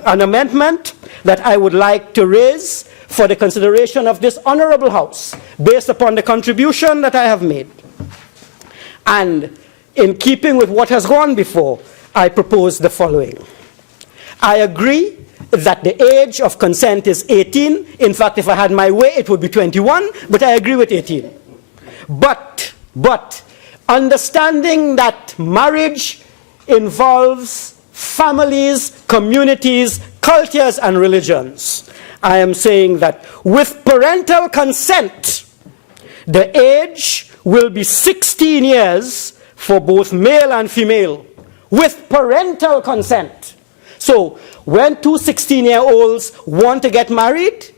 amendment that I would like to raise for the consideration of this honorable House, based upon the contribution that I have made. And in keeping with what has gone before, I propose the following. I agree that the age of consent is 18. In fact, if I had my way, it would be 21, but I agree with 18. But understanding that marriage involves families, communities, cultures, and religions, I am saying that with parental consent, the age will be 16 years for both male and female, with parental consent. So when two 16-year-olds want to get married,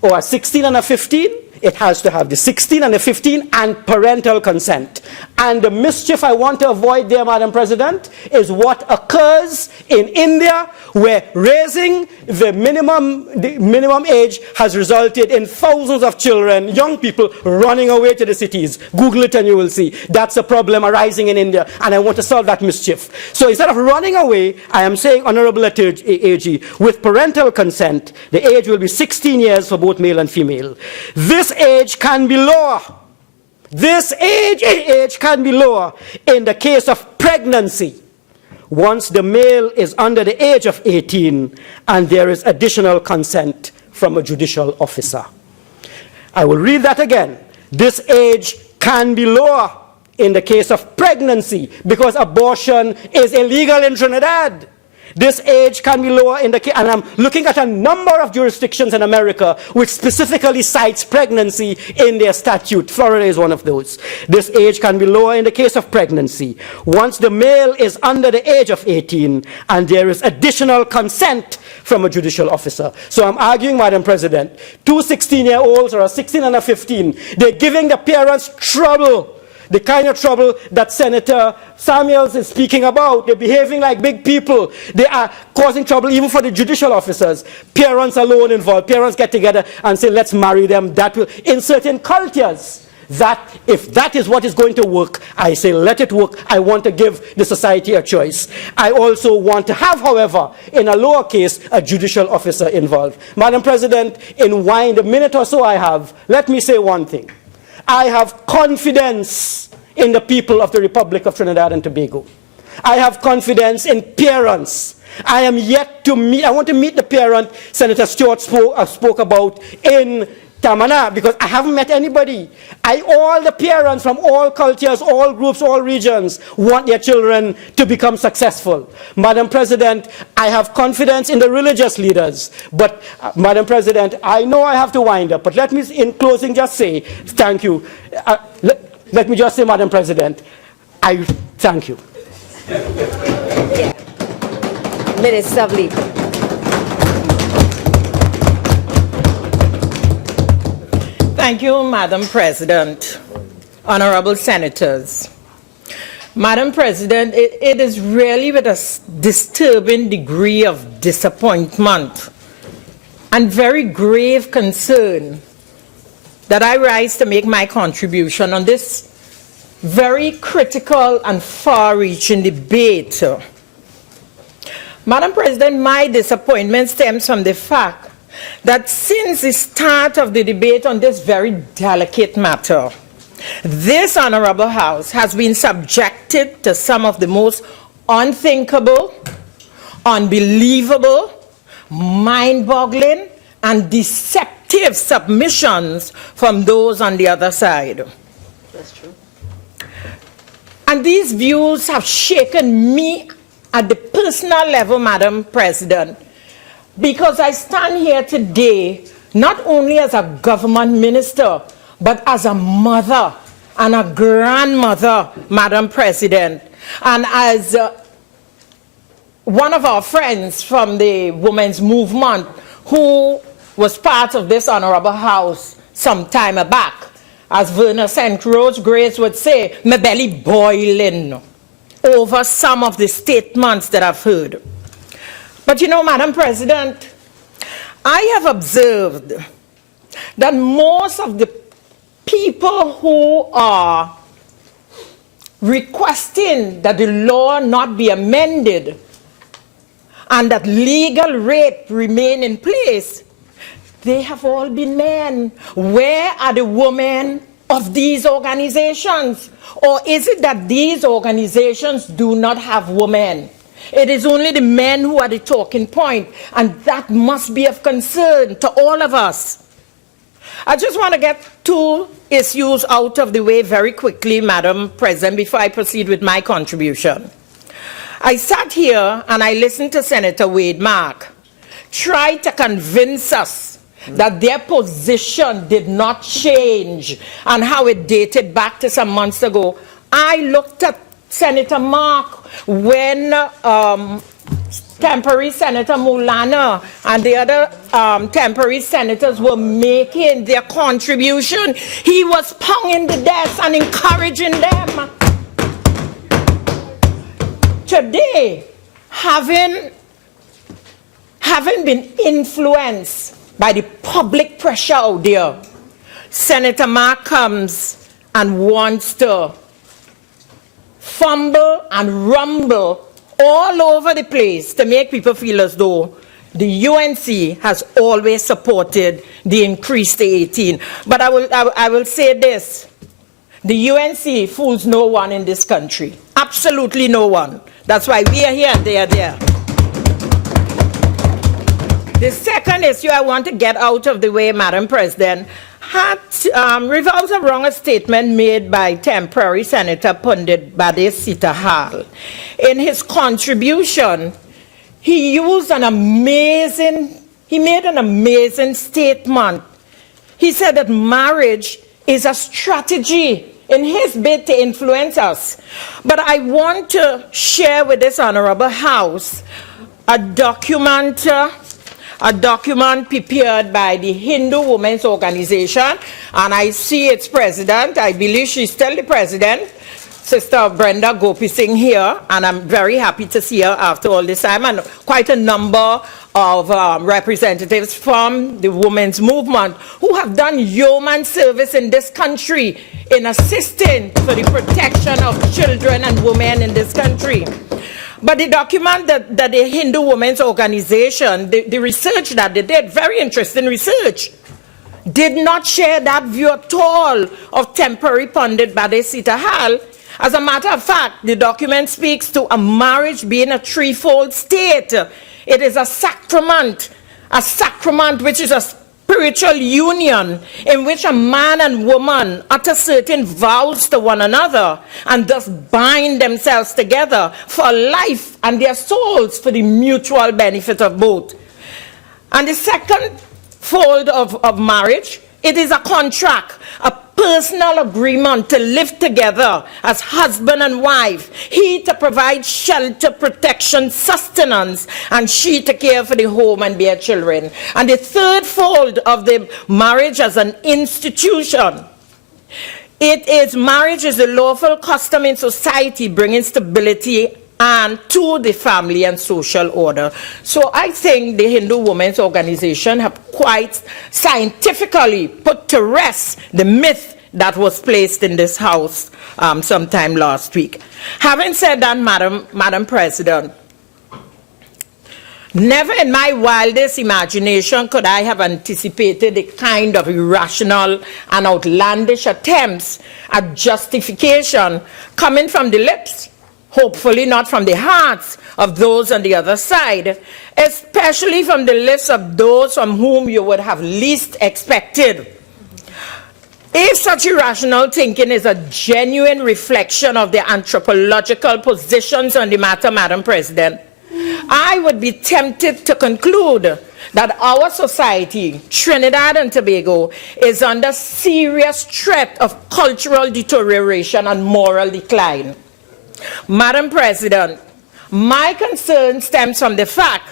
or a 16 and a 15, it has to have the 16 and the 15 and parental consent. And the mischief I want to avoid there, Madam President, is what occurs in India, where raising the minimum age has resulted in thousands of children, young people, running away to the cities. Google it and you will see. That's a problem arising in India, and I want to solve that mischief. So instead of running away, I am saying, Honorable AG, with parental consent, the age will be 16 years for both male and female. This age can be lower. This age can be lower in the case of pregnancy, once the male is under the age of 18 and there is additional consent from a judicial officer. I will read that again. This age can be lower in the case of pregnancy because abortion is illegal in Trinidad. This age can be lower in the case, and I'm looking at a number of jurisdictions in America which specifically cites pregnancy in their statute. Florida is one of those. This age can be lower in the case of pregnancy, once the male is under the age of 18 and there is additional consent from a judicial officer. So I'm arguing, Madam President, two 16-year-olds or a 16 and a 15, they're giving the parents trouble. The kind of trouble that Senator Samuels is speaking about. They're behaving like big people. They are causing trouble even for the judicial officers. Parents alone involved. Parents get together and say, let's marry them. That will, in certain cultures, that if that is what is going to work, I say let it work. I want to give the society a choice. I also want to have, however, in a lower case, a judicial officer involved. Madam President, in the minute or so I have, let me say one thing. I have confidence in the people of the Republic of Trinidad and Tobago. I have confidence in parents. I am yet to meet, I want to meet the parent Senator Stewart spoke about in Tamana, because I haven't met anybody. All the parents from all cultures, all groups, all regions want their children to become successful. Madam President, I have confidence in the religious leaders. But, Madam President, I know I have to wind up, but let me, in closing, just say thank you. Let me just say, Madam President, I thank you. Yeah. Minister of Labor. Thank you, Madam President. Honorable Senators, Madam President, it is really with a disturbing degree of disappointment and very grave concern that I rise to make my contribution on this very critical and far-reaching debate. Madam President, my disappointment stems from the fact that since the start of the debate on this very delicate matter, this Honorable House has been subjected to some of the most unthinkable, unbelievable, mind-boggling, and deceptive submissions from those on the other side. That's true. And these views have shaken me at the personal level, Madam President, because I stand here today not only as a government minister, but as a mother and a grandmother, Madam President, and as one of our friends from the women's movement who was part of this Honorable House some time back. As Verna St. Rose Grace would say, my belly boiling over some of the statements that I've heard. But you know, Madam President, I have observed that most of the people who are requesting that the law not be amended and that legal rape remain in place, they have all been men. Where are the women of these organizations? Or is it that these organizations do not have women? It is only the men who are the talking point, and that must be of concern to all of us. I just want to get two issues out of the way very quickly, Madam President, before I proceed with my contribution. I sat here and I listened to Senator Wade Mark try to convince us that their position did not change and how it dated back to some months ago. I looked at Senator Mark when temporary Senator Mulana and the other temporary senators were making their contribution. He was pounding the desk and encouraging them. Today, having been influenced by the public pressure out there, Senator Mark comes and wants to fumble and rumble all over the place to make people feel as though the UNC has always supported the increase to 18. But I will say this. The UNC fools no one in this country. Absolutely no one. That's why we are here and they are there. The second issue I want to get out of the way, Madam President, revolves around a statement made by temporary Senator Pundit Baptiste Hall. In his contribution, he made an amazing statement. He said that marriage is a strategy in his bid to influence us. But I want to share with this Honorable House a document prepared by the Hindu Women's Organization, and I see its president. I believe she's still the president, Sister Brenda Gopi Singh here, and I'm very happy to see her after all this time, and quite a number of representatives from the women's movement who have done yeoman service in this country in assisting for the protection of children and women in this country. But the document that the Hindu Women's Organization, the research that they did, very interesting research, did not share that view at all of temporary Pundit Baptiste Hall. As a matter of fact, the document speaks to a marriage being a threefold state. It is a sacrament which is a spiritual union in which a man and woman utter certain vows to one another and thus bind themselves together for life and their souls for the mutual benefit of both. And the second fold of marriage, it is a contract, a personal agreement to live together as husband and wife, he to provide shelter, protection, sustenance, and she to care for the home and bear children. And the third fold of the marriage as an institution, Marriage is a lawful custom in society, bringing stability and to the family and social order. So I think the Hindu Women's Organization have quite scientifically put to rest the myth that was placed in this house sometime last week. Having said that, Madam President, never in my wildest imagination could I have anticipated the kind of irrational and outlandish attempts at justification coming from the lips, hopefully not from the hearts, of those on the other side, especially from the lips of those from whom you would have least expected. If such irrational thinking is a genuine reflection of the anthropological positions on the matter, Madam President, I would be tempted to conclude that our society, Trinidad and Tobago, is under serious threat of cultural deterioration and moral decline. Madam President, my concern stems from the fact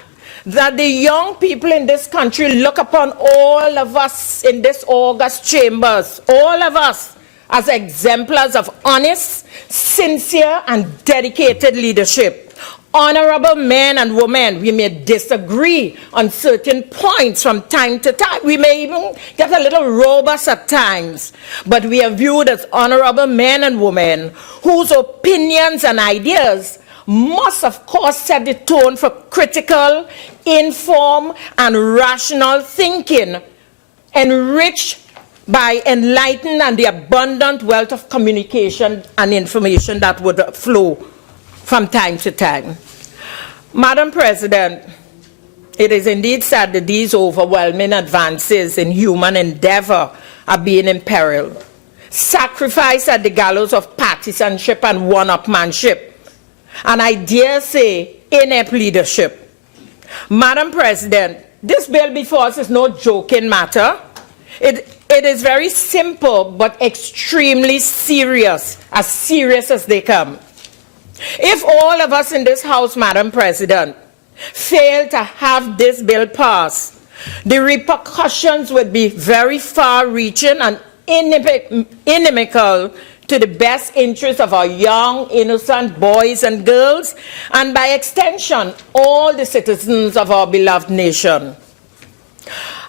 that the young people in this country look upon all of us in this august chambers, all of us, as exemplars of honest, sincere, and dedicated leadership. Honorable men and women, we may disagree on certain points from time to time. We may even get a little robust at times, but we are viewed as honorable men and women whose opinions and ideas must, of course, set the tone for critical, informed, and rational thinking, enriched by enlightened and the abundant wealth of communication and information that would flow from time to time. Madam President, it is indeed sad that these overwhelming advances in human endeavor are being imperiled. Sacrificed at the gallows of partisanship and one-upmanship, and I dare say inept leadership. Madam President, this bill before us is no joking matter. It is very simple but extremely serious as they come. If all of us in this House, Madam President, fail to have this bill passed, the repercussions would be very far-reaching and inimical to the best interests of our young, innocent boys and girls, and by extension, all the citizens of our beloved nation.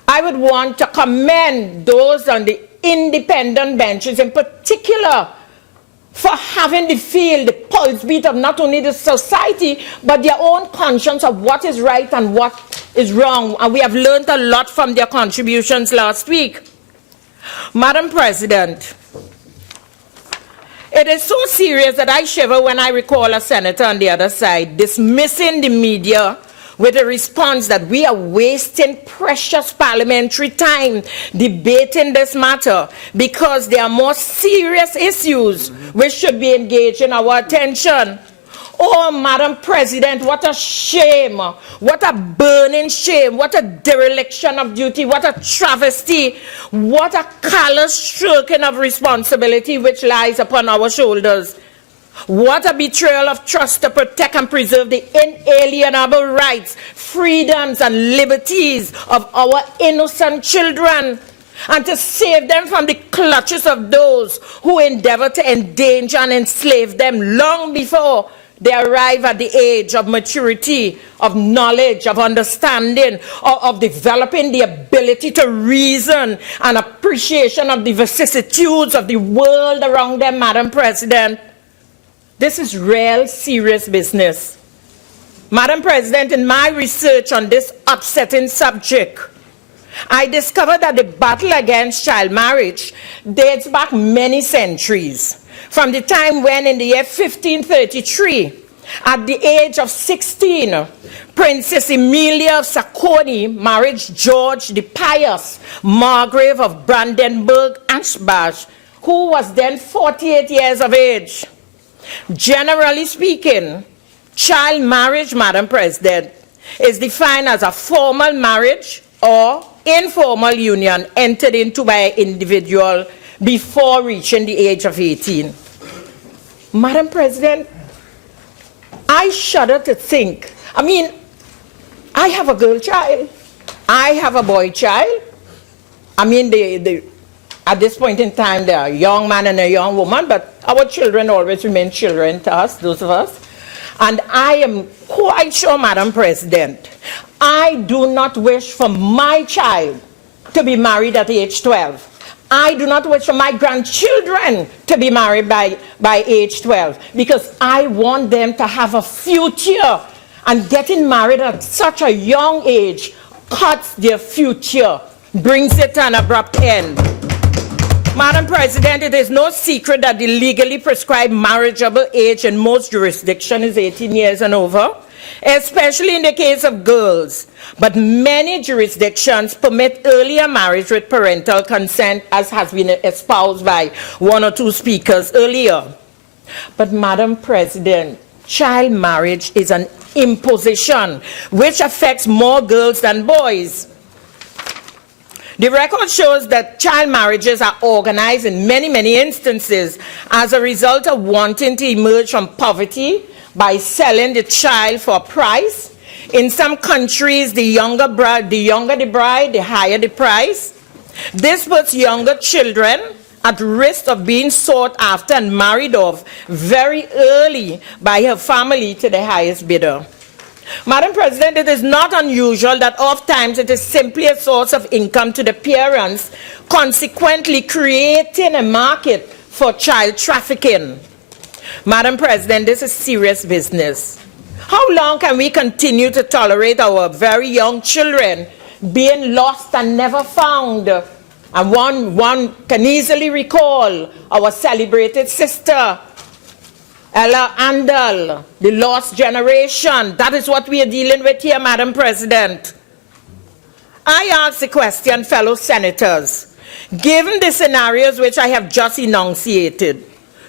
I would want to commend those on the independent benches in particular for having the feel, the pulse beat of not only the society, but their own conscience of what is right and what is wrong. And we have learned a lot from their contributions last week. Madam President, it is so serious that I shiver when I recall a senator on the other side dismissing the media with a response that we are wasting precious parliamentary time debating this matter because there are more serious issues which should be engaging our attention. Oh, Madam President, what a shame, what a burning shame, what a dereliction of duty, what a travesty, what a callous stroking of responsibility which lies upon our shoulders. What a betrayal of trust to protect and preserve the inalienable rights, freedoms, and liberties of our innocent children, and to save them from the clutches of those who endeavor to endanger and enslave them long before they arrive at the age of maturity, of knowledge, of understanding, of developing the ability to reason and appreciation of the vicissitudes of the world around them, Madam President. This is real serious business. Madam President, in my research on this upsetting subject, I discovered that the battle against child marriage dates back many centuries. From the time when, in the year 1533, at the age of 16, Princess Emilia of Saxony married George the Pious, Margrave of Brandenburg-Ansbach, who was then 48 years of age. Generally speaking, child marriage, Madam President, is defined as a formal marriage or informal union entered into by an individual before reaching the age of 18. Madam President, I shudder to think. I mean, I have a girl child. I have a boy child. I mean, At this point in time, they are a young man and a young woman, but our children always remain children to us, those of us. And I am quite sure, Madam President, I do not wish for my child to be married at age 12. I do not wish for my grandchildren to be married by age 12, because I want them to have a future, and getting married at such a young age cuts their future, brings it to an abrupt end. Madam President, it is no secret that the legally prescribed marriageable age in most jurisdictions is 18 years and over, especially in the case of girls. But many jurisdictions permit earlier marriage with parental consent, as has been espoused by one or two speakers earlier. But Madam President, child marriage is an imposition which affects more girls than boys. The record shows that child marriages are organized in many instances as a result of wanting to emerge from poverty by selling the child for a price. In some countries, the younger the bride, the higher the price. This puts younger children at risk of being sought after and married off very early by her family to the highest bidder. Madam President, it is not unusual that oftentimes it is simply a source of income to the parents, consequently creating a market for child trafficking. Madam President, this is serious business. How long can we continue to tolerate our very young children being lost and never found? And one can easily recall our celebrated sister, Ella Andal, the lost generation. That is what we are dealing with here, Madam President. I ask the question, fellow senators, given the scenarios which I have just enunciated,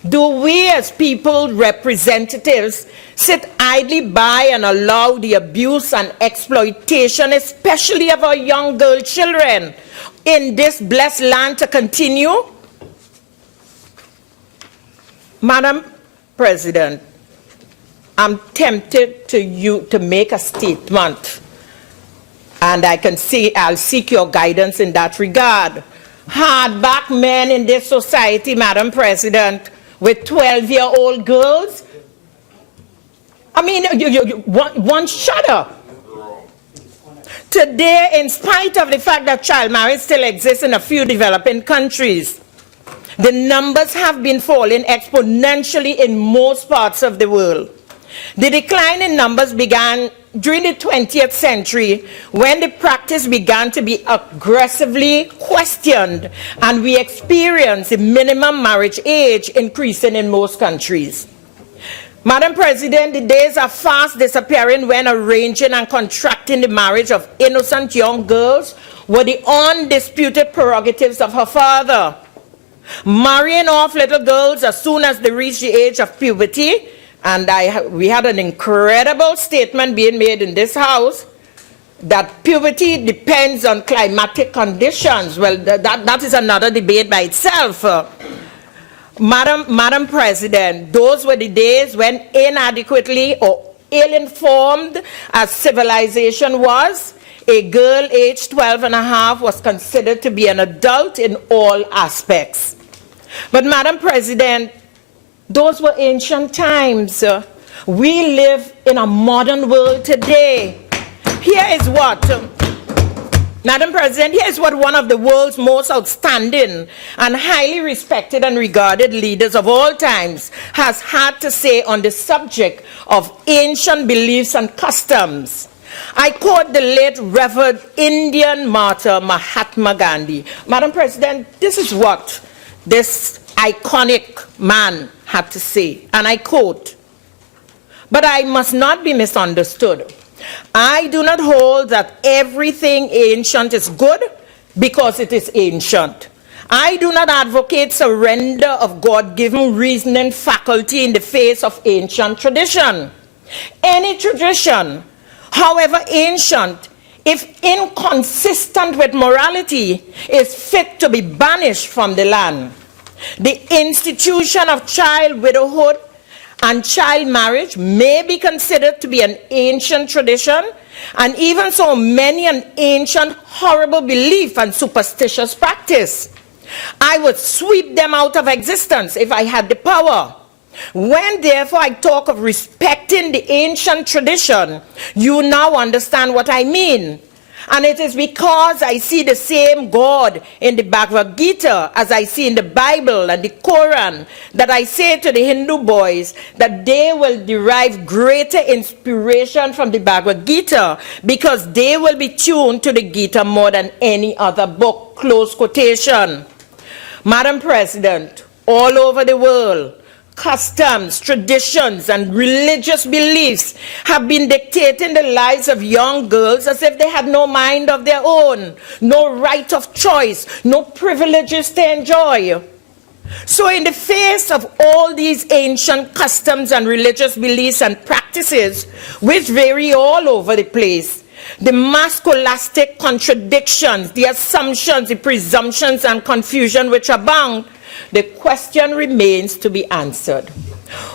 do we as people representatives sit idly by and allow the abuse and exploitation, especially of our young girl children, in this blessed land to continue? Madam President, I'm tempted to make a statement, and I'll seek your guidance in that regard. Hardback men in this society, Madam President, with 12-year-old girls, I mean, one shudder. Today, in spite of the fact that child marriage still exists in a few developing countries, the numbers have been falling exponentially in most parts of the world. The decline in numbers began during the 20th century, when the practice began to be aggressively questioned, and we experienced the minimum marriage age increasing in most countries. Madam President, the days are fast disappearing when arranging and contracting the marriage of innocent young girls were the undisputed prerogatives of her father. Marrying off little girls as soon as they reach the age of puberty, and we had an incredible statement being made in this House that puberty depends on climatic conditions. Well, that is another debate by itself. Madam President, those were the days when inadequately or ill-informed as civilization was, a girl aged 12 and a half was considered to be an adult in all aspects. But Madam President, those were ancient times. We live in a modern world today. Here is what, Madam President, here is what one of the world's most outstanding and highly respected and regarded leaders of all times has had to say on the subject of ancient beliefs and customs. I quote the late Revered Indian martyr Mahatma Gandhi. Madam President, this is what this iconic man had to say, and I quote, "But I must not be misunderstood. I do not hold that everything ancient is good because it is ancient. I do not advocate surrender of God-given reasoning faculty in the face of ancient tradition. Any tradition, however ancient, if inconsistent with morality, is fit to be banished from the land. The institution of child widowhood and child marriage may be considered to be an ancient tradition, and even so many an ancient horrible belief and superstitious practice. I would sweep them out of existence if I had the power. When therefore I talk of respecting the ancient tradition, you now understand what I mean. And it is because I see the same God in the Bhagavad Gita as I see in the Bible and the Quran that I say to the Hindu boys that they will derive greater inspiration from the Bhagavad Gita because they will be tuned to the Gita more than any other book. Close quotation. Madam President, all over the world, customs, traditions, and religious beliefs have been dictating the lives of young girls as if they had no mind of their own, no right of choice, no privileges to enjoy. So in the face of all these ancient customs and religious beliefs and practices, which vary all over the place, the mass scholastic contradictions, the assumptions, the presumptions, and confusion which abound, the question remains to be answered.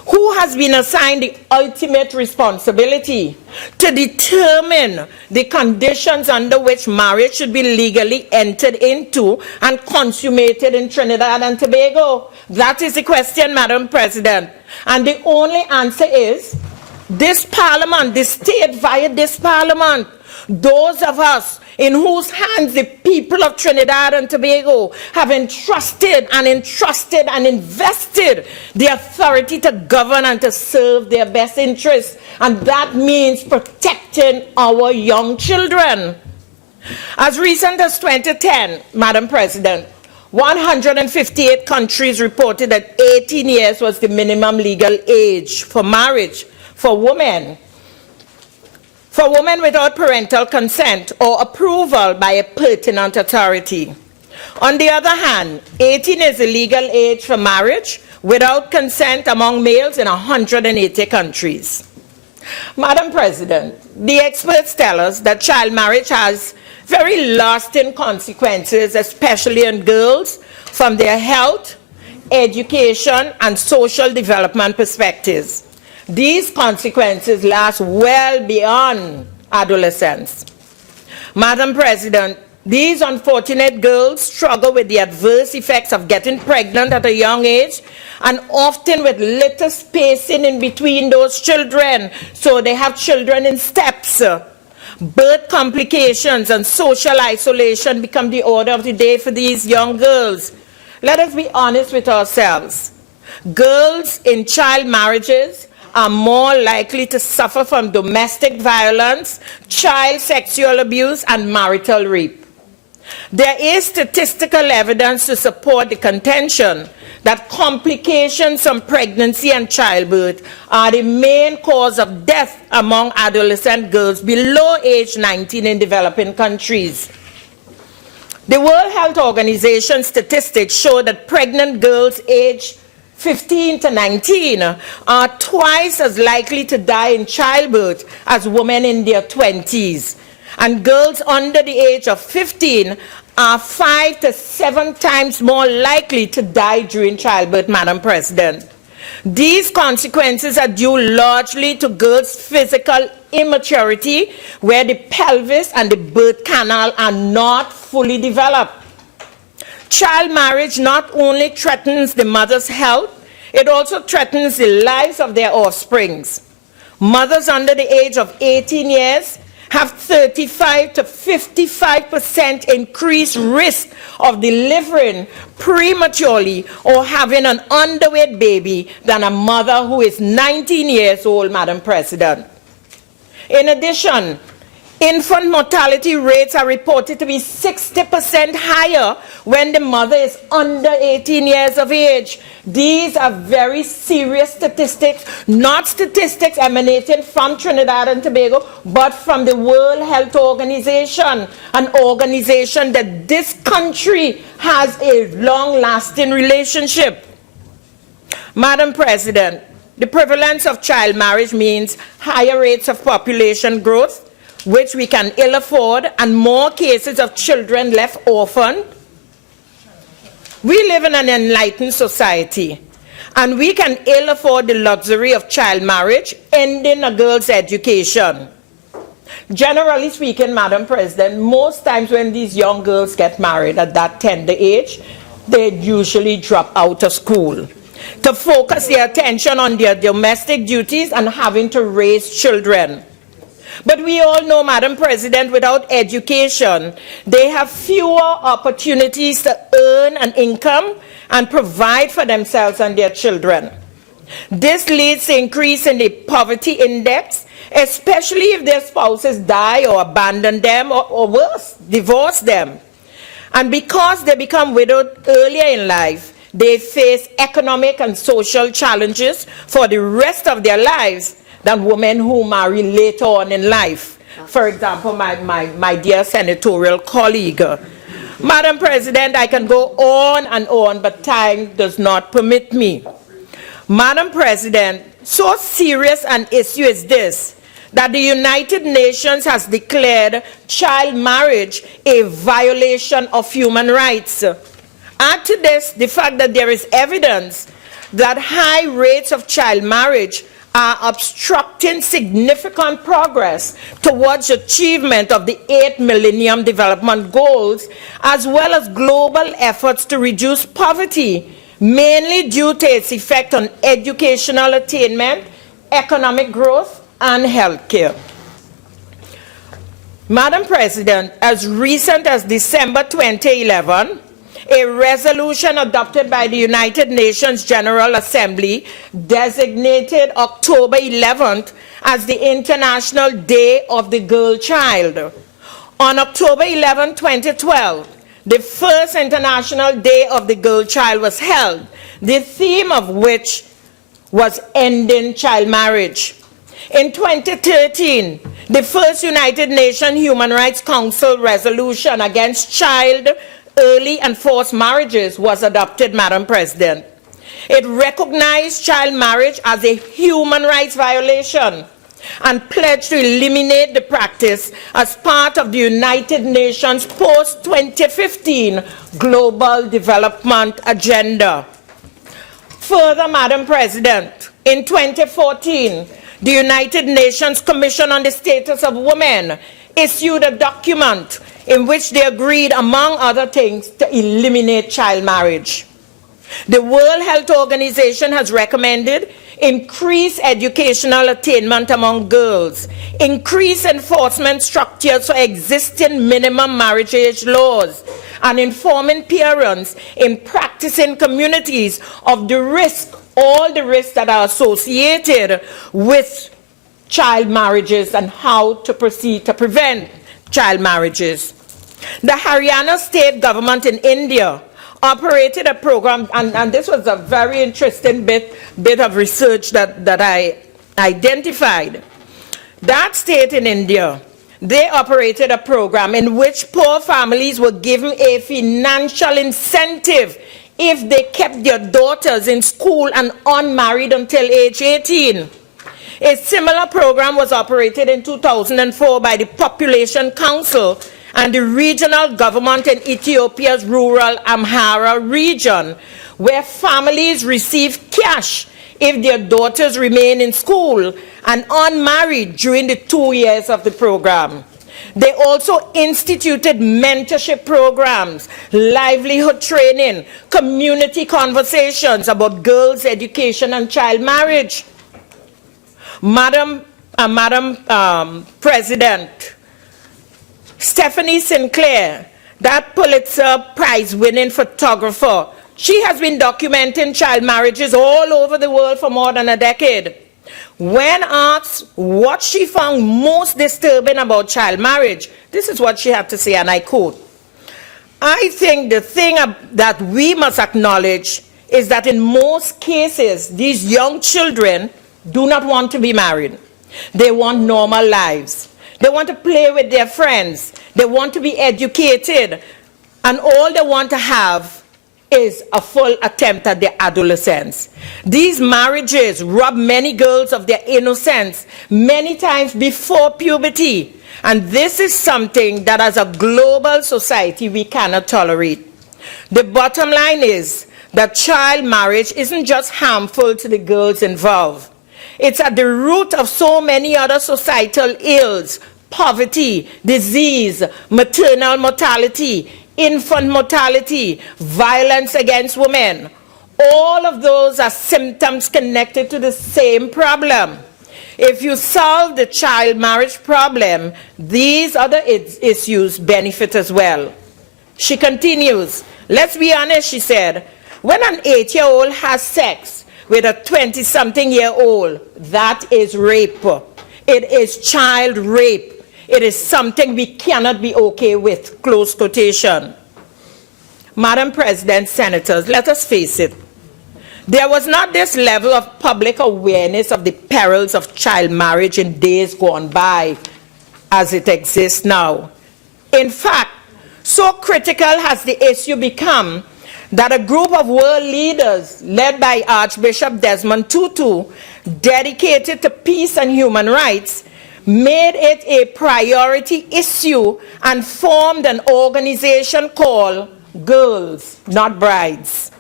Who has been assigned the ultimate responsibility to determine the conditions under which marriage should be legally entered into and consummated in Trinidad and Tobago? That is the question, Madam President. And the only answer is this Parliament, the state via this Parliament. Those of us in whose hands the people of Trinidad and Tobago have entrusted and invested the authority to govern and to serve their best interests. And that means protecting our young children. As recent as 2010, Madam President, 158 countries reported that 18 years was the minimum legal age for marriage for women. For women without parental consent or approval by a pertinent authority. On the other hand, 18 is the legal age for marriage without consent among males in 180 countries. Madam President, the experts tell us that child marriage has very lasting consequences, especially in girls, from their health, education, and social development perspectives. These consequences last well beyond adolescence. Madam President, these unfortunate girls struggle with the adverse effects of getting pregnant at a young age and often with little spacing in between those children, so they have children in steps. Birth complications and social isolation become the order of the day for these young girls. Let us be honest with ourselves. Girls in child marriages are more likely to suffer from domestic violence, child sexual abuse, and marital rape. There is statistical evidence to support the contention that complications from pregnancy and childbirth are the main cause of death among adolescent girls below age 19 in developing countries. The World Health Organization statistics show that pregnant girls aged 15 to 19 are twice as likely to die in childbirth as women in their 20s. And girls under the age of 15 are 5 to 7 times more likely to die during childbirth, Madam President. These consequences are due largely to girls' physical immaturity, where the pelvis and the birth canal are not fully developed. Child marriage not only threatens the mother's health, it also threatens the lives of their offsprings. Mothers under the age of 18 years have 35 to 55% increased risk of delivering prematurely or having an underweight baby than a mother who is 19 years old, Madam President. In addition, infant mortality rates are reported to be 60% higher when the mother is under 18 years of age. These are very serious statistics, not statistics emanating from Trinidad and Tobago, but from the World Health Organization, an organization that this country has a long-lasting relationship. Madam President, the prevalence of child marriage means higher rates of population growth, which we can ill afford, and more cases of children left orphaned. We live in an enlightened society, and we can ill afford the luxury of child marriage, ending a girl's education. Generally speaking, Madam President, most times when these young girls get married at that tender age, they usually drop out of school to focus their attention on their domestic duties and having to raise children. But we all know, Madam President, without education, they have fewer opportunities to earn an income and provide for themselves and their children. This leads to increase in the poverty index, especially if their spouses die or abandon them or worse, divorce them. And because they become widowed earlier in life, they face economic and social challenges for the rest of their lives than women who marry later on in life. For example, my dear senatorial colleague. Madam President, I can go on and on, but time does not permit me. Madam President, so serious an issue is this that the United Nations has declared child marriage a violation of human rights. Add to this the fact that there is evidence that high rates of child marriage are obstructing significant progress towards achievement of the 8 Millennium Development Goals, as well as global efforts to reduce poverty, mainly due to its effect on educational attainment, economic growth, and healthcare. Madam President, as recent as December 2011, a resolution adopted by the United Nations General Assembly designated October 11th as the International Day of the Girl Child. On October 11, 2012, the first International Day of the Girl Child was held, the theme of which was ending child marriage. In 2013, the first United Nations Human Rights Council resolution against child, early and forced marriages was adopted, Madam President. It recognized child marriage as a human rights violation and pledged to eliminate the practice as part of the United Nations post-2015 Global Development Agenda. Further, Madam President, in 2014, the United Nations Commission on the Status of Women issued a document in which they agreed, among other things, to eliminate child marriage. The World Health Organization has recommended increased educational attainment among girls, increased enforcement structures for existing minimum marriage age laws, and informing parents in practicing communities of the risk, all the risks that are associated with child marriages and how to proceed to prevent child marriages. The Haryana state government in India operated a program, and this was a very interesting bit of research that I identified. That state in India, they operated a program in which poor families were given a financial incentive if they kept their daughters in school and unmarried until age 18. A similar program was operated in 2004 by the Population Council and the regional government in Ethiopia's rural Amhara region, where families receive cash if their daughters remain in school and unmarried during the 2 years of the program. They also instituted mentorship programs, livelihood training, community conversations about girls' education and child marriage. Madam President, Stephanie Sinclair, that Pulitzer Prize-winning photographer, she has been documenting child marriages all over the world for more than a decade. When asked what she found most disturbing about child marriage, this is what she had to say, and I quote, "I think the thing that we must acknowledge is that in most cases, these young children do not want to be married. They want normal lives. They want to play with their friends. They want to be educated. And all they want to have is a full attempt at their adolescence. These marriages rob many girls of their innocence, many times before puberty. And this is something that as a global society we cannot tolerate. The bottom line is that child marriage isn't just harmful to the girls involved. It's at the root of so many other societal ills: poverty, disease, maternal mortality, infant mortality, violence against women. All of those are symptoms connected to the same problem. If you solve the child marriage problem, these other issues benefit as well. She continues, let's be honest, she said, when an 8-year-old has sex with a 20-something-year-old, that is rape. It is child rape. It is something we cannot be okay with, close quotation. Madam President, Senators, let us face it. There was not this level of public awareness of the perils of child marriage in days gone by as it exists now. In fact, so critical has the issue become that a group of world leaders led by Archbishop Desmond Tutu, dedicated to peace and human rights, made it a priority issue and formed an organization called Girls, Not Brides,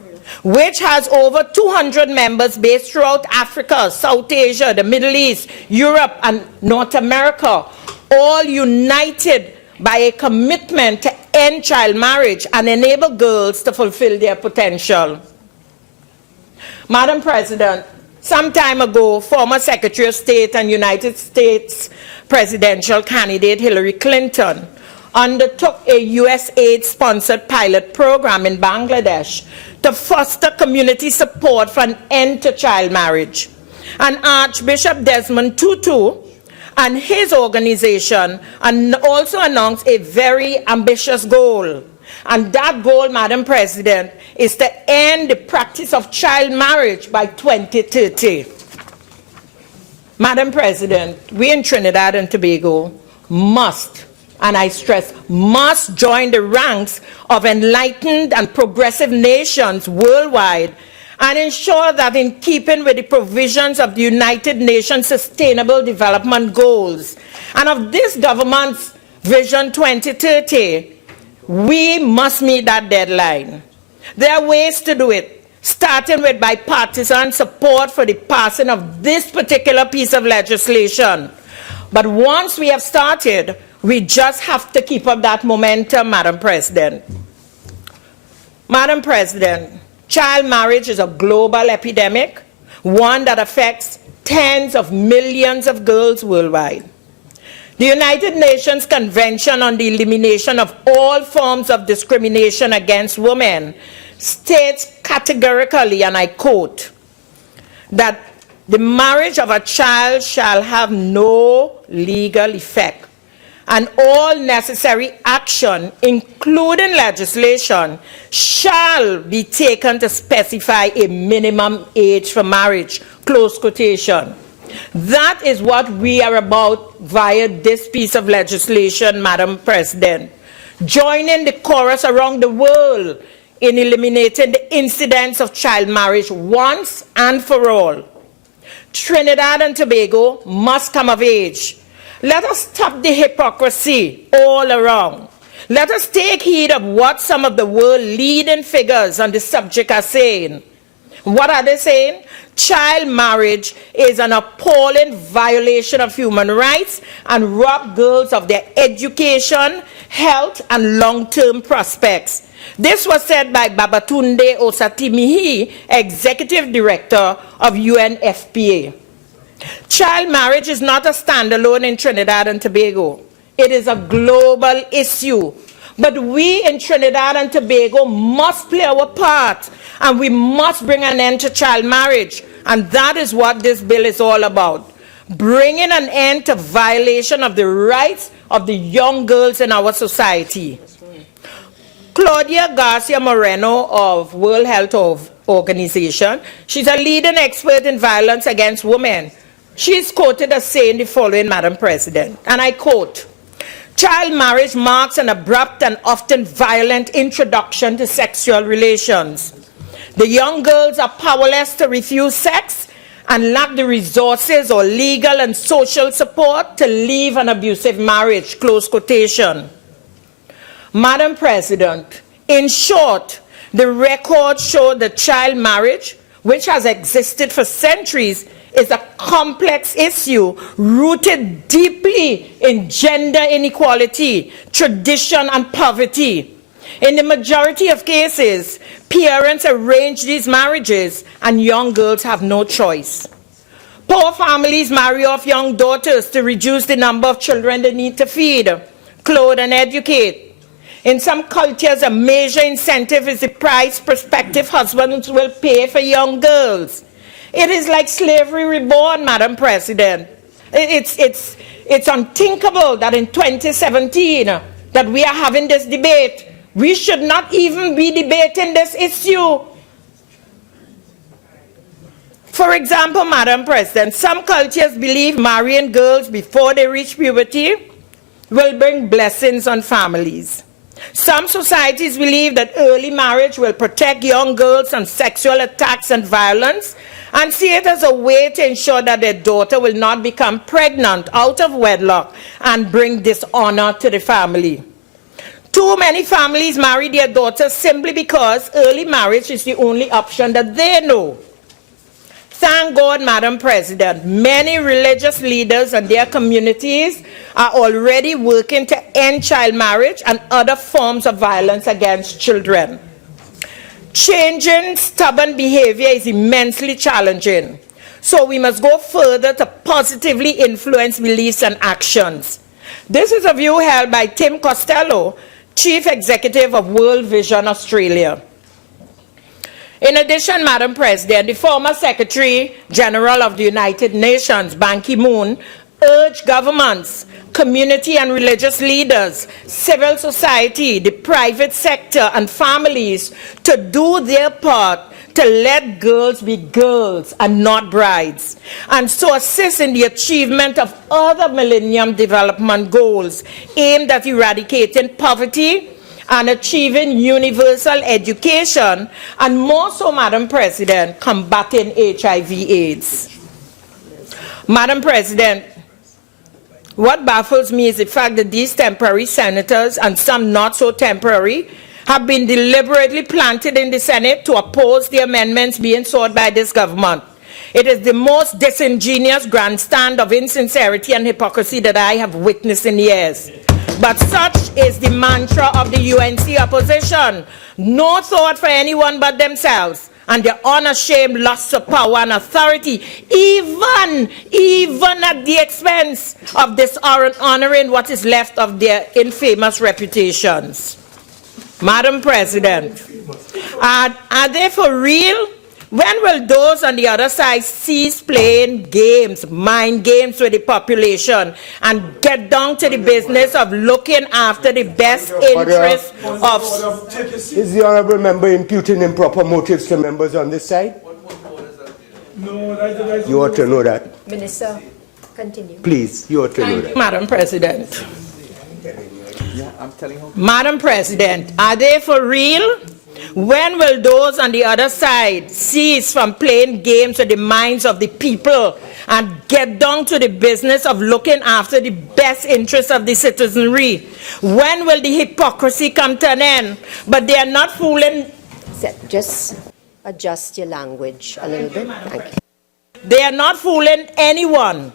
which has over 200 members based throughout Africa, South Asia, the Middle East, Europe, and North America, all united by a commitment to end child marriage and enable girls to fulfill their potential. Madam President, some time ago, former Secretary of State and United States presidential candidate Hillary Clinton undertook a USAID-sponsored pilot program in Bangladesh to foster community support for an end to child marriage. And Archbishop Desmond Tutu and his organization also announced a very ambitious goal. And that goal, Madam President, is to end the practice of child marriage by 2030. Madam President, we in Trinidad and Tobago must, and I stress, must join the ranks of enlightened and progressive nations worldwide and ensure that in keeping with the provisions of the United Nations Sustainable Development Goals and of this government's Vision 2030, we must meet that deadline. There are ways to do it, starting with bipartisan support for the passing of this particular piece of legislation. But once we have started, we just have to keep up that momentum, Madam President. Madam President, child marriage is a global epidemic, one that affects tens of millions of girls worldwide. The United Nations Convention on the Elimination of All Forms of Discrimination Against Women states categorically, and I quote, that the marriage of a child shall have no legal effect, and all necessary action, including legislation, shall be taken to specify a minimum age for marriage, close quotation. That is what we are about via this piece of legislation, Madam President. Joining the chorus around the world in eliminating the incidence of child marriage once and for all. Trinidad and Tobago must come of age. Let us stop the hypocrisy all around. Let us take heed of what some of the world leading figures on the subject are saying. What are they saying? Child marriage is an appalling violation of human rights and robs girls of their education, health, and long-term prospects. This was said by Babatunde Osatimihi, Executive Director of UNFPA. Child marriage is not a standalone in Trinidad and Tobago. It is a global issue. But we in Trinidad and Tobago must play our part, and we must bring an end to child marriage. And that is what this bill is all about. Bringing an end to violation of the rights of the young girls in our society. Claudia Garcia Moreno of World Health Organization, she's a leading expert in violence against women. She's quoted as saying the following, Madam President, and I quote, "Child marriage marks an abrupt and often violent introduction to sexual relations. The young girls are powerless to refuse sex and lack the resources or legal and social support to leave an abusive marriage," close quotation. Madam President, in short, the records show that child marriage, which has existed for centuries, is a complex issue rooted deeply in gender inequality, tradition, and poverty. In the majority of cases, parents arrange these marriages and young girls have no choice. Poor families marry off young daughters to reduce the number of children they need to feed, clothe, and educate. In some cultures, a major incentive is the price prospective husbands will pay for young girls. It is like slavery reborn, Madam President. It's unthinkable that in 2017 that we are having this debate. We should not even be debating this issue. For example, Madam President, some cultures believe marrying girls before they reach puberty will bring blessings on families. Some societies believe that early marriage will protect young girls from sexual attacks and violence, and see it as a way to ensure that their daughter will not become pregnant out of wedlock and bring dishonor to the family. Too many families marry their daughters simply because early marriage is the only option that they know. Thank God, Madam President, many religious leaders and their communities are already working to end child marriage and other forms of violence against children. Changing stubborn behavior is immensely challenging, so we must go further to positively influence beliefs and actions. This is a view held by Tim Costello, Chief Executive of World Vision Australia. In addition, Madam President, the former Secretary General of the United Nations, Ban Ki-moon, urged governments, community and religious leaders, civil society, the private sector, and families to do their part to let girls be girls and not brides, and so assist in the achievement of other Millennium Development Goals aimed at eradicating poverty and achieving universal education, and more so, Madam President, combating HIV/AIDS. Madam President, what baffles me is the fact that these temporary senators, and some not so temporary, have been deliberately planted in the Senate to oppose the amendments being sought by this government. It is the most disingenuous grandstand of insincerity and hypocrisy that I have witnessed in years. But such is the mantra of the UNC opposition. No thought for anyone but themselves, and their unashamed lust of power and authority, even at the expense of dishonoring what is left of their infamous reputations. Madam President, are they for real? When will those on the other side cease playing games, mind games with the population, and get down to the business of looking after the best interests of... Is the honourable member imputing improper motives to members on this side? No, you ought to know that. Minister, continue. Please, you ought to know that. Madam President. Madam President, are they for real? When will those on the other side cease from playing games with the minds of the people and get down to the business of looking after the best interests of the citizenry? When will the hypocrisy come to an end? But they are not fooling... Just adjust your language a little bit. Thank you. They are not fooling anyone.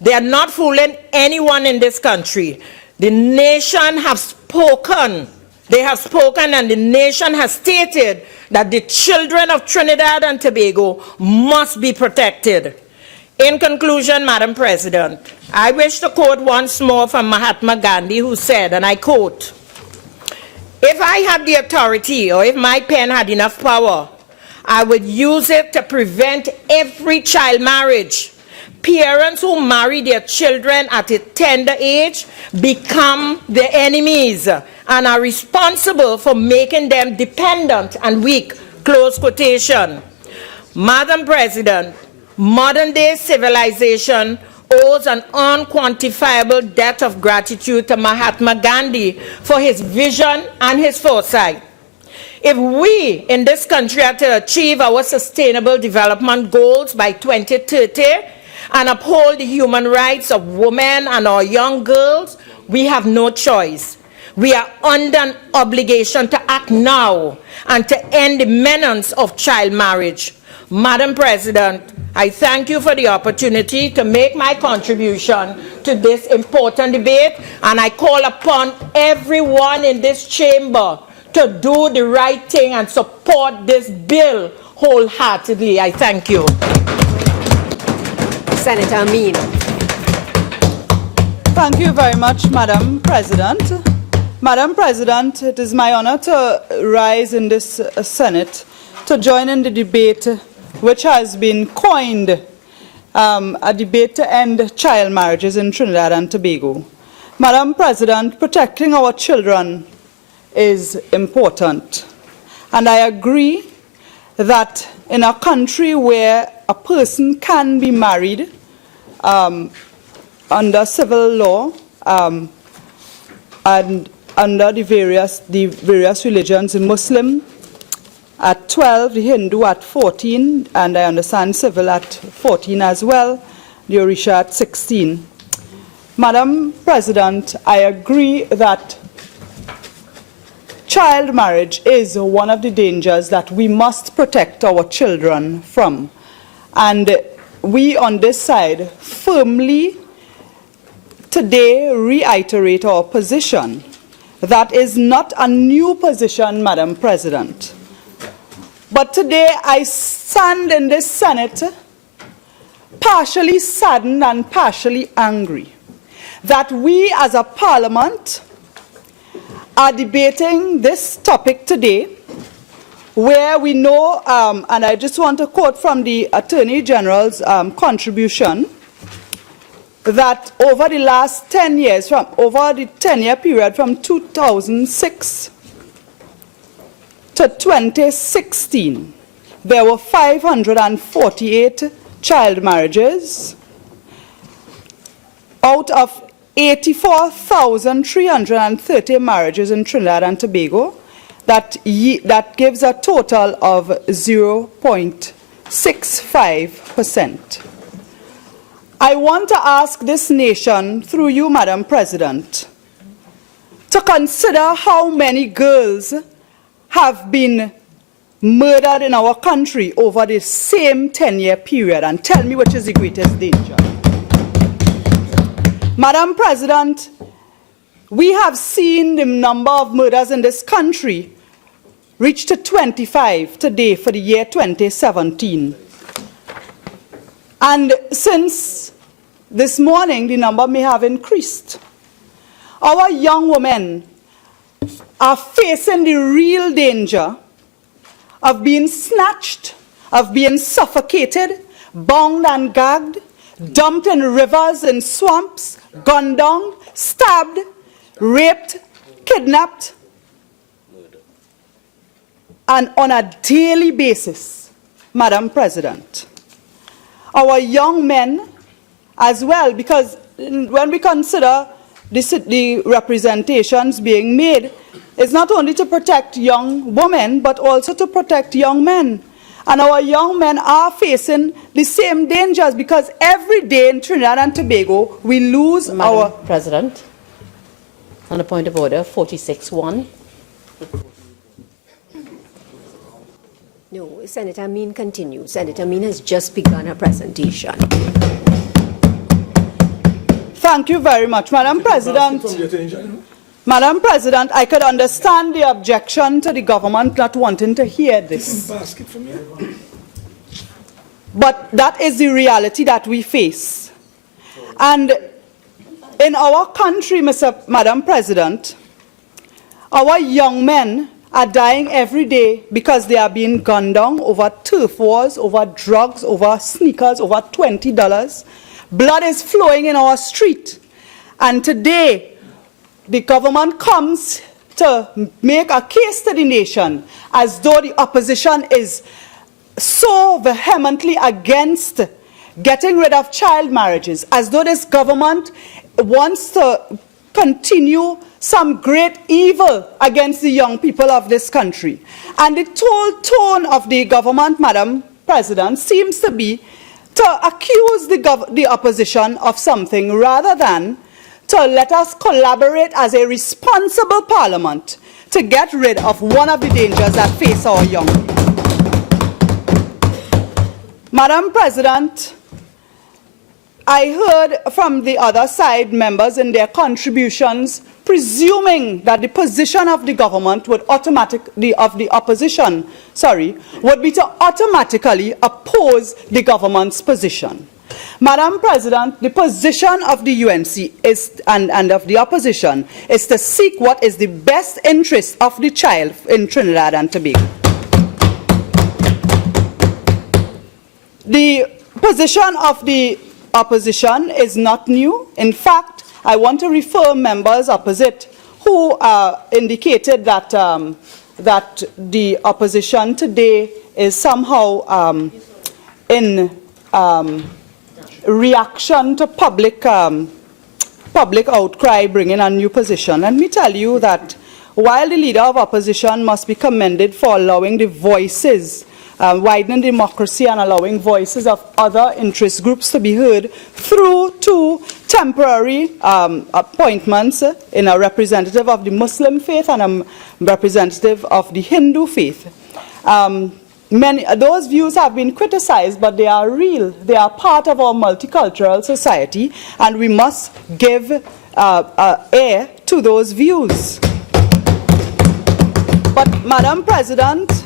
They are not fooling anyone in this country. The nation has spoken. They have spoken, and the nation has stated that the children of Trinidad and Tobago must be protected. In conclusion, Madam President, I wish to quote once more from Mahatma Gandhi, who said, and I quote, "If I had the authority, or if my pen had enough power, I would use it to prevent every child marriage. Parents who marry their children at a tender age become their enemies and are responsible for making them dependent and weak," close quotation. Madam President, modern-day civilization owes an unquantifiable debt of gratitude to Mahatma Gandhi for his vision and his foresight. If we in this country are to achieve our sustainable development goals by 2030, and uphold the human rights of women and our young girls, we have no choice. We are under an obligation to act now and to end the menace of child marriage. Madam President, I thank you for the opportunity to make my contribution to this important debate, and I call upon everyone in this chamber to do the right thing and support this bill wholeheartedly. I thank you. Senator Amin. Thank you very much, Madam President. Madam President, it is my honor to rise in this Senate to join in the debate which has been coined a debate to end child marriages in Trinidad and Tobago. Madam President, protecting our children is important. And I agree that in a country where a person can be married under civil law and under the various religions, the Muslim at 12, the Hindu at 14, and I understand civil at 14 as well, the Orisha at 16. Madam President, I agree that child marriage is one of the dangers that we must protect our children from. And we on this side firmly today reiterate our position. That is not a new position, Madam President. But today I stand in this Senate partially saddened and partially angry that we as a parliament are debating this topic today, where we know, and I just want to quote from the Attorney General's contribution, that over the last 10 years, over the 10-year period from 2006 to 2016, there were 548 child marriages out of 84,330 marriages in Trinidad and Tobago. That gives a total of 0.65%. I want to ask this nation, through you, Madam President, to consider how many girls have been murdered in our country over the same 10-year period, and tell me which is the greatest danger. Madam President, we have seen the number of murders in this country reach to 25 today for the year 2017. And since this morning, the number may have increased. Our young women are facing the real danger of being snatched, of being suffocated, bound and gagged, dumped in rivers and swamps, gunned down, stabbed, raped, kidnapped, and on a daily basis, Madam President. Our young men as well, because when we consider the representations being made, it's not only to protect young women, but also to protect young men. And our young men are facing the same dangers, because every day in Trinidad and Tobago, we lose Madam President, on a point of order, 46-1. No, Senator Amin continues. Senator Amin has just begun her presentation. Thank you very much, Madam President. Madam President, I could understand the objection to the government not wanting to hear this. But that is the reality that we face. And in our country, Madam President, our young men are dying every day because they are being gunned down over turf wars, over drugs, over sneakers, over $20. Blood is flowing in our street. And today, the government comes to make a case to the nation as though the opposition is so vehemently against getting rid of child marriages, as though this government wants to continue some great evil against the young people of this country. And the whole tone of the government, Madam President, seems to be to accuse the opposition of something rather than to let us collaborate as a responsible parliament to get rid of one of the dangers that face our young people. Madam President, I heard from the other side members in their contributions presuming that the position of the government would of the opposition, would be to automatically oppose the government's position. Madam President, the position of the UNC and of the opposition is to seek what is the best interest of the child in Trinidad and Tobago. The position of the opposition is not new. In fact, I want to refer members opposite who indicated that, that the opposition today is somehow in reaction to public outcry bringing a new position. Let me tell you that while the leader of opposition must be commended for allowing the voices, widening democracy and allowing voices of other interest groups to be heard through two temporary appointments in a representative of the Muslim faith and a representative of the Hindu faith. Those views have been criticized, but they are real. They are part of our multicultural society, and we must give air to those views. But, Madam President,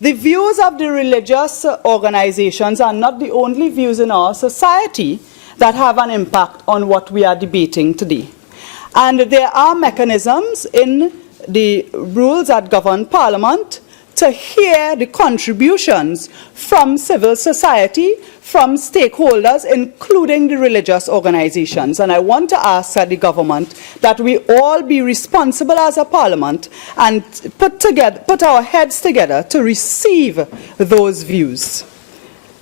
the views of the religious organizations are not the only views in our society that have an impact on what we are debating today. And there are mechanisms in the rules that govern Parliament to hear the contributions from civil society, from stakeholders, including the religious organizations. And I want to ask the government that we all be responsible as a Parliament and put our heads together to receive those views.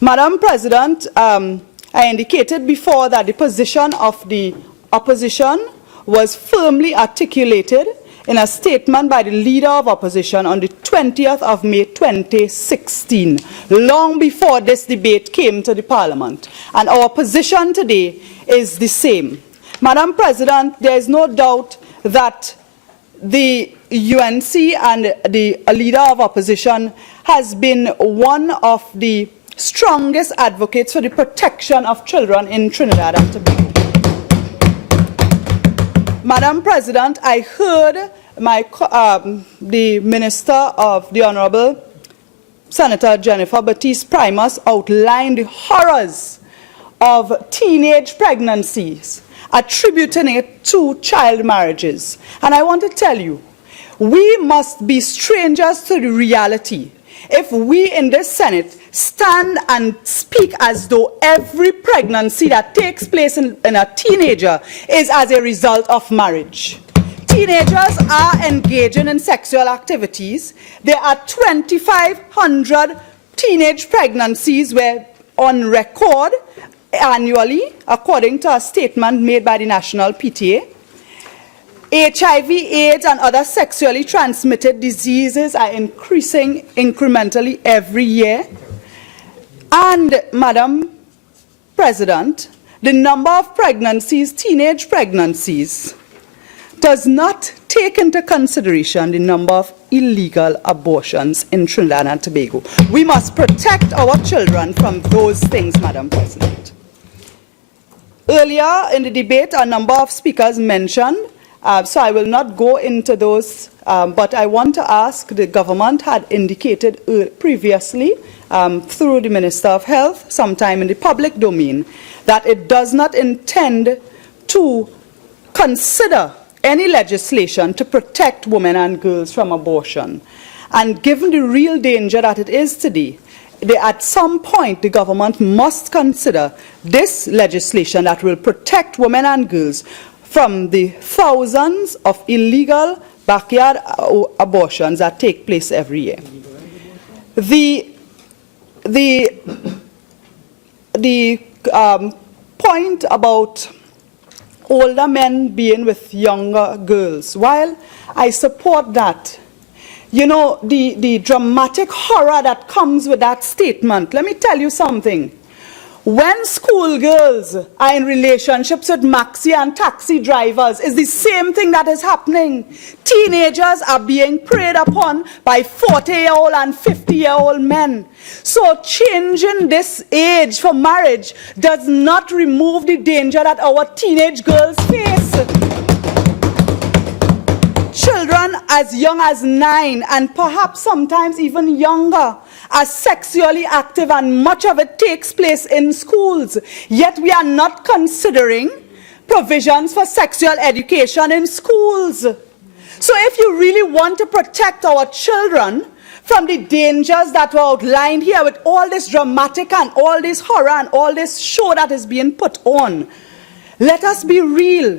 Madam President, I indicated before that the position of the opposition was firmly articulated in a statement by the leader of opposition on the 20th of May 2016, long before this debate came to the Parliament. And our position today is the same. Madam President, there is no doubt that the UNC and the leader of opposition has been one of the strongest advocates for the protection of children in Trinidad and Tobago. Madam President, I heard the Minister of the Honourable Senator Jennifer Baptiste-Primus outline the horrors of teenage pregnancies, attributing it to child marriages. And I want to tell you, we must be strangers to the reality if we in this Senate stand and speak as though every pregnancy that takes place in a teenager is as a result of marriage. Teenagers are engaging in sexual activities. There are 2,500 teenage pregnancies on record annually, according to a statement made by the National PTA. HIV, AIDS, and other sexually transmitted diseases are increasing incrementally every year. And, Madam President, the number of pregnancies, teenage pregnancies, does not take into consideration the number of illegal abortions in Trinidad and Tobago. We must protect our children from those things, Madam President. Earlier in the debate, a number of speakers mentioned, so I will not go into those, but I want to ask, the government had indicated previously through the Minister of Health, sometime in the public domain, that it does not intend to consider any legislation to protect women and girls from abortion. And given the real danger that it is today, at some point the government must consider this legislation that will protect women and girls from the thousands of illegal backyard abortions that take place every year. The point about older men being with younger girls, while I support that, you know, the dramatic horror that comes with that statement, let me tell you something. when schoolgirls are in relationships with maxi and taxi drivers, is the same thing that is happening. Teenagers are being preyed upon by 40-year-old and 50-year-old men. So changing this age for marriage does not remove the danger that our teenage girls face. Children as young as 9 and perhaps sometimes even younger are sexually active, and much of it takes place in schools. Yet we are not considering provisions for sexual education in schools. So if you really want to protect our children from the dangers that were outlined here with all this dramatic and all this horror and all this show that is being put on, let us be real.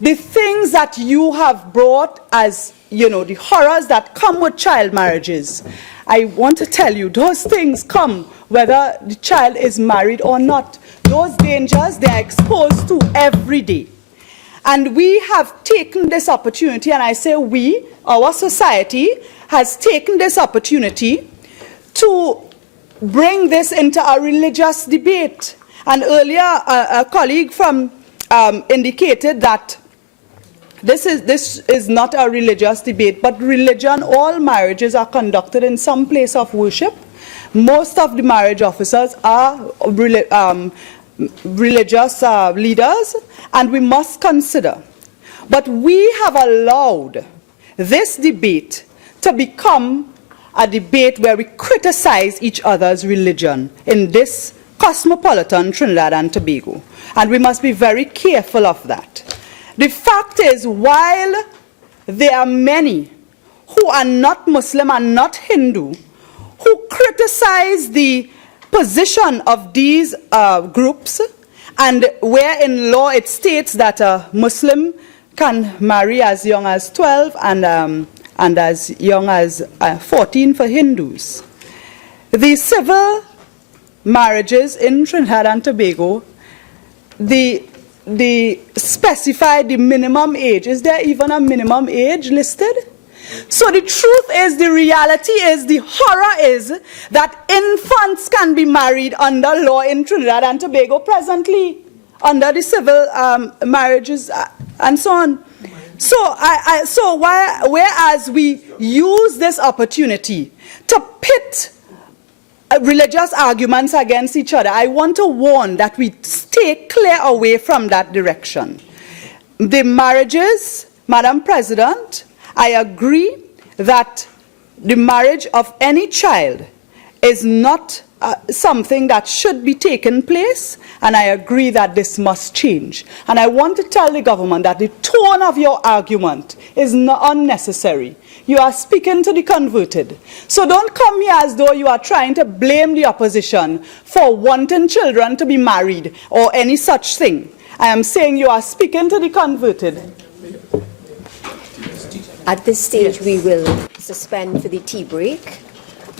The things that you have brought as, the horrors that come with child marriages, I want to tell you, those things come whether the child is married or not. Those dangers, they are exposed to every day. And we have taken this opportunity, and I say we, our society, has taken this opportunity to bring this into a religious debate. And earlier, a colleague from indicated that this is not a religious debate, but religion, all marriages are conducted in some place of worship. Most of the marriage officers are religious leaders, and we must consider. But we have allowed this debate to become a debate where we criticize each other's religion in this cosmopolitan Trinidad and Tobago. And we must be very careful of that. The fact is, while there are many who are not Muslim and not Hindu who criticize the position of these groups, and where in law it states that a Muslim can marry as young as 12 and as young as 14 for Hindus. The civil marriages in Trinidad and Tobago, they specify the minimum age. Is there even a minimum age listed? So the truth is, the reality is, the horror is that infants can be married under law in Trinidad and Tobago presently, under the civil marriages and so on. So whereas we use this opportunity to pit religious arguments against each other, I want to warn that we stay clear away from that direction. The marriages, Madam President, I agree that the marriage of any child is not something that should be taking place, and I agree that this must change. And I want to tell the government that the tone of your argument is not unnecessary. You are speaking to the converted. So don't come here as though you are trying to blame the opposition for wanting children to be married or any such thing. I am saying you are speaking to the converted. At this stage, we will suspend for the tea break,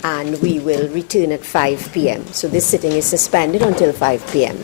and we will return at 5 p.m. So this sitting is suspended until 5 p.m.